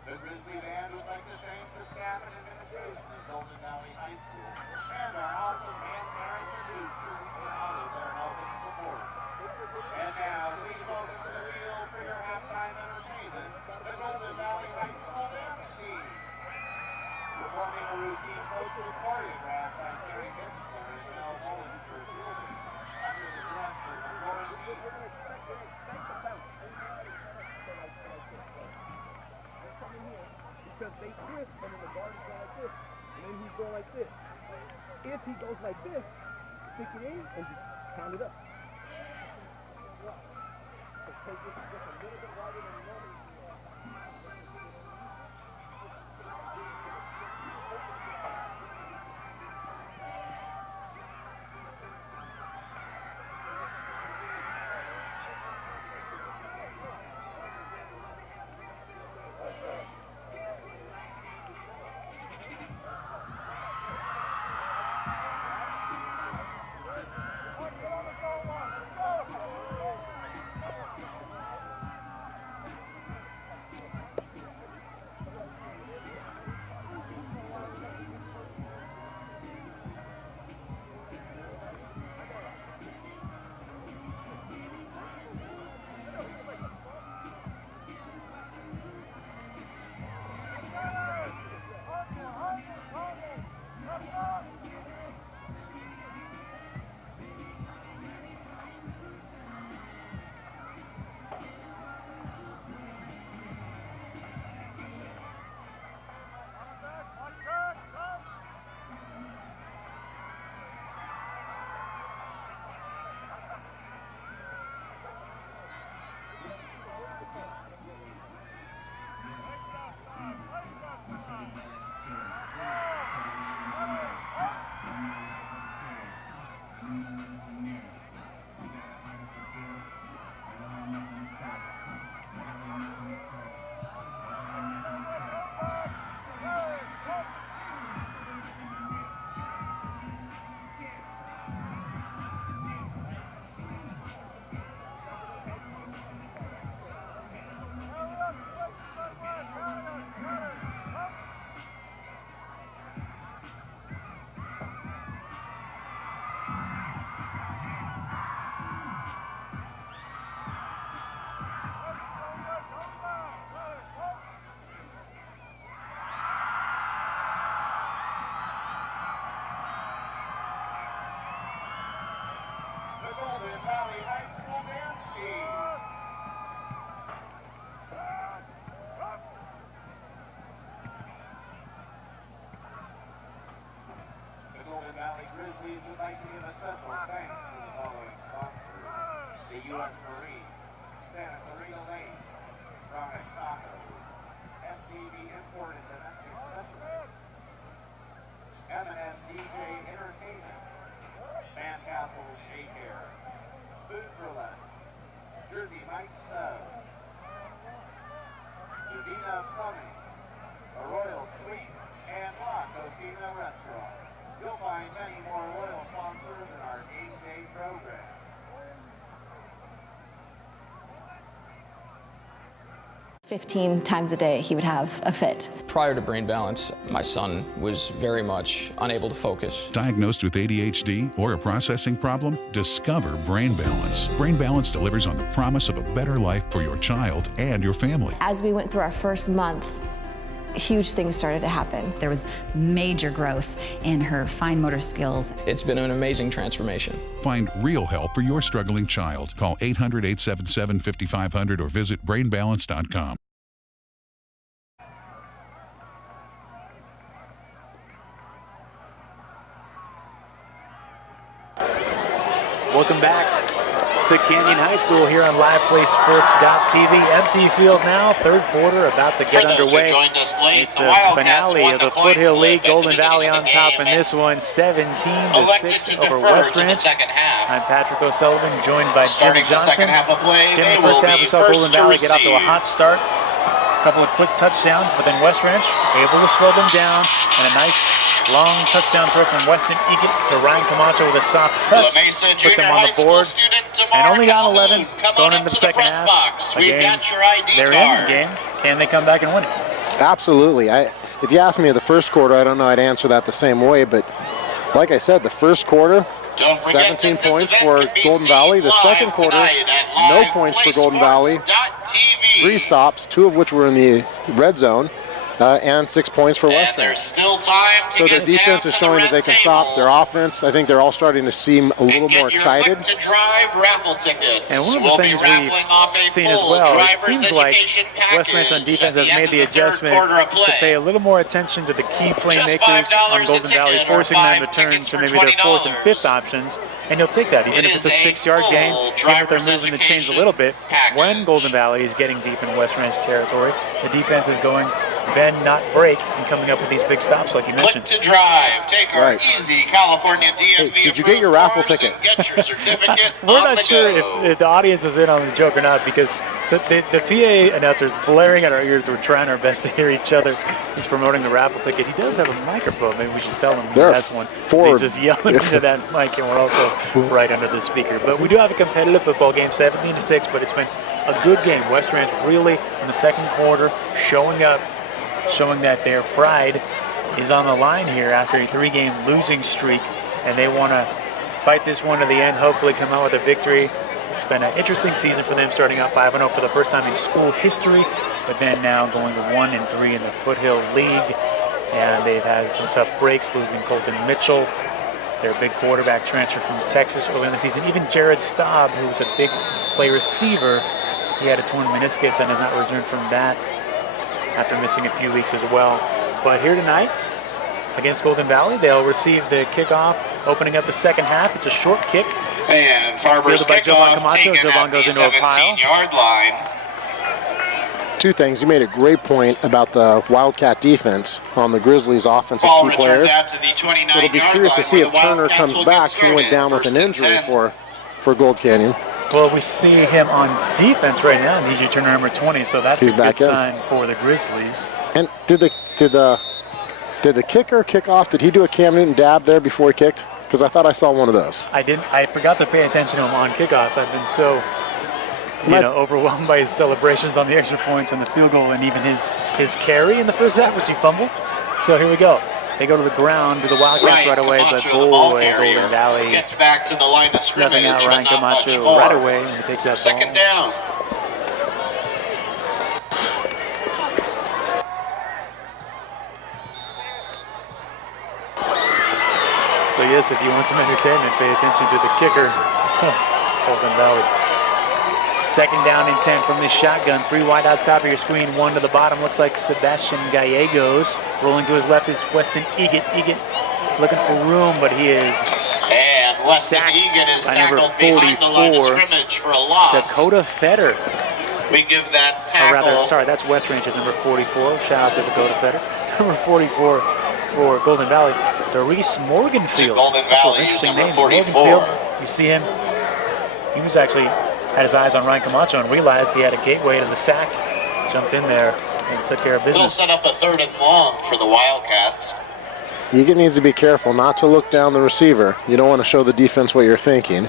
The Grizzly band would like to thank the staff and administration of Golden Valley High School and our awesome grandparents and boosters for all of their help and support. And now, please welcome to the field for your halftime entertainment, the Golden Valley High School dance team. Performing a routine close to choreographed by Terry Gitzler and Mel Bollinger Fielding, under the direction of Lauren Beaver. Because they twist and then the guard is going like this, and then he's going like this. If he goes like this, stick it in and just count it up. So take this just a little bit wider than normal. Valley High School dance team. The Golden Valley Grizzlies would like to give a special thanks to the following sponsors: the U.S. Marines, Santa Clarita Lane, Chronic Tacos, FTV Import and Domestic Specialist, M&M DJ Entertainment, Sandcastle Daycare, Food for Less, Jersey Mike Subs, Udina Plumbing, a Royal Suite, and La Cocina Restaurant. You'll find many more loyal sponsors in our game-day program. "15 times a day he would have a fit. Prior to brain balance, my son was very much unable to focus. Diagnosed with ADHD or a processing problem? Discover Brain Balance. Brain Balance delivers on the promise of a better life for your child and your family. As we went through our first month, huge things started to happen. There was major growth in her fine motor skills. It's been an amazing transformation. Find real help for your struggling child. Call 800-877-5500 or visit brainbalance.com. Welcome back to Canyon High School here on LivePlaySports.tv. Empty field now, third quarter about to get underway. It's the finale of the Foothill League. Golden Valley on top in this one, 17-6 over West Ranch. I'm Patrick O'Sullivan, joined by Jim Johnson. Jim, in the first half, we saw Golden Valley get off to a hot start. A couple of quick touchdowns, but then West Ranch able to slow them down, and a nice long touchdown throw from Weston Egan to Ryan Camacho with a soft touch. Put them on the board, and only down 11 going into the second half. Again, they're in the game. Can they come back and win it? Absolutely. If you asked me in the first quarter, I don't know I'd answer that the same way, but like I said, the first quarter, 17 points for Golden Valley. The second quarter, no points for Golden Valley. 3 stops, 2 of which were in the red zone, and 6 points for West Ranch. So their defense is showing that they can stop. Their offense, I think they're all starting to seem a little more excited. And one of the things we've seen as well, it seems like West Ranch on defense has made the adjustment to pay a little more attention to the key playmakers on Golden Valley, forcing them to turn to maybe their 4th and 5th options. And you'll take that, even if it's a 6-yard game, even if they're moving the chains a little bit. When Golden Valley is getting deep in West Ranch territory, the defense is going bend, not break, and coming up with these big stops like you mentioned. Click to drive. Take our easy California DMV. Hey, did you get your raffle ticket? Get your certificate. We're not sure if the audience is in on the joke or not, because the PA announcer's blaring at our ears. We're trying our best to hear each other. He's promoting the raffle ticket. He does have a microphone. Maybe we should tell him he has one. He's just yelling into that mic, and we're also right under the speaker. But we do have a competitive football game, 17-6, but it's been a good game. West Ranch really, in the second quarter, showing up, showing that their pride is on the line here after a 3-game losing streak, and they want to fight this one to the end, hopefully come out with a victory. It's been an interesting season for them, starting out 5-0 for the first time in school history, but then now going to 1-3 in the Foothill League, and they've had some tough breaks, losing Colton Mitchell, their big quarterback transfer from Texas early in the season. Even Jared Staub, who was a big play receiver, he had a torn meniscus and has not returned from that after missing a few weeks as well. But here tonight against Golden Valley, they'll receive the kickoff, opening up the second half. It's a short kick. And Farber's kickoff taken at the 17-yard line. 2 things. You made a great point about the Wildcat defense on the Grizzlies' offensive key players. It'll be curious to see if Turner comes back, who went down with an injury for Gold Canyon. Well, we see him on defense right now, DJ Turner, number 20, so that's a good sign for the Grizzlies. And did the kicker kick off? Did he do a Cam Newton dab there before he kicked? Because I thought I saw one of those. I forgot to pay attention to him on kickoffs. I've been so overwhelmed by his celebrations on the extra points and the field goal, and even his carry in the first half, which he fumbled. So here we go. They go to the ground, do the Wildcats right away, but boy, Golden Valley gets back to the line of scrimmage, out Ryan Camacho right away, and he takes that second down. So yes, if you want some entertainment, pay attention to the kicker, Golden Valley. Second down and 10 from this shotgun. 3 wide outs top of your screen, 1 to the bottom. Looks like Sebastian Gallegos. Rolling to his left is Weston Egan. Egan looking for room, but he is and Weston Egan is tackled behind the line of scrimmage for a loss. Dakota Fetter. We give that tackle. That's West Ranch's number 44. Shout out to Dakota Fetter. Number 44 for Golden Valley. Doris Morganfield. Golden Valley is number 44. Morganfield, you see him. He was actually had his eyes on Ryan Camacho and realized he had a gateway to the sack. Jumped in there and took care of business. They'll set up a 3rd and long for the Wildcats. Egan needs to be careful not to look down the receiver. You don't want to show the defense what you're thinking.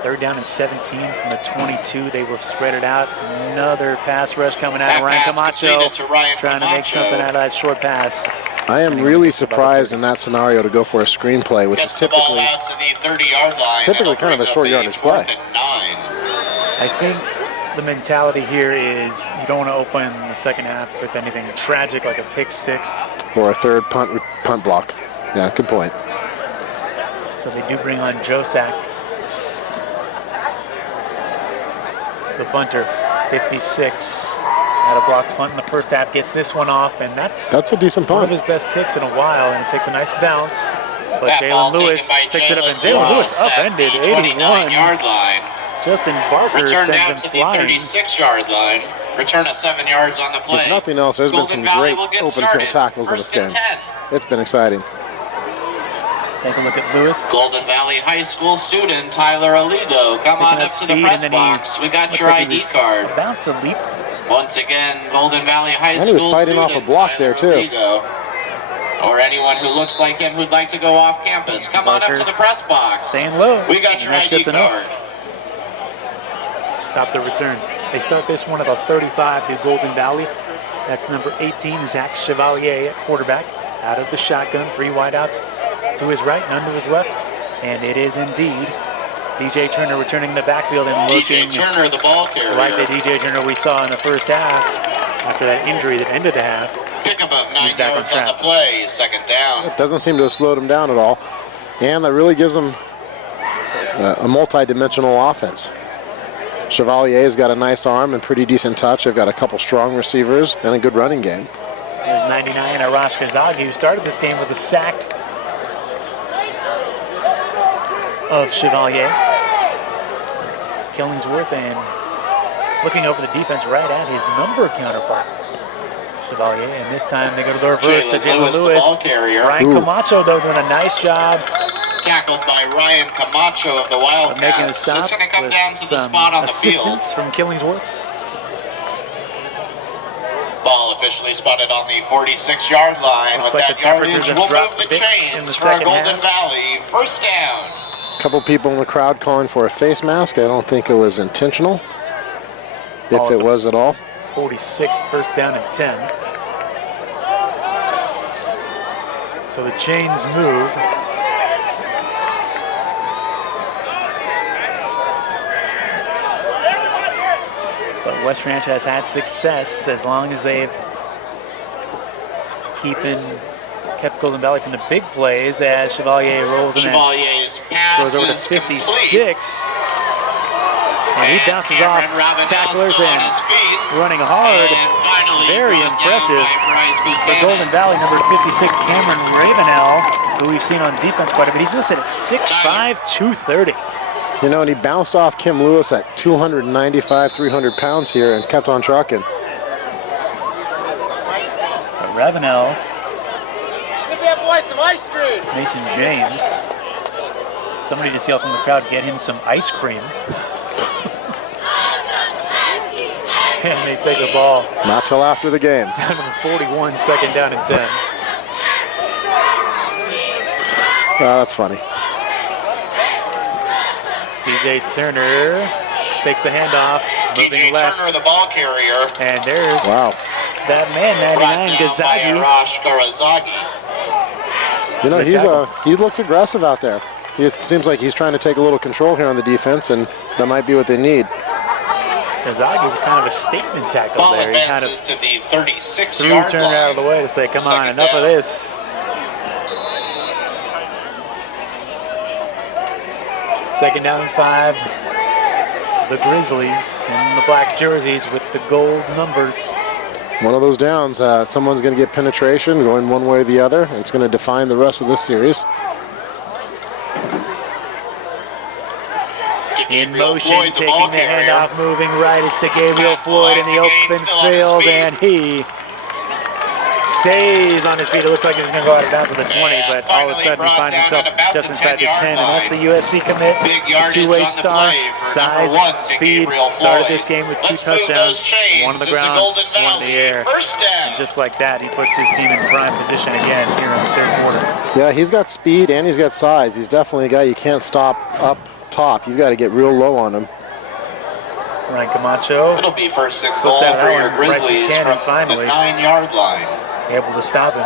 3rd down and 17 from the 22. They will spread it out. Another pass rush coming out of Ryan Camacho. Trying to make something out of that short pass. I am really surprised in that scenario to go for a screenplay, which is typically kind of a short yardage play. I think the mentality here is you don't want to open the second half with anything tragic like a pick 6. Or a 3rd punt block. Yeah, good point. So they do bring on Josak, the punter, 56. Had a blocked punt in the first half, gets this one off, and that's a decent punt. One of his best kicks in a while, and it takes a nice bounce. But Jalen Lewis picks it up, and Jalen Lewis upended 81. Justin Barker Return down sends to him the flying. 36-yard line. Return of 7 yards on the play. If nothing else, there's been some Valley great will get open started. field tackles in this First and game. 10. It's been exciting. Take a look at Lewis. Golden Valley High School student Tyler Aligo, come on up to the press box. We got your ID card. About to leap. Once again, Golden Valley High And School he was fighting off a student block Tyler there, too. Aligo. Or anyone who looks like him who'd like to go off campus, come on up to the press box. Staying low. We got your That's ID just enough. card. Stop the return. They start this one at the 35 to Golden Valley. That's number 18, Zach Chevalier at quarterback. Out of the shotgun, 3 wideouts to his right, none to his left. And it is indeed DJ Turner returning the backfield and looking DJ Turner, the ball carrier. like the DJ Turner we saw in the first half after that injury that ended the half. Pickup of 9 back on yards on the track. play, second down. It doesn't seem to have slowed him down at all. And that really gives them a multi-dimensional offense. Chevalier's got a nice arm and pretty decent touch. They've got a couple strong receivers and a good running game. There's 99, Arash Kazagi, who started this game with a sack of Chevalier. Killingsworth and looking over the defense right at his number counterpart, Chevalier, and this time they go to the reverse to Jalen Lewis. The ball carrier. Ryan Camacho, though, doing a nice job Tackled by Ryan Camacho of the Wildcats. making a stop It's going to come with down to the some spot on the field. assistance from Killingsworth. Ball officially spotted on the 46-yard line. Looks With like that the temperatures yardage, have we'll dropped move a the bit in the chains for second Golden half. Valley. First down. A couple people in the crowd calling for a face mask. I don't think it was intentional, if it was at all. 46, first down and 10. So the chains move. But West Ranch has had success as long as they've kept Golden Valley from the big plays as Chevalier rolls in Chevalier's pass goes over to is 56. complete. And he bounces off Cameron Ravenel tacklers still on and his feet. running hard. And finally Very brought down impressive. by Bryce For Buchanan. Golden Valley, number 56, Cameron Ravenel, who we've seen on defense quite a bit. He's listed at 6'5", 230. You know, and he bounced off Kim Lewis at 295, 300 pounds here and kept on trucking. So Ravenel, Give that boy some ice cream. Mason James. Somebody just yelled from the crowd, get him some ice cream. And they take the ball. Not till after the game. Down to the 41, second down and 10. That's funny. DJ Turner takes the handoff, moving DJ left. Turner, the ball carrier. And there's Wow. that man, Brought 99, down by Gazagi. Arash Garazagi. You know, Good tackle. he looks aggressive out there. It seems like he's trying to take a little control here on the defense, and that might be what they need. Gazagi with kind of a statement tackle Ball there. He kind of advances to the threw 36-yard Turner line. out of the way to say, come on, Second enough down. of this. Second down and 5. The Grizzlies in the black jerseys with the gold numbers. One of those downs, someone's going to get penetration going one way or the other. It's going to define the rest of this series. In Gabriel motion, Floyd, the ball taking the carrier. handoff, moving right. It's to Gabriel Pass the Floyd line in the to Gaines, open still on his field, feet. and he stays on his feet. It looks like he's going to go out of bounds to the 20, And but all of a finally sudden he brought finds down himself at about just the inside the 10-yard 10, and that's the line. USC commit. Big The yardage two-way on the star, play for size, number 1 to speed. Gabriel Started Floyd. this game with 2 Let's move touchdowns, those chains. 1 on the It's a ground, Golden 1 in the Valley air. first down. And just like that, he puts his team in prime position again here in the third quarter. Yeah, he's got speed and he's got size. He's definitely a guy you can't stop up top. You've got to get real low on him. Ryan Camacho It'll be first and Slips goal out of for that your one. Bryce Grizzlies Buchanan from finally. the 9-yard line. able to stop him.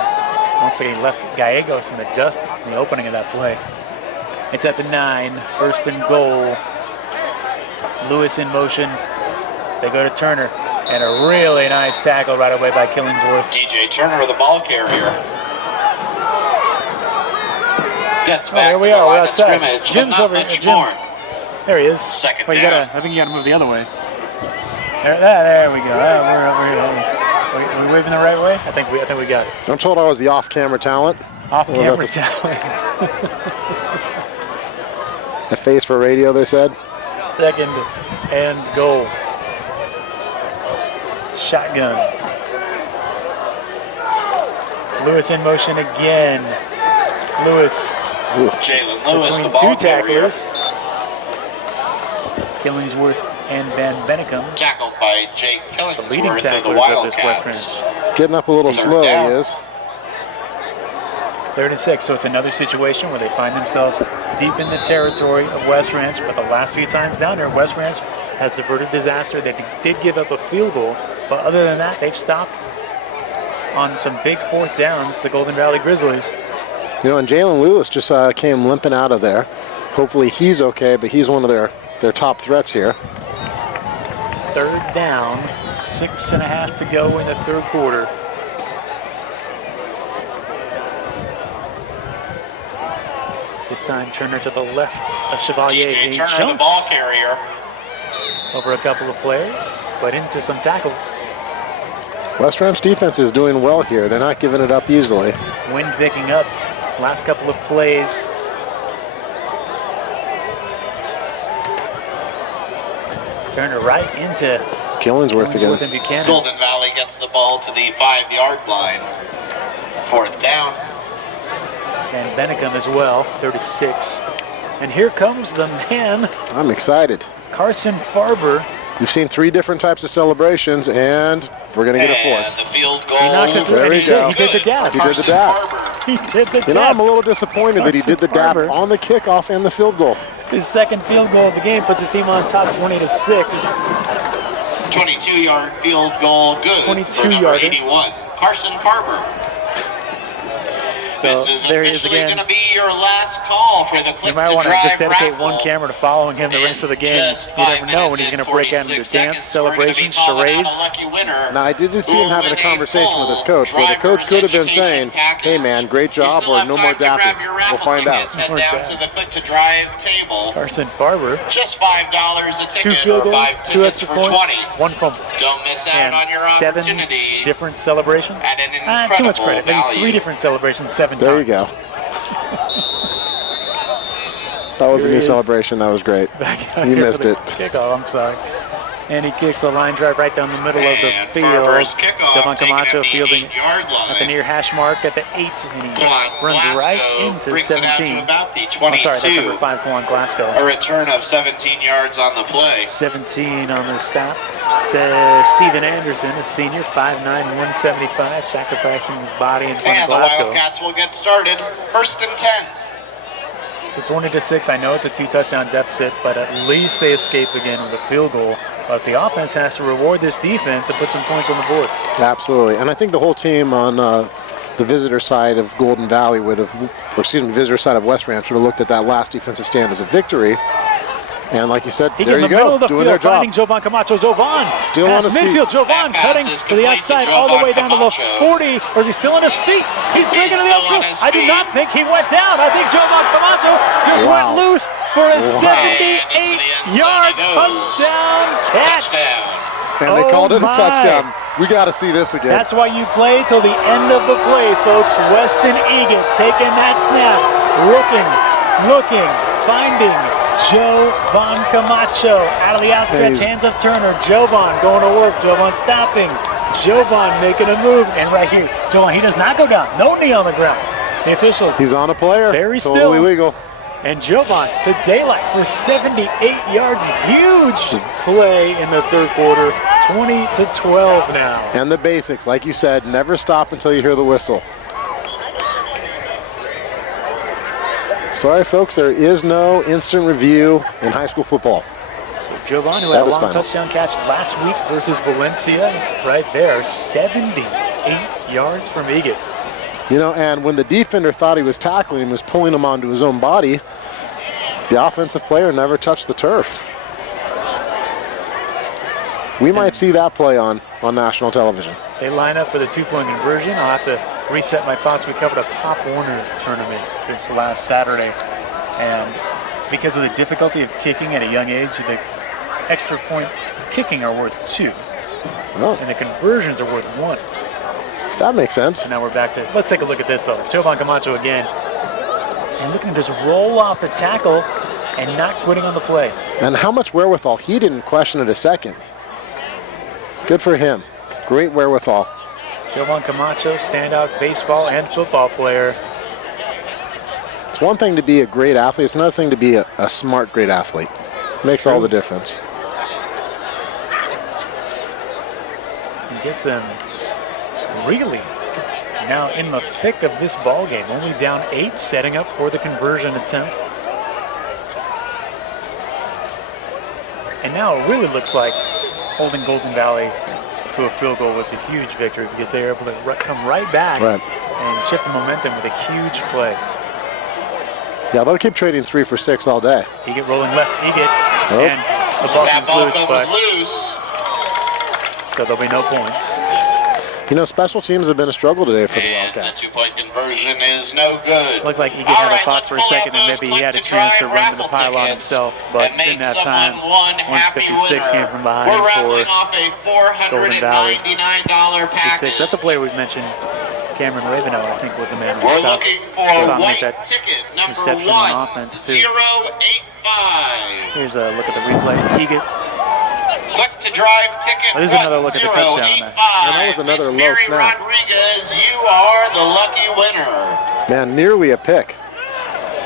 Looks like he left Gallegos in the dust in the opening of that play. It's at the 9, first and goal. Lewis in motion. They go to Turner. And a really nice tackle right away by Killingsworth. DJ Turner, the ball carrier. Gets back here to we the are. We're line of outside. scrimmage, Jim's but not over here. much Jim. more. There he is. Second Well, down. I think you got to move the other way. There we go. Are we waving the right way? I think we got it. I'm told I was the off-camera talent. Off-camera that's talent. A face for radio, they said. Second and goal. Shotgun. Lewis in motion again. Lewis Jalen Lewis, the between ball two carrier. tacklers. Killingsworth and Van Bennekom, Tackled by Jake the leading Killingsworth of the tacklers of this West Wildcats. Branch. Getting up a little Third slow, down. he is. 3rd and 6, so it's another situation where they find themselves deep in the territory of West Ranch, but the last few times down there, West Ranch has diverted disaster. They did give up a field goal, but other than that, they've stopped on some big 4th downs, the Golden Valley Grizzlies. You know, and Jalen Lewis just came limping out of there. Hopefully he's okay, but he's one of their top threats here. 3rd down, 6.5 to go in the 3rd quarter. This time Turner to the left of Chevalier. TJ He Turner, the jumps ball carrier. over a couple of players, but into some tackles. West Ranch defense is doing well here. They're not giving it up easily. Wind picking up last couple of plays. Turner right into Killingsworth again. and Buchanan. Golden Valley gets the ball to the 5-yard line. 4th down. And Bennekom as well, 36. And here comes the man, I'm excited. Carson Farber. We've seen 3 different types of celebrations, and we're going to get a And 4th. the field goal. He knocks it through, There and we he go. did the dab. He did the Carson dab. Farber. He did the You know, dab. I'm a little disappointed that he did the dab Carson Farber. on the kickoff and the field goal. His 2nd field goal of the game puts his team on top 20-6. 22-yard field goal, good. 22 for number yarder. 81, Carson Farber. So This is there he is officially again. going to be your last call for the You Click might to want to Drive just dedicate raffle. one camera to following him the rest of the game. Just You never 5 know when minutes he's going and to break out 46 into dance, seconds. We're gonna be celebrations, calling out charades. a lucky winner. Now, I didn't see who him having a will win conversation with his full coach, where the coach could have been driver's saying, education hey man, great package. You job, still or have no more time to grab dapping. your We'll raffle find out. tickets. Head More down dab. to the Click to Drive table. Carson Farber, Just $5 a 2 ticket field or goals, 5 2 tickets extra for points, 20. 1 fumble, Don't miss out and on your 7 opportunity different celebrations. at an Too much incredible credit. Maybe value. 3 different celebrations, 7 There times. you go. That was Here a he new is. celebration. That was great. Back out You here for missed the it. Kickoff, I'm sorry. And he kicks a line drive right down the middle of the And field. Farber's kickoff Jovan taken at Camacho the fielding 8-yard line. at the near hash mark at the 8, and he Quan runs Glasgow right into brings it out 17. to about the Oh, 22. sorry, that's number 5, Quan Glasgow. A return of 17 yards on the play. 17 on the stop. Steven Anderson, a senior, 5'9", 175, sacrificing his body in front of And the Glasgow. Wildcats will get started. 1st and 10. So 20-6, I know it's a 2-touchdown deficit, but at least they escape again with a field goal. But the offense has to reward this defense and put some points on the board. Absolutely. And I think the whole team on the visitor side of Golden Valley would have, or excuse me, visitor side of West Ranch would have looked at that last defensive stand as a victory. And like you said, He there in you the middle go, of the doing field, their job. finding Jovan Camacho. Jovan Still pass on his feet. midfield. Jovan That pass cutting is to the complete to outside all the Jovan way down to the Camacho. 40. Or is he still on his feet? He's breaking to the still on upfield. his I do feet. not think he went down. I think Jovan Camacho just Wow. went loose for a Wow. 78-yard touchdown catch. Touchdown. And they Oh called it a my. touchdown. We got to see this again. That's why you play till the end of the play, folks. Weston Egan taking that snap, looking, finding Jovan Camacho out of the outstretched hands of Turner. Jovan going to work. Jovan stopping. Jovan making a move. And right here, Jovan, he does not go down. No knee on the ground. The officials. He's on a player. Very totally still. legal. And Jovan to daylight for 78 yards. Huge play in the 3rd quarter. 20-12 now. And the basics, like you said, never stop until you hear the whistle. Sorry, folks, there is no instant review in high school football. Jovan, who That had a is long final. touchdown catch last week versus Valencia, right there, 78 yards from Egan. You know, and when the defender thought he was tackling him, was pulling him onto his own body, the offensive player never touched the turf. We might see that play on national television. They line up for the 2-point conversion. I'll have to reset my thoughts. We covered a Pop Warner tournament this last Saturday, and because of the difficulty of kicking at a young age, the extra points kicking are worth 2, Oh, and the conversions are worth 1. that makes sense. And now we're back to, let's take a look at this though. Jovan Camacho again. And looking to just roll off the tackle and not quitting on the play. And how much wherewithal. He didn't question it a second. Good for him. Great wherewithal. Jovan Camacho, standout baseball and football player. It's one thing to be a great athlete. It's another thing to be a smart, great athlete. Makes all the difference. He gets them really now in the thick of this ball game. Only down 8, setting up for the conversion attempt. And now it really looks like holding Golden Valley to a field goal was a huge victory because they were able to come right back and shift the momentum with a huge play. Yeah, they'll keep trading 3 for 6 all day. Eget rolling left, Eget, and the ball comes loose, so there'll be no points. You know, special teams have been a struggle today for the Wildcats. The 2-point conversion is no good. Looked like Eget had a thought for a second and maybe he had a chance to run to the pylon himself, but didn't have time. 156 came from behind for Golden Valley. 56. That's a player we've mentioned. Cameron Ravenel, I think, was the man who saw him make that reception on offense, too. 085. Here's a look at the replay. Eget. Click to drive ticket. This is another look at the touchdown there. And that was another low snap. Rodriguez, you are the lucky winner. Man, nearly a pick.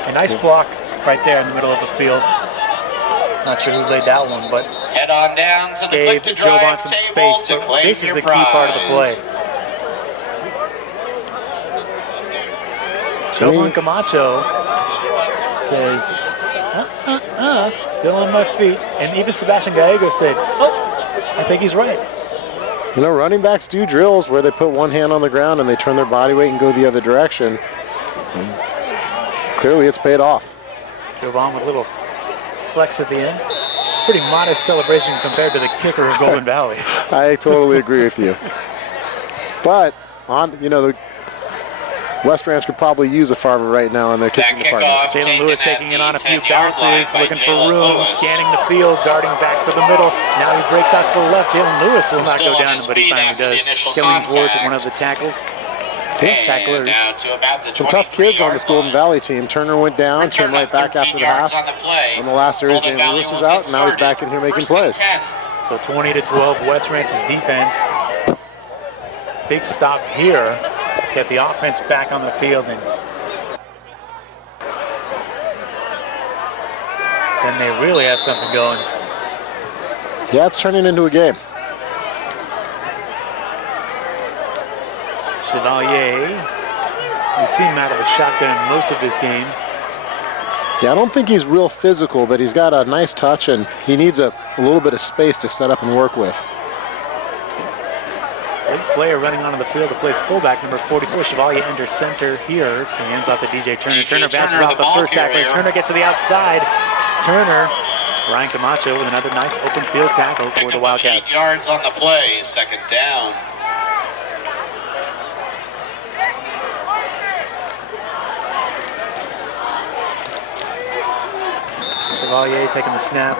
A nice block right there in the middle of the field. Not sure who laid that one, but head on down to the gave click to drive some table space. to But claim this is your the key part of the play. Jovan Camacho says, still on my feet. And even Sebastian Gallego said, I think he's right. You know, running backs do drills where they put one hand on the ground and they turn their body weight and go the other direction. And clearly it's paid off. Jovan with a little flex at the end. Pretty modest celebration compared to the kicker of Golden Valley. I totally agree with you. But, the West Ranch could probably use a Farver right now in their kicking department. Jalen Lewis taking it on a few bounces, looking for room, scanning the field, darting back to the middle. Now he breaks out to the left. Jalen Lewis will not go down, but he finally does. Killingsworth, one of the tackles. Tacklers. Some tough kids on this Golden Valley team. Turner went down, came right back after the half. On the last series, Jalen Lewis was out, and now he's back in here making plays. So 20-12, West Ranch's defense. Big stop here. Get the offense back on the field, and then they really have something going. Yeah, it's turning into a game. Chevalier, we've seen him out of a shotgun in most of this game. Yeah, I don't think he's real physical, but he's got a nice touch, and he needs a little bit of space to set up and work with. Big player running onto the field to play fullback, number 44. Chevalier under center here. To hands off to DJ Turner. Turner bounces off the first tackler. Turner gets to the outside. Turner, Ryan Camacho with another nice open field tackle for the Wildcats. 8 yards on the play, second down. Chevalier taking the snap.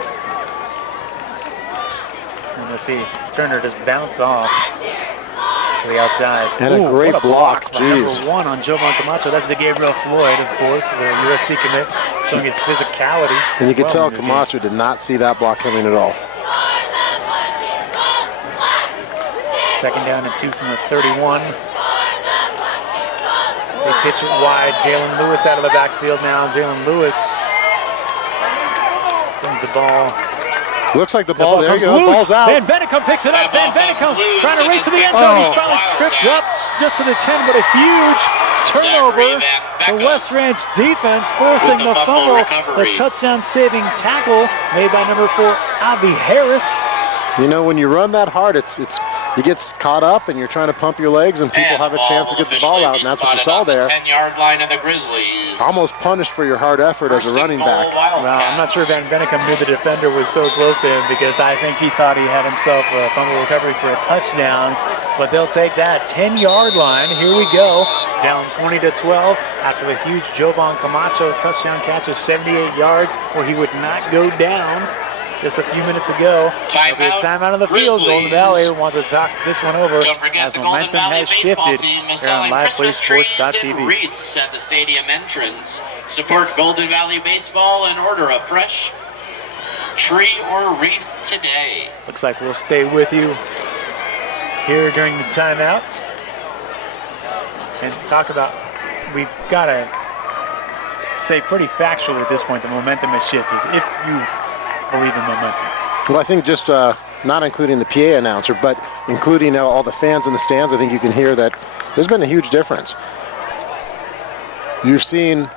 And let's see, Turner just bounced off to the outside. And a great block. Jeez. Number 1 on Jovan Camacho. That's the Gabriel Floyd, of course, the USC commit, showing his physicality. And you can tell Camacho did not see that block coming at all. Second down and 2 from the 31. They pitch it wide. Jalen Lewis out of the backfield now. Jalen Lewis brings the ball. Looks like the ball, there you go, the ball's out. Van Bennekom picks it up. Van Bennekom trying to race to the end zone. He's probably tripped up just to the 10, but a huge turnover. The West Ranch defense forcing the fumble. The touchdown-saving tackle made by number 4, Avi Harris. You know, when you run that hard, you get caught up and you're trying to pump your legs and people have a chance to get the ball out, and that's what you saw there. 10-yard line of the Grizzlies. Almost punished for your hard effort as a running back. Well, I'm not sure Van Bennekom knew the defender was so close to him, because I think he thought he had himself a fumble recovery for a touchdown. But they'll take that 10-yard line. Here we go. Down 20-12 after the huge Jovan Camacho touchdown catch of 78 yards where he would not go down just a few minutes ago. There'll be a timeout on the field. Golden Valley wants to talk this one over as momentum has shifted here on LivePlaySports.tv. Wreaths at the stadium entrance. Support Golden Valley baseball and order a fresh tree or wreath today? Looks like we'll stay with you here during the timeout and talk about, we've got to say pretty factually at this point, the momentum has shifted, if you believe in momentum. Well, I think just not including the PA announcer, but including all the fans in the stands, I think you can hear that there's been a huge difference. You've seen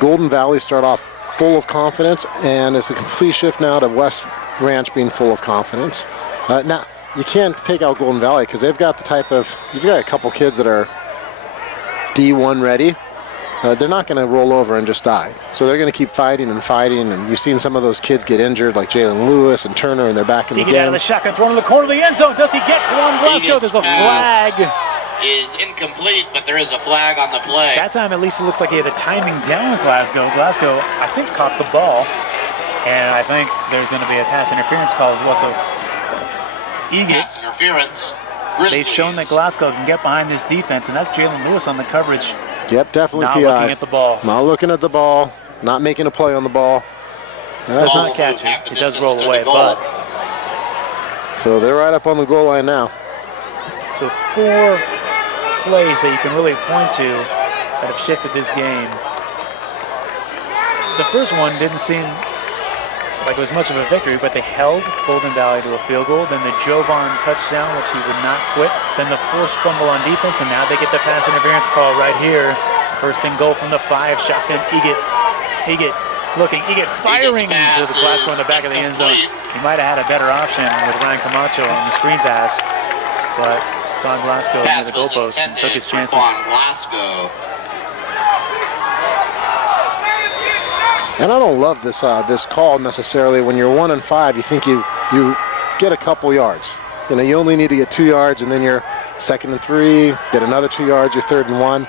Golden Valley start off full of confidence, and it's a complete shift now to West Ranch being full of confidence. Now, you can't take out Golden Valley because they've got the type of, you've got a couple kids that are D1 ready. They're not going to roll over and just die. So they're going to keep fighting and fighting, and you've seen some of those kids get injured, like Jalen Lewis and Turner, and they're back in the game. Out of the shotgun, thrown in the corner of the end zone. Does he get Juan Glasgow? There's a flag. Is incomplete, but there is a flag on the play. That time, at least, it looks like he had the timing down with Glasgow. Glasgow, I think, caught the ball, and I think there's going to be a pass interference call as well. So, pass interference. They've shown that Glasgow can get behind this defense, and that's Jalen Lewis on the coverage. Yep, definitely not PI. Looking at the ball. Not looking at the ball. Not making a play on the ball. Does not catch it. It does roll away, but. So they're right up on the goal line now. So 4 plays that you can really point to that have shifted this game. The first one didn't seem like it was much of a victory, but they held Golden Valley to a field goal. Then the Jovan touchdown, which he would not quit. Then the forced fumble on defense, and now they get the pass interference call right here. First and goal from the 5, shotgun Eget. Eget looking, Eget firing into the Glasgow in the back of the end zone. He might have had a better option with Ryan Camacho on the screen pass, but saw Glasgow near the goalpost and took his chances. And I don't love this this call necessarily. When you're 1 and 5, you think you get a couple yards. You know, you only need to get 2 yards, and then you're 2nd and 3, get another 2 yards, you're 3rd and 1.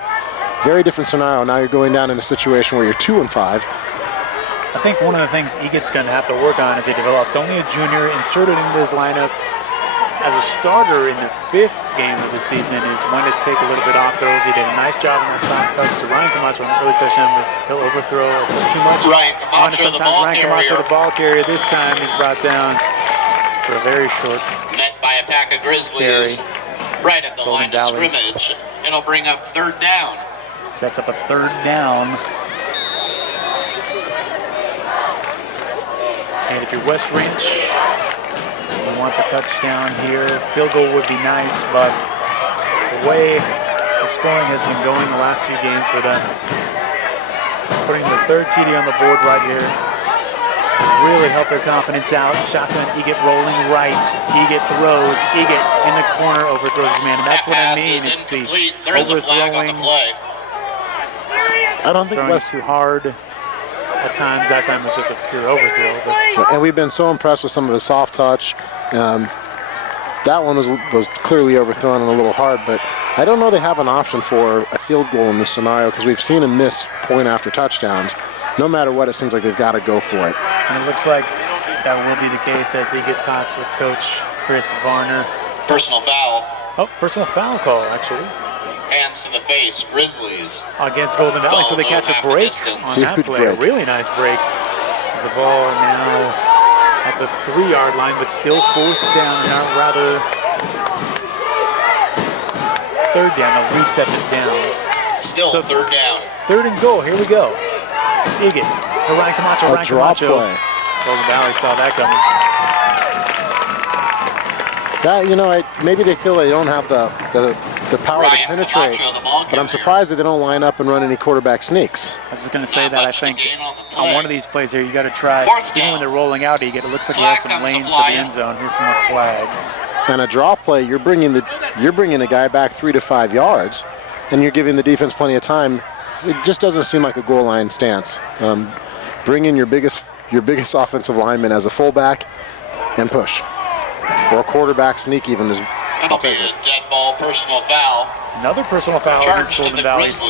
Very different scenario. Now you're going down in a situation where you're 2 and 5. I think one of the things Eget's going to have to work on as he develops. Only a junior inserted into his lineup as a starter in the 5th game of the season is when to take a little bit off throws. He did a nice job on that soft touch to Ryan Camacho on the early touchdown, but he'll overthrow too much. Ryan Camacho, the ball carrier. This time he's brought down for a very short. Met by a pack of Grizzlies right at the line of scrimmage. It'll bring up 3rd down. Sets up a 3rd down. And if you're West Ranch, you want the touchdown here. Field goal would be nice, but the way the scoring has been going the last few games for them, putting the 3rd TD on the board right here really helped their confidence out. Shotgun, Eget rolling right. Eget throws. Eget in the corner, overthrows his man. And that's what I mean. It's the overthrowing. I don't think West too hard. At times, that time was just a pure overthrow. But. And we've been so impressed with some of the soft touch. That one was clearly overthrown and a little hard, but I don't know they have an option for a field goal in this scenario because we've seen him miss point after touchdowns. No matter what, it seems like they've got to go for it. And it looks like that will be the case as Eget talks with Coach Chris Varner. Personal foul. Oh, personal foul call, actually. Hands to the face, Grizzlies. Against Golden Valley, so they catch a break on that play. A really nice break. As the ball now at the 3-yard line, but still 4th down, not rather 3rd down. They'll reset it down. Still so 3rd down. 3rd and goal, here we go. Eget to Ryan Camacho. Ryan Camacho. Golden Valley saw that coming. That, you know, maybe they feel they don't have the power to penetrate, but I'm surprised that they don't line up and run any quarterback sneaks. I was just going to say that I think on one of these plays here, you got to try, even when they're rolling out, it looks like he has some lanes to the end zone. Here's some more flags. And a draw play, you're bringing a guy back 3 to 5 yards, and you're giving the defense plenty of time. It just doesn't seem like a goal line stance. Bring in your biggest offensive lineman as a fullback and push. Or a quarterback sneak even is. That'll be a dead ball personal foul. Another personal foul against Golden Valley. So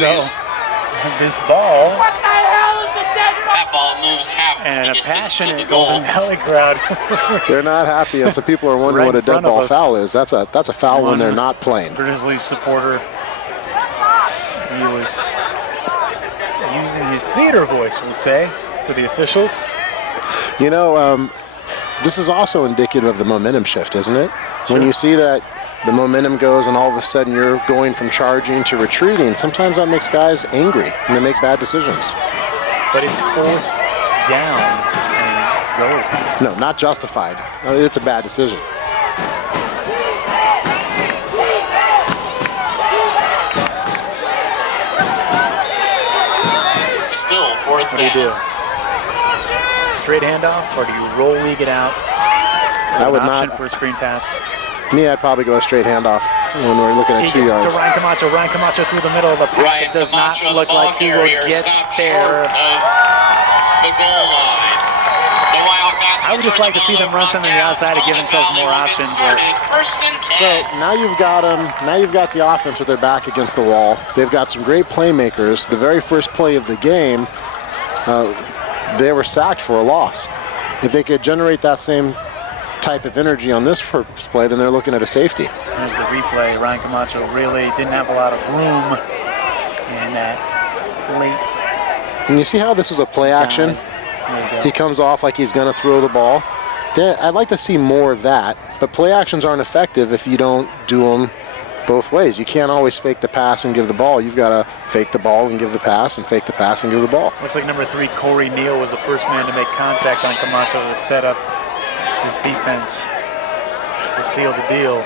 this ball. That ball moves half. And a passionate Golden Valley crowd. They're not happy, and some people are wondering what a dead ball foul is. That's a foul when they're not playing. Grizzlies supporter. He was using his theater voice, we'll say, to the officials. You know, This is also indicative of the momentum shift, isn't it? Sure. When you see that the momentum goes and all of a sudden you're going from charging to retreating, sometimes that makes guys angry and they make bad decisions. But it's 4th down and go. No, not justified. It's a bad decision. Still 4th What do you do? Straight handoff, or do you roll league it out? I would option not. for a screen pass. Me, I'd probably go a straight handoff when we're looking at 2 yards. To Ryan Camacho. Ryan Camacho through the middle of the pack. It does not look like he will get there. The goal line. The Wildcats I would just like to see them run something to the outside to give themselves more options. First and 10. So now you've got them. Now you've got the offense with their back against the wall. They've got some great playmakers. The very first play of the game, they were sacked for a loss. If they could generate that same type of energy on this first play, then they're looking at a safety. There's the replay. Ryan Camacho really didn't have a lot of room in that late. And you see how this is a play action? He comes off like he's going to throw the ball. I'd like to see more of that, but play actions aren't effective if you don't do them both ways. You can't always fake the pass and give the ball. You've got to fake the ball and give the pass, and fake the pass and give the ball. Looks like number 3, Corey Neal, was the first man to make contact on Camacho to set up his defense to seal the deal.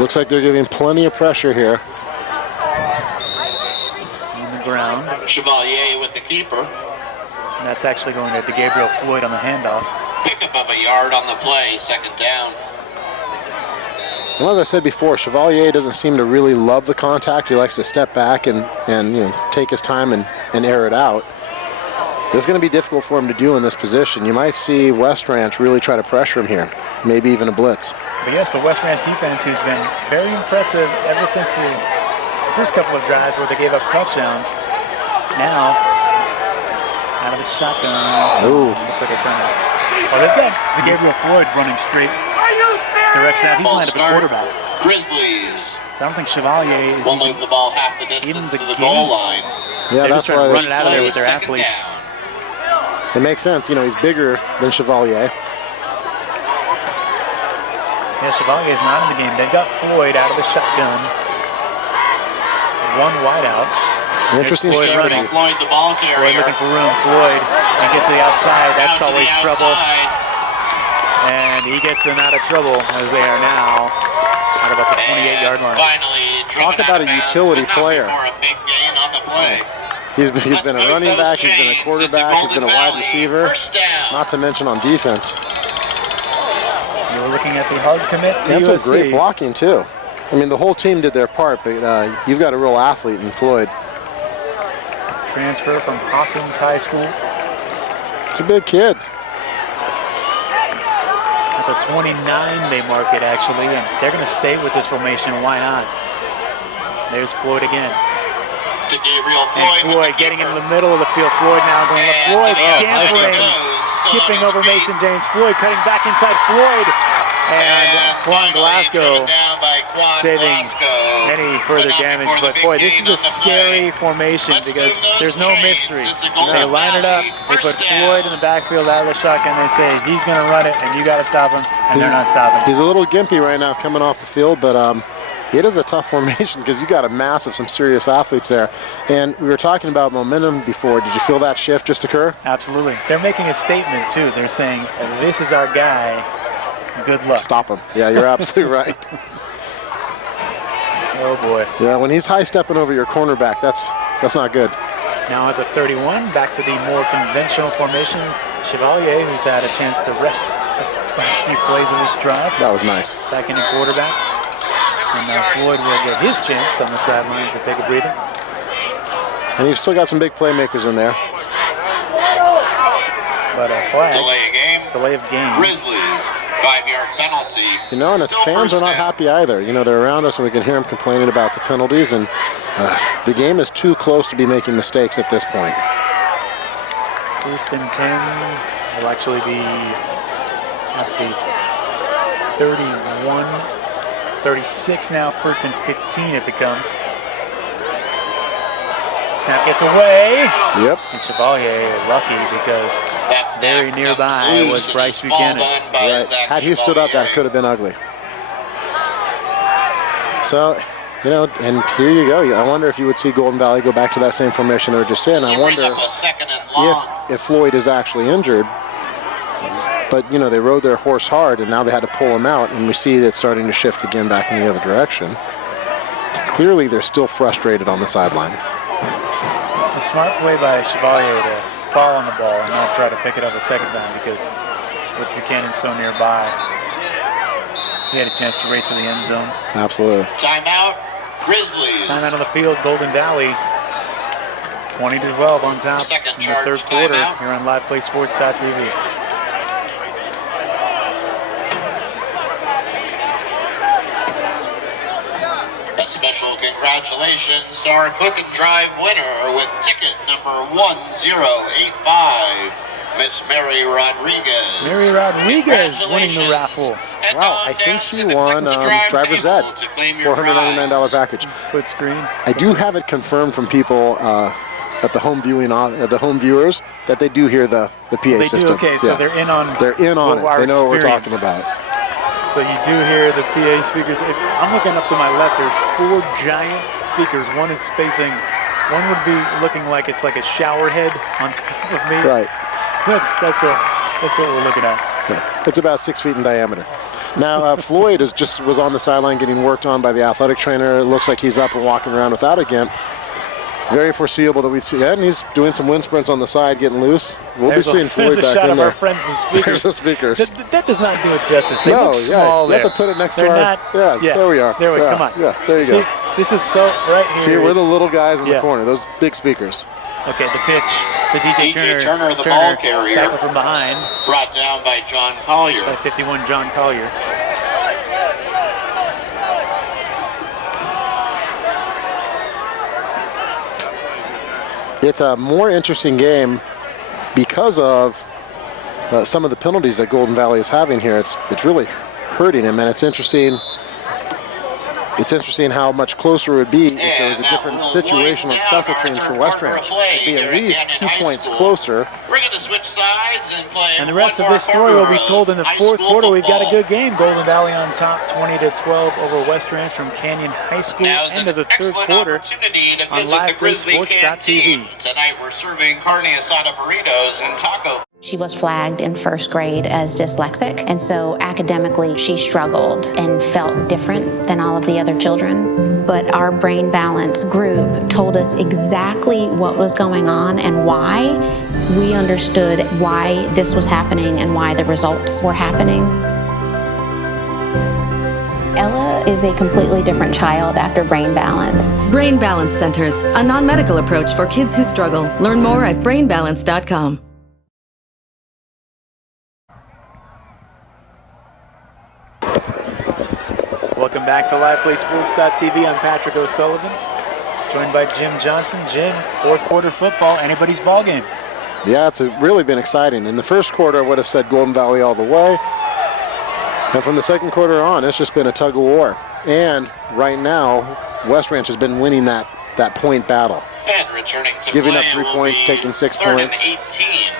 Looks like they're giving plenty of pressure here. On the ground. Chevalier with the keeper. And that's actually going to Gabriel Floyd on the handoff. Pickup of a yard on the play, 2nd down. Well, as I said before, Chevalier doesn't seem to really love the contact. He likes to step back and take his time and air it out. This is going to be difficult for him to do in this position. You might see West Ranch really try to pressure him here, maybe even a blitz. But yes, the West Ranch defense, who's been very impressive ever since the first couple of drives where they gave up touchdowns. Now, out of the shotgun. Ooh. Looks like they're trying to. Oh, they've got Gabriel Floyd running straight. Direct snap. He's lined up a quarterback. Grizzlies. So I don't think Chevalier is Will move the ball half the distance to the goal line. Yeah, they're that's just trying why to run it out of there with their athletes. It makes sense. He's bigger than Chevalier. Yeah, Chevalier is not in the game. They've got Floyd out of the shotgun. One wide out. Interesting Floyd strategy. running. Floyd, the ball carrier. Floyd looking for room. Floyd and gets to the outside. That's Out to always the trouble. outside. And he gets them out of trouble as they are now at about the 28-yard line. Finally, Talk about a utility player. For a big gain on the play. He's been a running back, he's been a quarterback, he's been a wide receiver, First down. not to mention on defense. You were looking at the hard commit to That's USC. a great blocking too. I mean, the whole team did their part, but you've got a real athlete in Floyd. Transfer from Hawkins High School. It's a big kid. At the 29 they mark it actually, and they're going to stay with this formation. Why not? There's Floyd again. To Gabriel And Floyd. Floyd getting in the middle of the field. Floyd now going to Floyd, scampering, skipping over Mason James. Floyd cutting back inside Floyd. And Quan Glasgow saving any further damage. But boy, this is a scary formation because there's no mystery. They line it up, they put Floyd in the backfield out of the shotgun, they say he's going to run it and you got to stop him, and they're not stopping. He's a little gimpy right now coming off the field, but it is a tough formation because you got a mass of some serious athletes there. And we were talking about momentum before. Did you feel that shift just occur? Absolutely. They're making a statement too. They're saying, this is our guy. Good luck. Stop him. Yeah, you're absolutely right. Oh boy. Yeah, when he's high stepping over your cornerback, that's not good. Now at the 31, back to the more conventional formation. Chevalier, who's had a chance to rest the last few plays of this drive. That was nice. Back in the quarterback. And now Floyd will get his chance on the sidelines to take a breather. And you've still got some big playmakers in there. But a flag. Delay of game. Grizzlies, 5-yard penalty. And the Still fans are first not down. happy either. They're around us and we can hear them complaining about the penalties, and the game is too close to be making mistakes at this point. 1st and 10 will actually be at the 31, 36 now, 1st and 15 it becomes. Snap gets away. Yep. And Chevalier lucky because very nearby was Bryce Buchanan. Right. Had he stood up, that could have been ugly. So, you know, and here you go. I wonder if you would see Golden Valley go back to that same formation they were just in. I wonder if Floyd is actually injured. But, you know, they rode their horse hard, and now they had to pull him out, and we see it starting to shift again back in the other direction. Clearly, they're still frustrated on the sideline. A smart play by Chevalier to fall on the ball and not try to pick it up a second time, because with Buchanan so nearby, he had a chance to race to the end zone. Absolutely. Timeout, Grizzlies. Timeout on the field, Golden Valley. 20-12 on top in the third quarter here on LivePlaySports.tv. A special congratulations to our Cook and Drive winner with ticket number 1085, Miss Mary Rodriguez. Mary Rodriguez winning the raffle. Wow, I think she won driver's ed, $499 package. Split screen. I do have it confirmed from people at the home viewing, the home viewers, that they do hear the PA system. Okay, so they're in on. They're in on it. They know what we're talking about. So you do hear the PA speakers. I'm looking up to my left. There's 4 giant speakers. One is facing. One would be looking like it's like a shower head on top of me. Right. That's what we're looking at. Yeah. It's about 6 feet in diameter. Now Floyd was on the sideline getting worked on by the athletic trainer. It looks like he's up and walking around without a gimp. Very foreseeable that we'd see that, and he's doing some wind sprints on the side, getting loose. We'll be seeing Floyd back in there. There's a shot of our friends in the speakers. There's the speakers. That does not do it justice. They look small there. You have to put it next to our. There we are. There we come on. Yeah, there you go. This is so right here. See, we're the little guys in the corner. Those big speakers. Okay, the pitch. The DJ Turner, the ball carrier. Tackle from behind. Brought down by John Collier. By 51, John Collier. It's a more interesting game because of some of the penalties that Golden Valley is having here. It's really hurting him, and it's interesting. It's interesting how much closer it would be if there was a different situation on special teams for West Ranch. It'd be at least 2 points closer. We're going to switch sides and play. And the rest of this story will be told in the fourth quarter. We've got a good game. Golden Valley on top, 20-12 over West Ranch from Canyon High School. End of the third quarter on LivePlaySports.tv. Tonight we're serving carne asada burritos and taco. She was flagged in first grade as dyslexic, and so academically she struggled and felt different than all of the other children. But our brain balance group told us exactly what was going on and why. We understood why this was happening and why the results were happening. Ella is a completely different child after Brain Balance. Brain Balance Centers, a non-medical approach for kids who struggle. Learn more at brainbalance.com. Welcome back to LivePlaySports.tv. I'm Patrick O'Sullivan, joined by Jim Johnson. Jim, fourth quarter football, anybody's ball game. Yeah, it's really been exciting. In the first quarter, I would have said Golden Valley all the way. And from the second quarter on, it's just been a tug of war. And right now, West Ranch has been winning that point battle. And returning to giving play up 3 will points, be taking 6 third points. and 18.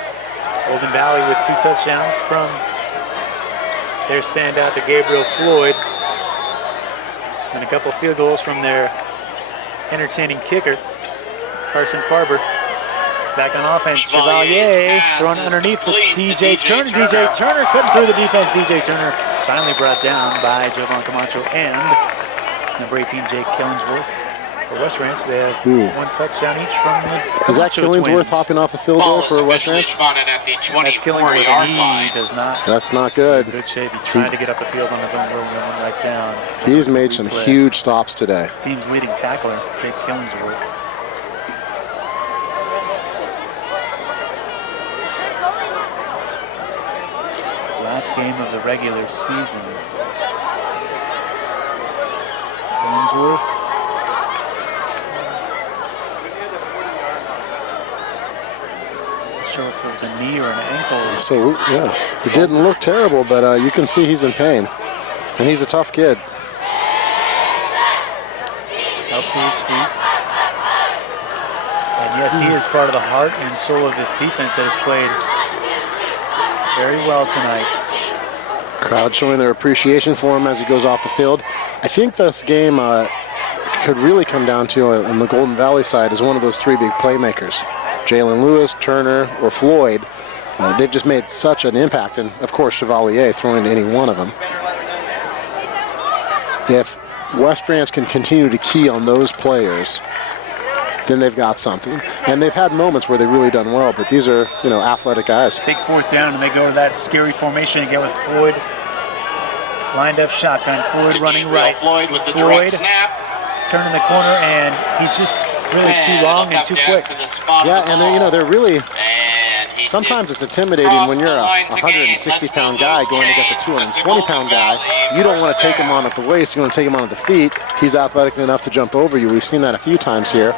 Golden Valley with 2 touchdowns from their standout to Gabriel Floyd. And a couple field goals from their entertaining kicker, Carson Farber. Back on offense, Chevalier thrown underneath for DJ Turner. DJ Turner couldn't through the defense. DJ Turner finally brought down by Jovan Camacho and number 18, Jake Killingsworth. For West Ranch, they have 1 touchdown each from the Camacho Is that Killingsworth twins. Hopping off the field goal for West Ranch? That's Killingsworth, and he does not. That's not good. Good shape. He tried to get up the field on his own will and went right down. He's made some huge stops today. His team's leading tackler, Jake Killingsworth. Last game of the regular season. Killingsworth. Not sure if it was a knee or an ankle. So, yeah, it didn't look terrible, but you can see he's in pain. And he's a tough kid. Up to his feet. Yes, he is part of the heart and soul of this defense that has played very well tonight. Crowd showing their appreciation for him as he goes off the field. I think this game could really come down to, on the Golden Valley side, is one of those three big playmakers. Jalen Lewis, Turner, or Floyd. They've just made such an impact, and of course Chevalier throwing to any one of them. If West Branch can continue to key on those players, then they've got something. And they've had moments where they've really done well, but these are, athletic guys. Big fourth down, and they go to that scary formation again with Floyd. Lined up shotgun. Floyd running right. Floyd with the direct snap. Turning the corner, and he's just really too long and too quick. Yeah, and they're really, sometimes it's intimidating when you're a 160-pound guy going against a 220-pound guy. You don't want to take him on at the waist, you want to take him on at the feet. He's athletic enough to jump over you. We've seen that a few times here.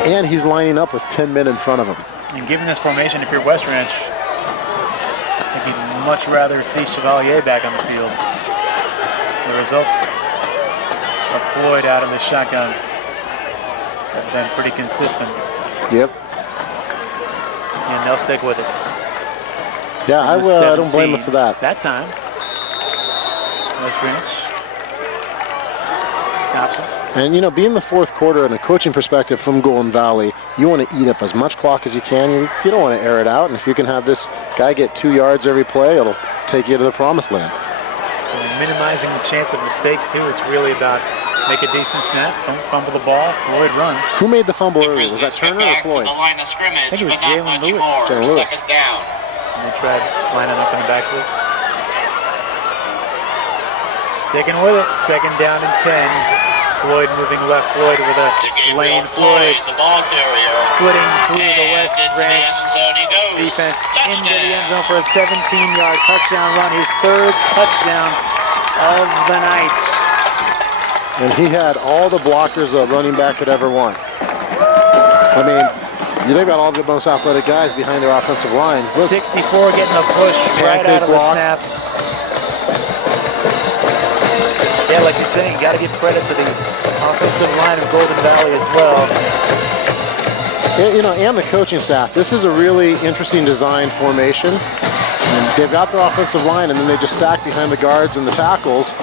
And he's lining up with 10 men in front of him. And given this formation, if you're West Ranch, I think you'd much rather see Chevalier back on the field. The results of Floyd out in the shotgun have been pretty consistent. Yep. And they'll stick with it. Yeah, I don't blame them for that. That time, West Ranch stops it. And being the fourth quarter in a coaching perspective from Golden Valley, you want to eat up as much clock as you can. You don't want to air it out. And if you can have this guy get 2 yards every play, it'll take you to the promised land. And minimizing the chance of mistakes too. It's really about make a decent snap, don't fumble the ball, Floyd run. Who made the fumble earlier? Was that Turner or Floyd? I think it was Jalen Lewis. Second down. And they tried lining up in the backfield. Sticking with it, second down and 10. Floyd moving left, Floyd with a lane, Floyd the ball carrier. splitting through the West Branch defense into the end zone for a 17-yard touchdown run, his third touchdown of the night. And he had all the blockers a running back could ever want. I mean, they've got all the most athletic guys behind their offensive line. Look. 64 getting a push right out of the snap. Yeah, like you're saying, you got to give credit to the offensive line of Golden Valley as well. And the coaching staff. This is a really interesting design formation. And they've got their offensive line, and then they just stack behind the guards and the tackles.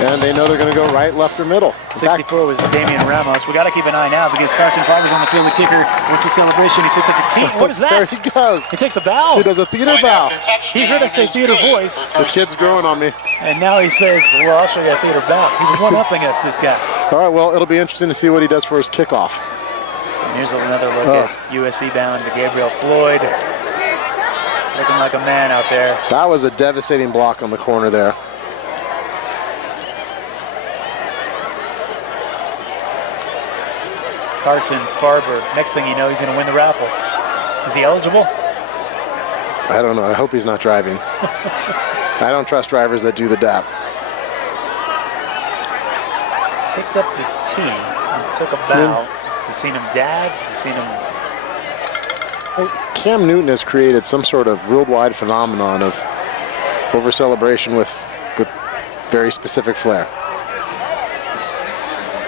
And they know they're going to go right, left, or middle. 64 was Damian Ramos. We got to keep an eye now because Carson Farber's on the field. The kicker. What's the celebration? He puts up the tee. What is that? There he goes. He takes a bow. He does a theater bow. He heard us say theater voice. This kid's growing on me. And now he says, well, I'll show you a theater bow. He's one-upping us, this guy. All right, well, it'll be interesting to see what he does for his kickoff. And here's another look at USC bound to Gabriel Floyd. Looking like a man out there. That was a devastating block on the corner there. Carson Farber. Next thing you know, he's going to win the raffle. Is he eligible? I don't know. I hope he's not driving. I don't trust drivers that do the DAP. Picked up the tee and took a bow. You've seen him dab. You've seen him. Well, Cam Newton has created some sort of worldwide phenomenon of over celebration with very specific flair.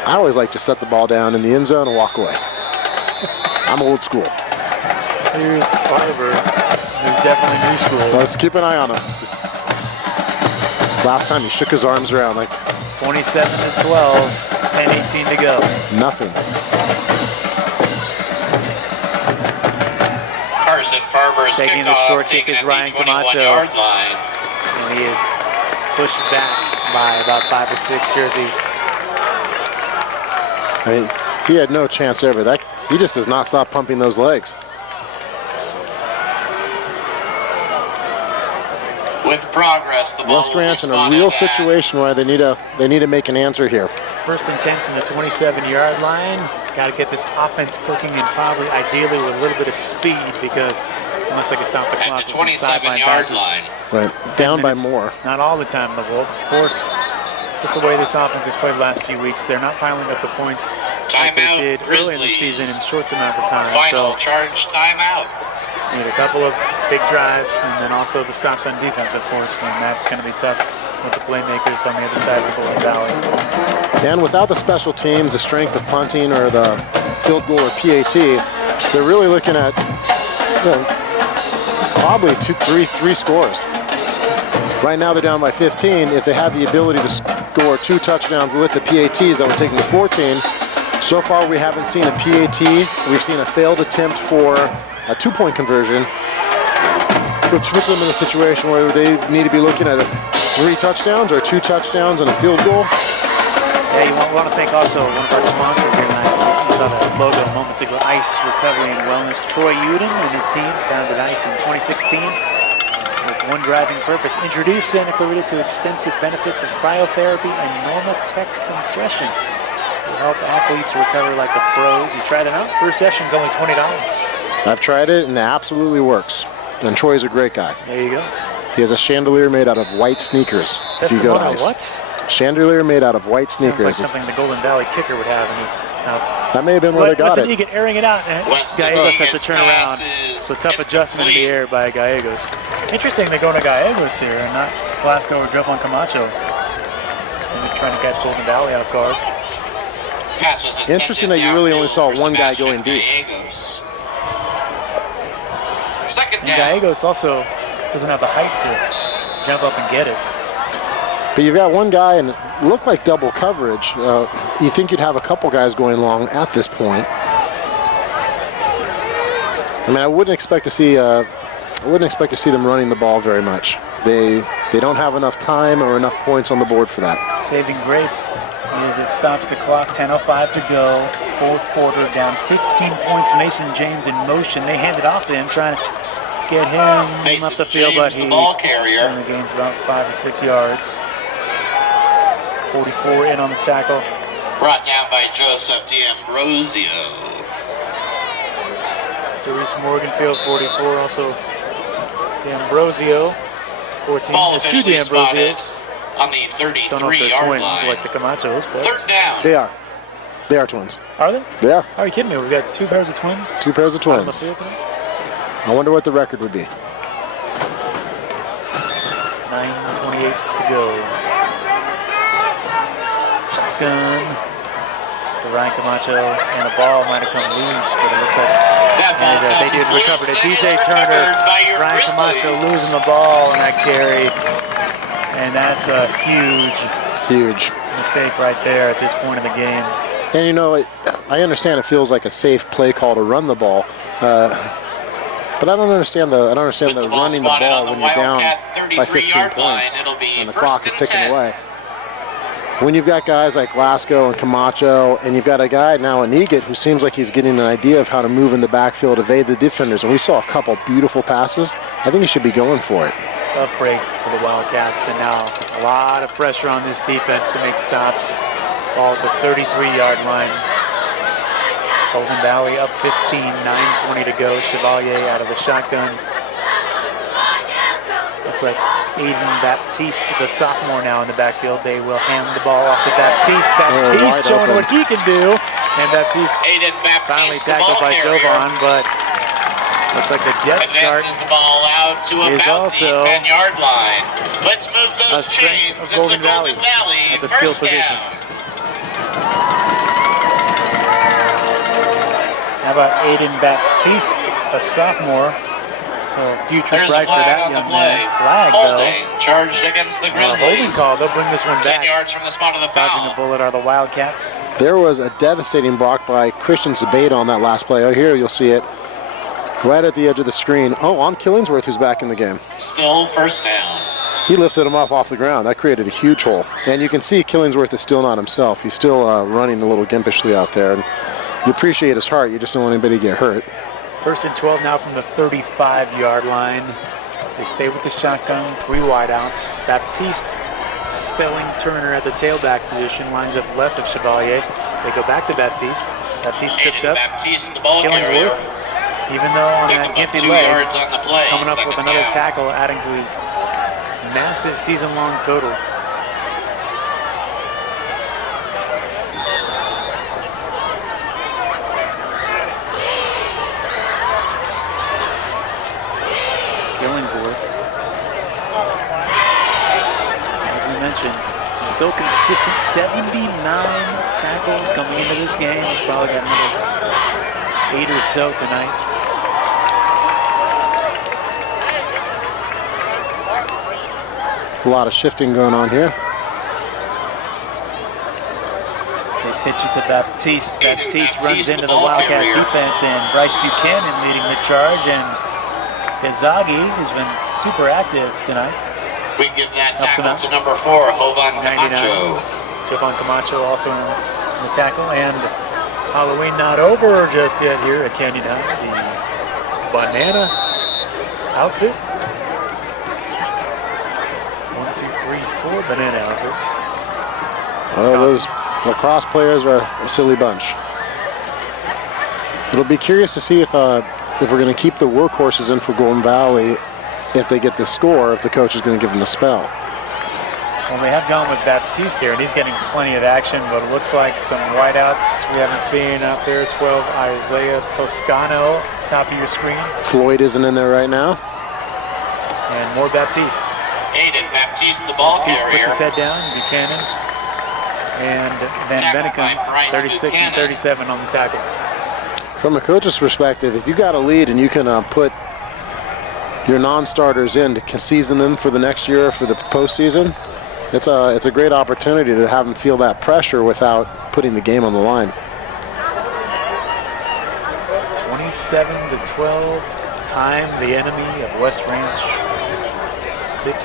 I always like to set the ball down in the end zone and walk away. I'm old school. Here's Farber, who's definitely new school. Let's keep an eye on him. Last time he shook his arms around like 27-12, 10-18 to go. Nothing. Carson Farber's taking the short kick is Ryan Camacho. Line. And he is pushed back by about 5 or 6 jerseys. I mean, he had no chance there, but he just does not stop pumping those legs. With progress, the ball West Ranch in a real situation where they need to make an answer here. First and 10 from the 27-yard line. Got to get this offense clicking and probably ideally with a little bit of speed because unless they can stop the clock. At the 27-yard line. Right, down by more. Not all the time, the Wolf. Of course, just the way this offense has played the last few weeks, they're not piling up the points like they did early in the season in short amount of time. Final charge timeout. Need a couple of big drives and then also the stops on defense, of course, and that's going to be tough with the playmakers on the other side of the Golden Valley. And without the special teams, the strength of punting or the field goal or PAT, they're really looking at probably three scores. Right now they're down by 15. If they have the ability to score 2 touchdowns with the PATs, that would take them to 14. So far we haven't seen a PAT. We've seen a failed attempt for a 2-point conversion, which puts them in a situation where they need to be looking at 3 touchdowns or 2 touchdowns and a field goal. Yeah, you want to thank also one of our sponsors here tonight. You saw that logo moments ago, ICE Recovery and Wellness. Troy Uden and his team founded ICE in 2016 with one driving purpose: introduce Santa Clarita to extensive benefits of cryotherapy and Normatec compression to help athletes recover like the pros. You try them out. First session's only $20. I've tried it and it absolutely works. And Troy's a great guy. There you go. He has a chandelier made out of white sneakers. If you go to ICE. What? Chandelier made out of white sneakers. Sounds like something the Golden Valley kicker would have in his house. That may have been where they got Weston it. Egan airing it out. Gallegos has to turn around. So tough adjustment in the air by Gallegos. Interesting they're going to Gallegos here and not Glasgow or Jovan Camacho. And they're trying to catch Golden Valley off guard. Interesting that you really only saw one guy going deep. And Gallegos also doesn't have the height to jump up and get it. But you've got one guy, and it looked like double coverage. You think you'd have a couple guys going long at this point. I mean, I wouldn't expect to see them running the ball very much. They don't have enough time or enough points on the board for that. Saving grace is it stops the clock. 10:05 to go. 4th quarter, down 15 points. Mason James in motion. They hand it off to him, trying to get him up the field, but he only gains about 5 or 6 yards. 44 in on the tackle. Brought down by Joseph D'Ambrosio. Therese Morganfield, 44. Also D'Ambrosio, 14. There's 2 D'Ambrosios. On the 33-yard line. Don't know if they're twins like the Camachos, but 3rd down. They are. They are twins. Are they? They are. Are you kidding me? We've got 2 pairs of twins. 2 pairs of twins. On the field tonight? I wonder what the record would be. 9:28 to go. Shotgun to Ryan Camacho, and the ball might have come loose, but it looks like they did recover it. DJ Turner, Ryan Camacho losing the ball on that carry, and that's a huge mistake right there at this point in the game. And you know, I understand it feels like a safe play call to run the ball. But I don't understand the running the ball when you're down by 15 points and the clock is ticking away. When you've got guys like Glasgow and Camacho, and you've got a guy now, Anigat, who seems like he's getting an idea of how to move in the backfield, evade the defenders, and we saw a couple beautiful passes, I think he should be going for it. Tough break for the Wildcats, and now a lot of pressure on this defense to make stops. Ball at the 33-yard line. Golden Valley up 15, 9:20 to go. Chevalier out of the shotgun. Looks like Aiden Baptiste, the sophomore now in the backfield. They will hand the ball off to Baptiste. Baptiste showing what he can do. And Baptiste finally tackled by Jovan, but looks like the depth chart the ball out to is about also the 10-yard line. Let's move a those strength chains. of It's a Golden Valley at the skill first down. positions. How about Aiden Baptiste, a sophomore? So future bright for that young man. Flag though. Charged against the Grizzlies. Holding call. They'll bring this one 10 back. yards from the spot of the Dodging foul. the bullet are the Wildcats. There was a devastating block by Christian Zabate on that last play. Oh, here you'll see it. Right at the edge of the screen. Oh, on Killingsworth, who's back in the game. Still first down. He lifted him off the ground. That created a huge hole. And you can see Killingsworth is still not himself. He's still running a little gimpishly out there. And you appreciate his heart. You just don't want anybody to get hurt. 1st and 12 now from the 35-yard line. They stay with the shotgun, 3 wideouts. Baptiste spelling Turner at the tailback position, lines up left of Chevalier. They go back to Baptiste. Baptiste picked up. Baptiste, the ball Killingsworth, even though on that gimpy leg, on the play, coming up with another down. tackle, adding to his massive season-long total. Killingsworth, as we mentioned, So consistent, 79 tackles coming into this game. He's probably got another 8 or so tonight. A lot of shifting going on here. They pitch it to Baptiste. Baptiste runs into the Wildcat defense, and Bryce Buchanan leading the charge, and Gazagi, who's been super active tonight. We give that tackle to number 4, Jovan Camacho. Jovan Camacho also in the tackle, and Halloween not over just yet here at Canyon High. The banana outfits. 1, 2, 3, 4 banana outfits. Oh, those lacrosse players are a silly bunch. It'll be curious to see if we're going to keep the workhorses in for Golden Valley if they get the score, if the coach is going to give them a spell. Well, they have gone with Baptiste here, and he's getting plenty of action, but it looks like some wideouts we haven't seen out there. 12, Isaiah Toscano, top of your screen. Floyd isn't in there right now. And more Baptiste. Aiden Baptiste, the ball Baptiste carrier. puts his head down, Buchanan. And Van Bennekum, 36 and 37 on the tackle. From a coach's perspective, if you got a lead and you can put your non-starters in to season them for the next year for the postseason, it's a great opportunity to have them feel that pressure without putting the game on the line. 27-12, time the enemy of West Ranch. 6:45,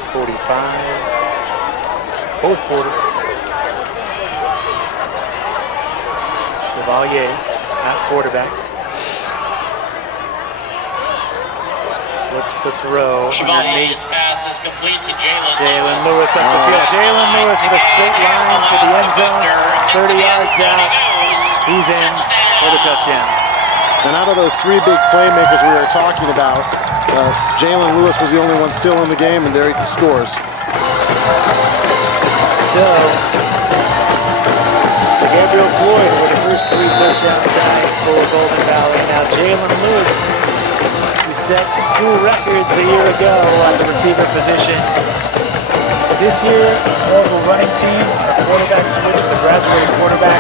fourth quarter. Chevalier at quarterback. Looks to throw. Chevalier's pass is complete to Jalen Lewis up the field. Jalen Lewis with a straight line to the end zone. 30 yards out. He's in for the touchdown. And out of those 3 big playmakers we were talking about, Jalen Lewis was the only one still in the game, and there he scores. So, Gabriel Floyd with the first 3 touchdown tonight for Golden Valley. Now Jalen Lewis, who set school records a year ago at the receiver position. This year, more of a running team. Our quarterback switch, the graduated quarterback,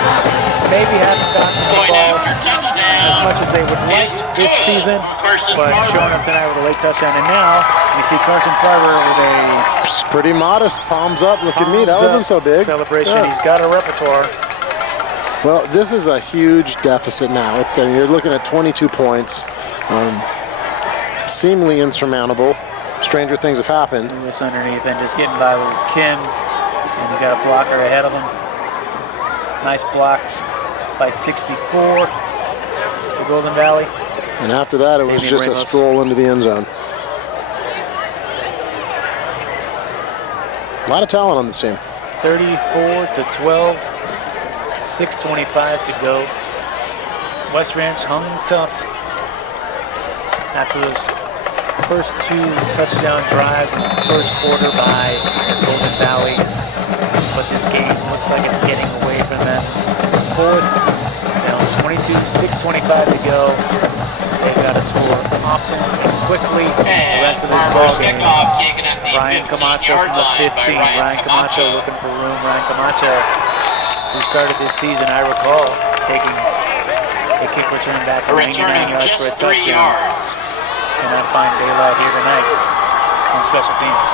maybe haven't gotten the ball as much as they would like this season, but showing up tonight with a late touchdown. And now you see Carson Farber with a pretty modest palms up. Look at me, that wasn't so big. Celebration. Yeah. He's got a repertoire. Well, this is a huge deficit now. You're looking at 22 points, seemingly insurmountable. Stranger things have happened. Lewis underneath and just getting by with his kin, and you got a blocker ahead of him. Nice block by 64 for Golden Valley. And after that, it was just a stroll into the end zone. A lot of talent on this team. 34-12, 6:25 to go. West Ranch hung tough after those first 2 touchdown drives in the first quarter by Golden Valley. But this game looks like it's getting away from them. Forward, now 22, 6:25 to go. They've got to score often and quickly the rest of this ball game. Ryan Camacho from the 15. Ryan Camacho looking for room. Ryan Camacho, who started this season, I recall, taking a kick return back for 99 yards for a touchdown. Cannot find daylight here tonight on special teams.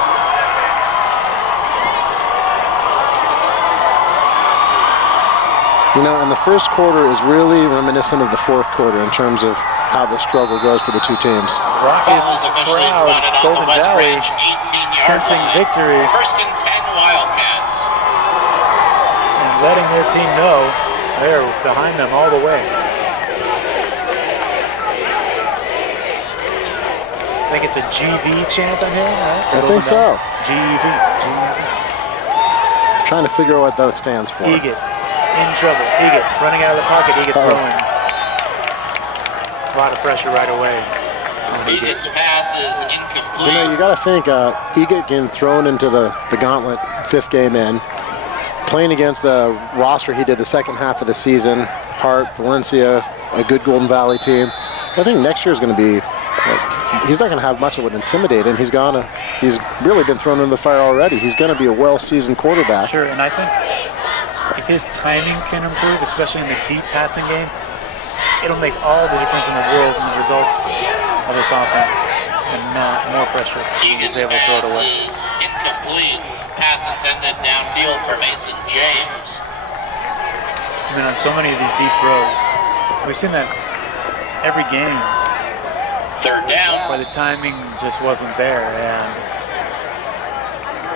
You know, and the first quarter is really reminiscent of the fourth quarter in terms of how the struggle goes for the 2 teams. Raucous crowd, Golden Valley sensing victory. First and 10 Wildcats. And letting their team know they're behind them all the way. I think it's a GB chant on here, right? I think so. GB. Trying to figure out what that stands for. Egan in trouble. Egan running out of the pocket. Egan throwing. A lot of pressure right away. Egan's pass is incomplete. You know, you got to think Egan getting thrown into the gauntlet, 5th game in, playing against the roster he did the second half of the season, Hart, Valencia, a good Golden Valley team. I think next year is going to be he's not going to have much that would intimidate him. He's really been thrown in the fire already. He's going to be a well-seasoned quarterback. Sure, and I think if his timing can improve, especially in the deep passing game, it'll make all the difference in the world in the results of this offense. And more pressure. He's able to throw it away. Incomplete. Pass intended downfield for Mason James. I mean, on so many of these deep throws, we've seen that every game. Third down. Where the timing just wasn't there, and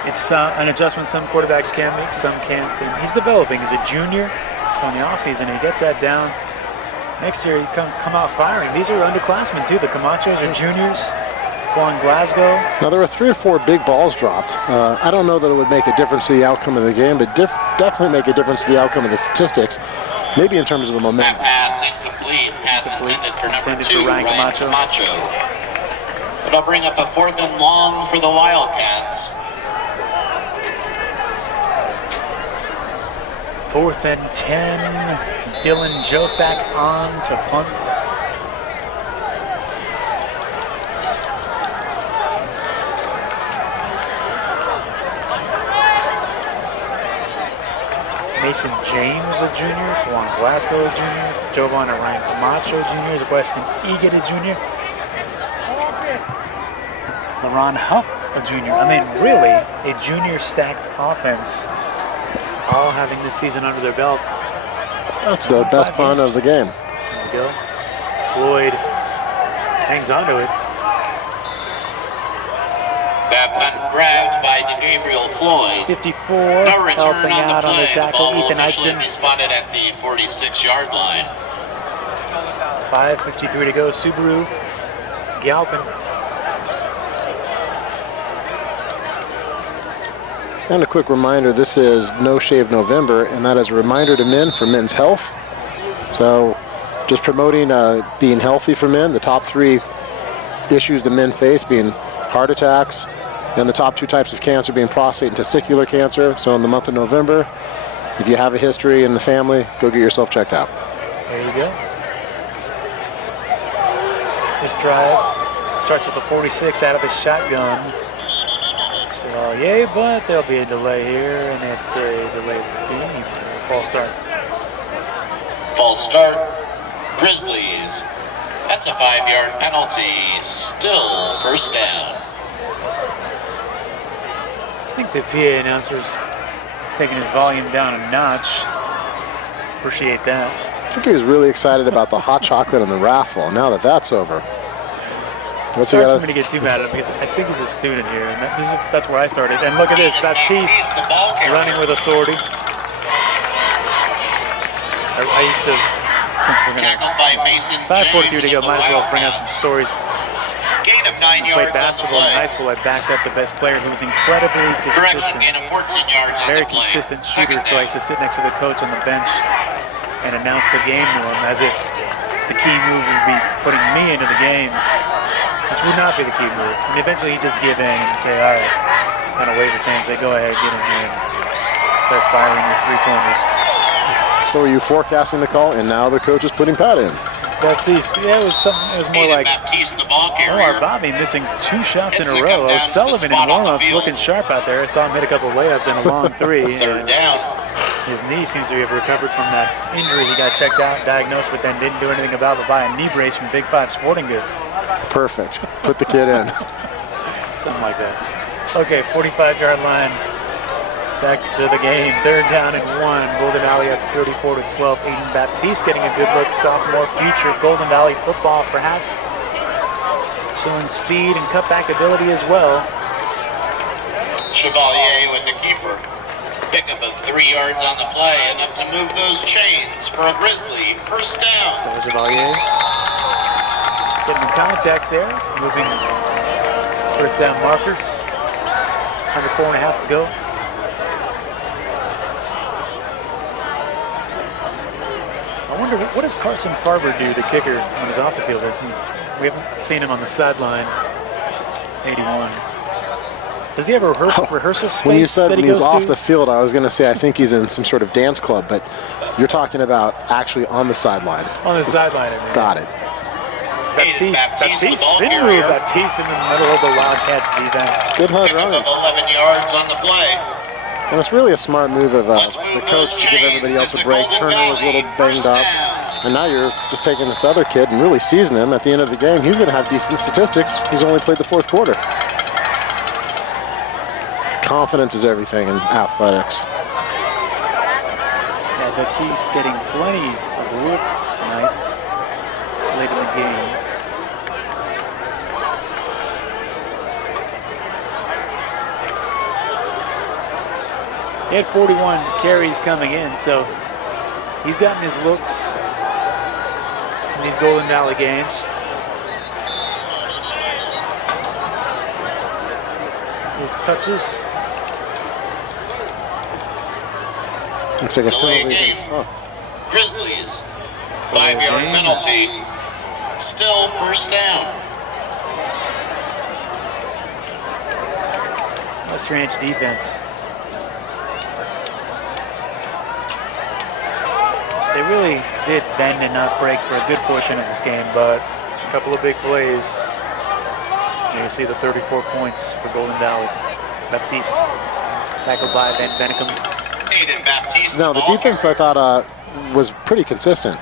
it's an adjustment some quarterbacks can make, some can't. And he's developing. He's a junior on the offseason. He gets that down. Next year, he come out firing. These are underclassmen too. The Camachos are juniors. On Glasgow. Now there were 3 or 4 big balls dropped. I don't know that it would make a difference to the outcome of the game, but definitely make a difference to the outcome of the statistics. Maybe in terms of the momentum. That pass incomplete. Pass intended for number 2, Ryan Camacho. It'll bring up a 4th and long for the Wildcats. 4th and 10. Dylan Josak on to punt. Mason James, a junior. Juan Glasgow, a junior. Jovan and Ryan Camacho, junior. Weston Egan, a junior. LaRon Huff, a junior. I mean, really, a junior stacked offense, all having this season under their belt. That's the best part of the game. There we go. Floyd hangs on to it. That punt grabbed by Gabriel Floyd. 54, no return helping on out the on the play. tackle. The ball will Ethan officially Eichton. be spotted at the 46-yard line. 5:53 to go. Subaru Galpin. And a quick reminder, this is No Shave November, and that is a reminder to men for men's health. So just promoting being healthy for men. The top 3 issues the men face being heart attacks, and the top 2 types of cancer being prostate and testicular cancer. So in the month of November, if you have a history in the family, go get yourself checked out. There you go. This drive starts at the 46 out of the shotgun. So, yay, but there'll be a delay here, and it's a delay of the game. False start. False start. Grizzlies. That's a 5-yard penalty. Still first down. I think the PA announcer's taking his volume down a notch. Appreciate that. I think he was really excited about the hot chocolate and the raffle. Now that that's over, It's hard for me to get too mad at him because I think he's a student here, and that's where I started. And look at this, Baptiste running with authority. I used to, since we're going to 5:43 to go, might as well bring out some stories. Gain of 9 I played basketball in high school. I backed up the best player who was incredibly consistent. Gain of 14 yards Very consistent shooter, so I used to sit next to the coach on the bench and announce the game to him as if the key move would be putting me into the game, which would not be the key move. And eventually he'd just give in and say, all right, kind of wave his hand and say, go ahead, get in here, and start firing your 3-pointers. So are you forecasting the call, and now the coach is putting Pat in? Baptiste, yeah, it was more like, Bobby missing 2 shots in a row. O'Sullivan in warm-ups looking sharp out there. I saw him hit a couple layups and a long 3. Third down. His knee seems to have recovered from that injury. He got checked out, diagnosed, but then didn't do anything about it by a knee brace from Big 5 Sporting Goods. Perfect. Put the kid in. Something like that. Okay, 45-yard line. Back to the game. 3rd down and 1. Golden Valley up 34-12. Aiden Baptiste getting a good look. Sophomore future Golden Valley football, perhaps. Showing speed and cutback ability as well. Chevalier with the keeper. Pickup of 3 yards on the play, enough to move those chains for a Grizzly first down. So Chevalier getting in contact there, moving first down markers. Under 4.5 to go. I wonder, what does Carson Farber do, the kicker, when he's off the field? We haven't seen him on the sideline. 81. Does he have a rehearsal space? When you said that when he he's goes off to? the field, I was going to say I think he's in some sort of dance club, but you're talking about actually on the sideline. On the sideline, I mean. Got it. Baptiste, spin move. Baptiste in the middle of the Wildcats defense. Good hard running. 11 yards on the play. And it's really a smart move of the coach to give everybody else a break. Turner was a little banged up. And now you're just taking this other kid and really seasoning him. At the end of the game, he's going to have decent statistics. He's only played the fourth quarter. Confidence is everything in athletics. Yeah, Baptiste getting plenty of work tonight, late in the game. He had 41 carries coming in, so he's gotten his looks in these Golden Valley games. His touches. Looks like a Delay penalty game. against, Grizzlies. 5-yard penalty. Still first down. West Ranch defense. They really did bend and not break for a good portion of this game, but just a couple of big plays. And you see the 34 points for Golden Valley. Baptiste tackled by Van Bennicum. Aiden Baptiste. Now, the defense, I thought, was pretty consistent.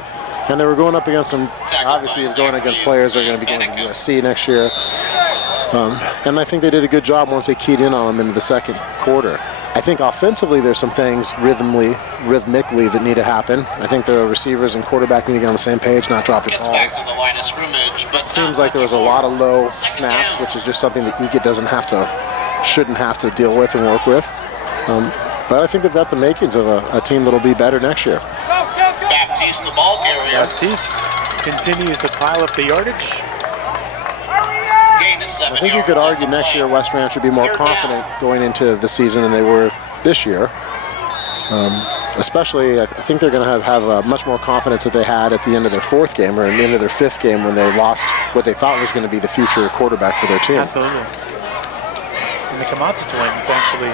And they were going up against some, obviously, is going against players that are going to be going to USC next year. And I think they did a good job once they keyed in on them into the second quarter. I think offensively there's some things rhythmically that need to happen. I think the receivers and quarterback need to get on the same page, not drop the Gets balls. back to the line of scrimmage, but Seems like there was a lot of low snaps, which is just something that Egan shouldn't have to deal with and work with. But I think they've got the makings of a team that'll be better next year. Baptiste, the ball carrier. Baptiste continues to pile up the yardage. Gain is 7 I think you could yards on argue the next play. year West Ranch would be more Third confident down. going into the season than they were this year. Especially, I think they're going to have much more confidence that they had at the end of their fourth game or at the end of their fifth game when they lost what they thought was going to be the future quarterback for their team. Absolutely. And the Camacho twins actually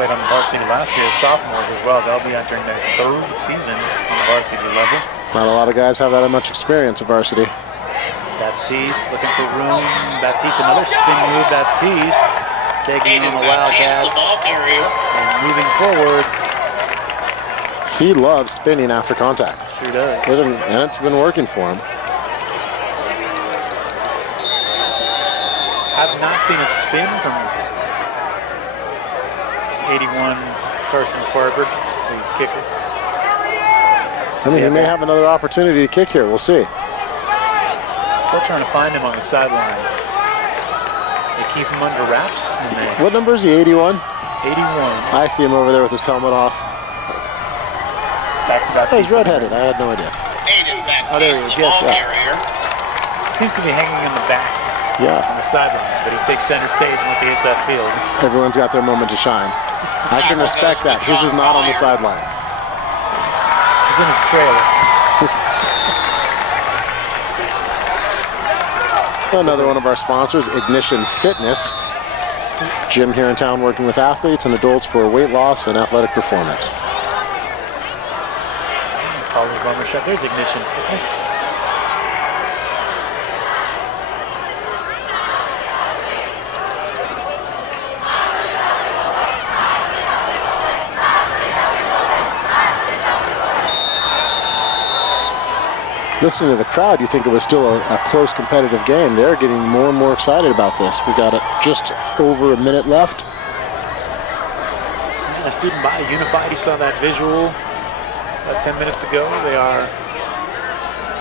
played on the varsity last year as sophomores as well. They'll be entering their third season on the varsity level. Not a lot of guys have that much experience at varsity. Baptiste looking for room. Baptiste, another spin move. Baptiste taking on the Wildcats the ball carrier. and moving forward. He loves spinning after contact. Sure does. And it's been working for him. Have not seen a spin from 81 Carson Farber, the kicker. I mean, he may have another opportunity to kick here. We'll see. Still trying to find him on the sideline. They keep him under wraps. And they What number is he, 81? 81. I see him over there with his helmet off. Back to Oh, Baptiste. he's redheaded. I had no idea. Aiden Baptiste, Oh, there he is, the yes. ball carrier. Seems to be hanging in the back Yeah. on the sideline, but he takes center stage once he hits that field. Everyone's got their moment to shine. I can respect that. His is not on the sideline. He's in his trailer. Another one of our sponsors, Ignition Fitness. Gym here in town working with athletes and adults for weight loss and athletic performance. College Bummer Shot. There's Ignition Fitness. Listening to the crowd, you think it was still a close competitive game. They're getting more and more excited about this. We got just over a minute left. And a student body unified. You saw that visual about 10 minutes ago. They are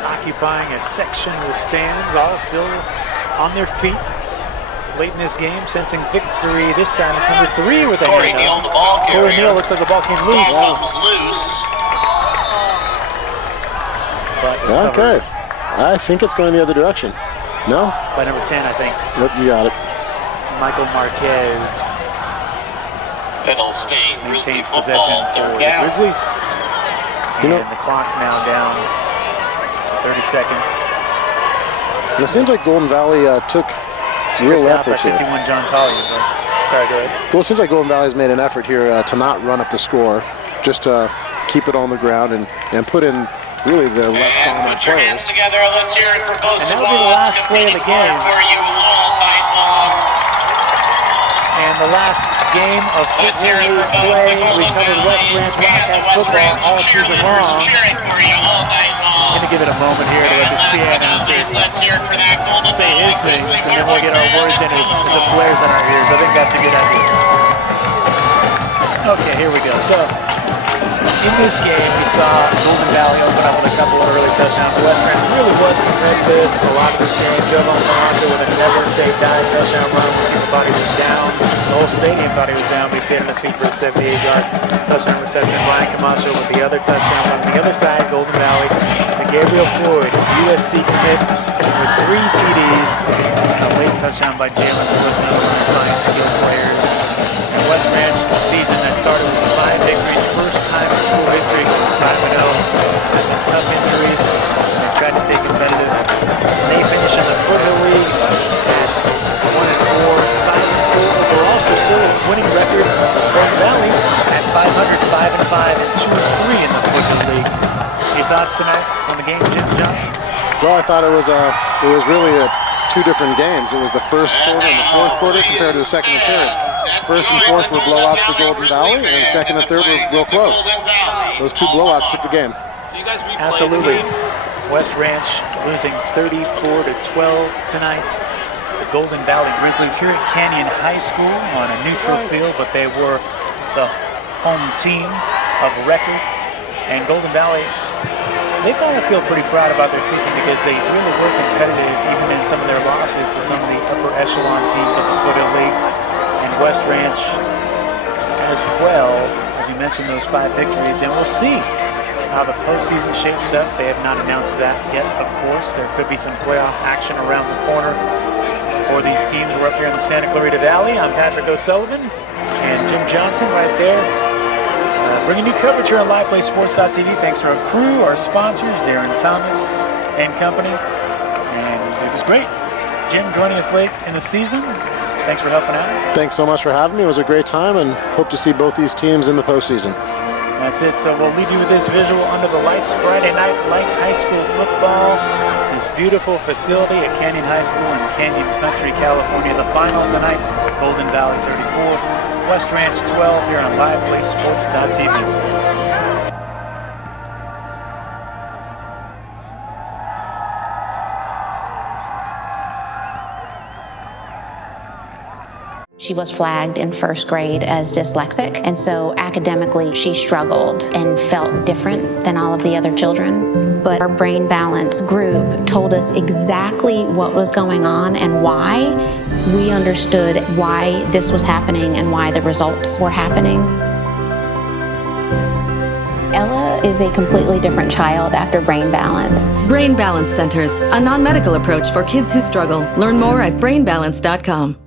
occupying a section of the stands, all still on their feet. Late in this game, sensing victory. This time it's number 3 with a Corey hand Neal, up. the ball Corey carrier. Neal looks like the ball came loose. Ball comes loose. But Okay. I think it's going the other direction. No? by number 10, I think. Nope, you got it. Michael Marquez Middle State Grizzly maintains possession football, for third the down. Grizzlies. You And know- the clock now down 30 seconds. And it seems like Golden Valley took real Picked out by efforts here. 51 John Collier. Sorry, go ahead. Well, it seems like Golden Valley's made an effort here to not run up the score, just to keep it on the ground and put in really their less dominant Put your players. hands together. Let's hear it for both And that'll be the squads last play of the game. for you all night long. And the last game of Let's hear football it for both play, the we Golden covered West Valley Branch and the Wildcats West football Branch all season cheerleaders long. cheering for you all night long. I'm going to give it a moment here to let the And last PA but not least, let's hear it for that Golden say Valley his things, Grizzly and then we'll get our words in as it flares in our ears. I think that's a good idea. Okay, here we go. So, in this game, we saw Golden Valley open up with a couple of early touchdowns. West Branch really was competitive a lot of this game. Joe Montalonzo with a never-say-die touchdown run when he thought he was down. The whole stadium thought he was down, but he stayed on his feet for a 78-yard touchdown reception. Ryan Camacho with the other touchdown run. On the other side, Golden Valley, to Gabriel Floyd, USC commit with 3 TDs. And a late touchdown by Jalen Lewis, another one of the fine skilled players. And West Branch, the season that started with 5 victories, first time in school history, 5-0, had some tough injuries, and they tried to stay competitive. They finished in the Foothill League at 1-4, 5-4 overall, so still a winning record. Golden Valley at 500, 5-5, and 2-3 in the Foothill League. Any thoughts tonight on the game, Jim Johnson? Well, I thought it was really two different games. It was the first quarter and the fourth quarter compared to the second and third. First and fourth were blowouts for Golden Valley, and second and third were real close. Those 2 blowouts took the game. Absolutely. West Branch losing 34-12 tonight. The Golden Valley Grizzlies here at Canyon High School on a neutral field, but they were the home team of record. And Golden Valley, they probably feel pretty proud about their season because they really were competitive even in some of their losses to some of the upper echelon teams of the Foothill League. And West Branch as well, as you mentioned, those 5 victories. And we'll see how the postseason shapes up. They have not announced that yet, of course. There could be some playoff action around the corner for these teams. We're up here in the Santa Clarita Valley. I'm Patrick O'Sullivan and Jim Johnson right there. Bringing you coverage here on LivePlaySports.tv. Thanks to our crew, our sponsors, Darren Thomas and company. And it was great. Jim joining us late in the season. Thanks for helping out. Thanks so much for having me. It was a great time, and hope to see both these teams in the postseason. That's it. So we'll leave you with this visual under the lights. Friday night, Lights High School football. This beautiful facility at Canyon High School in Canyon Country, California. The final tonight, Golden Valley 34, West Ranch 12 here on LivePlaySports.tv. She was flagged in first grade as dyslexic, and so academically she struggled and felt different than all of the other children. But our Brain Balance group told us exactly what was going on and why. We understood why this was happening and why the results were happening. Ella is a completely different child after Brain Balance. Brain Balance Centers, a non-medical approach for kids who struggle. Learn more at brainbalance.com.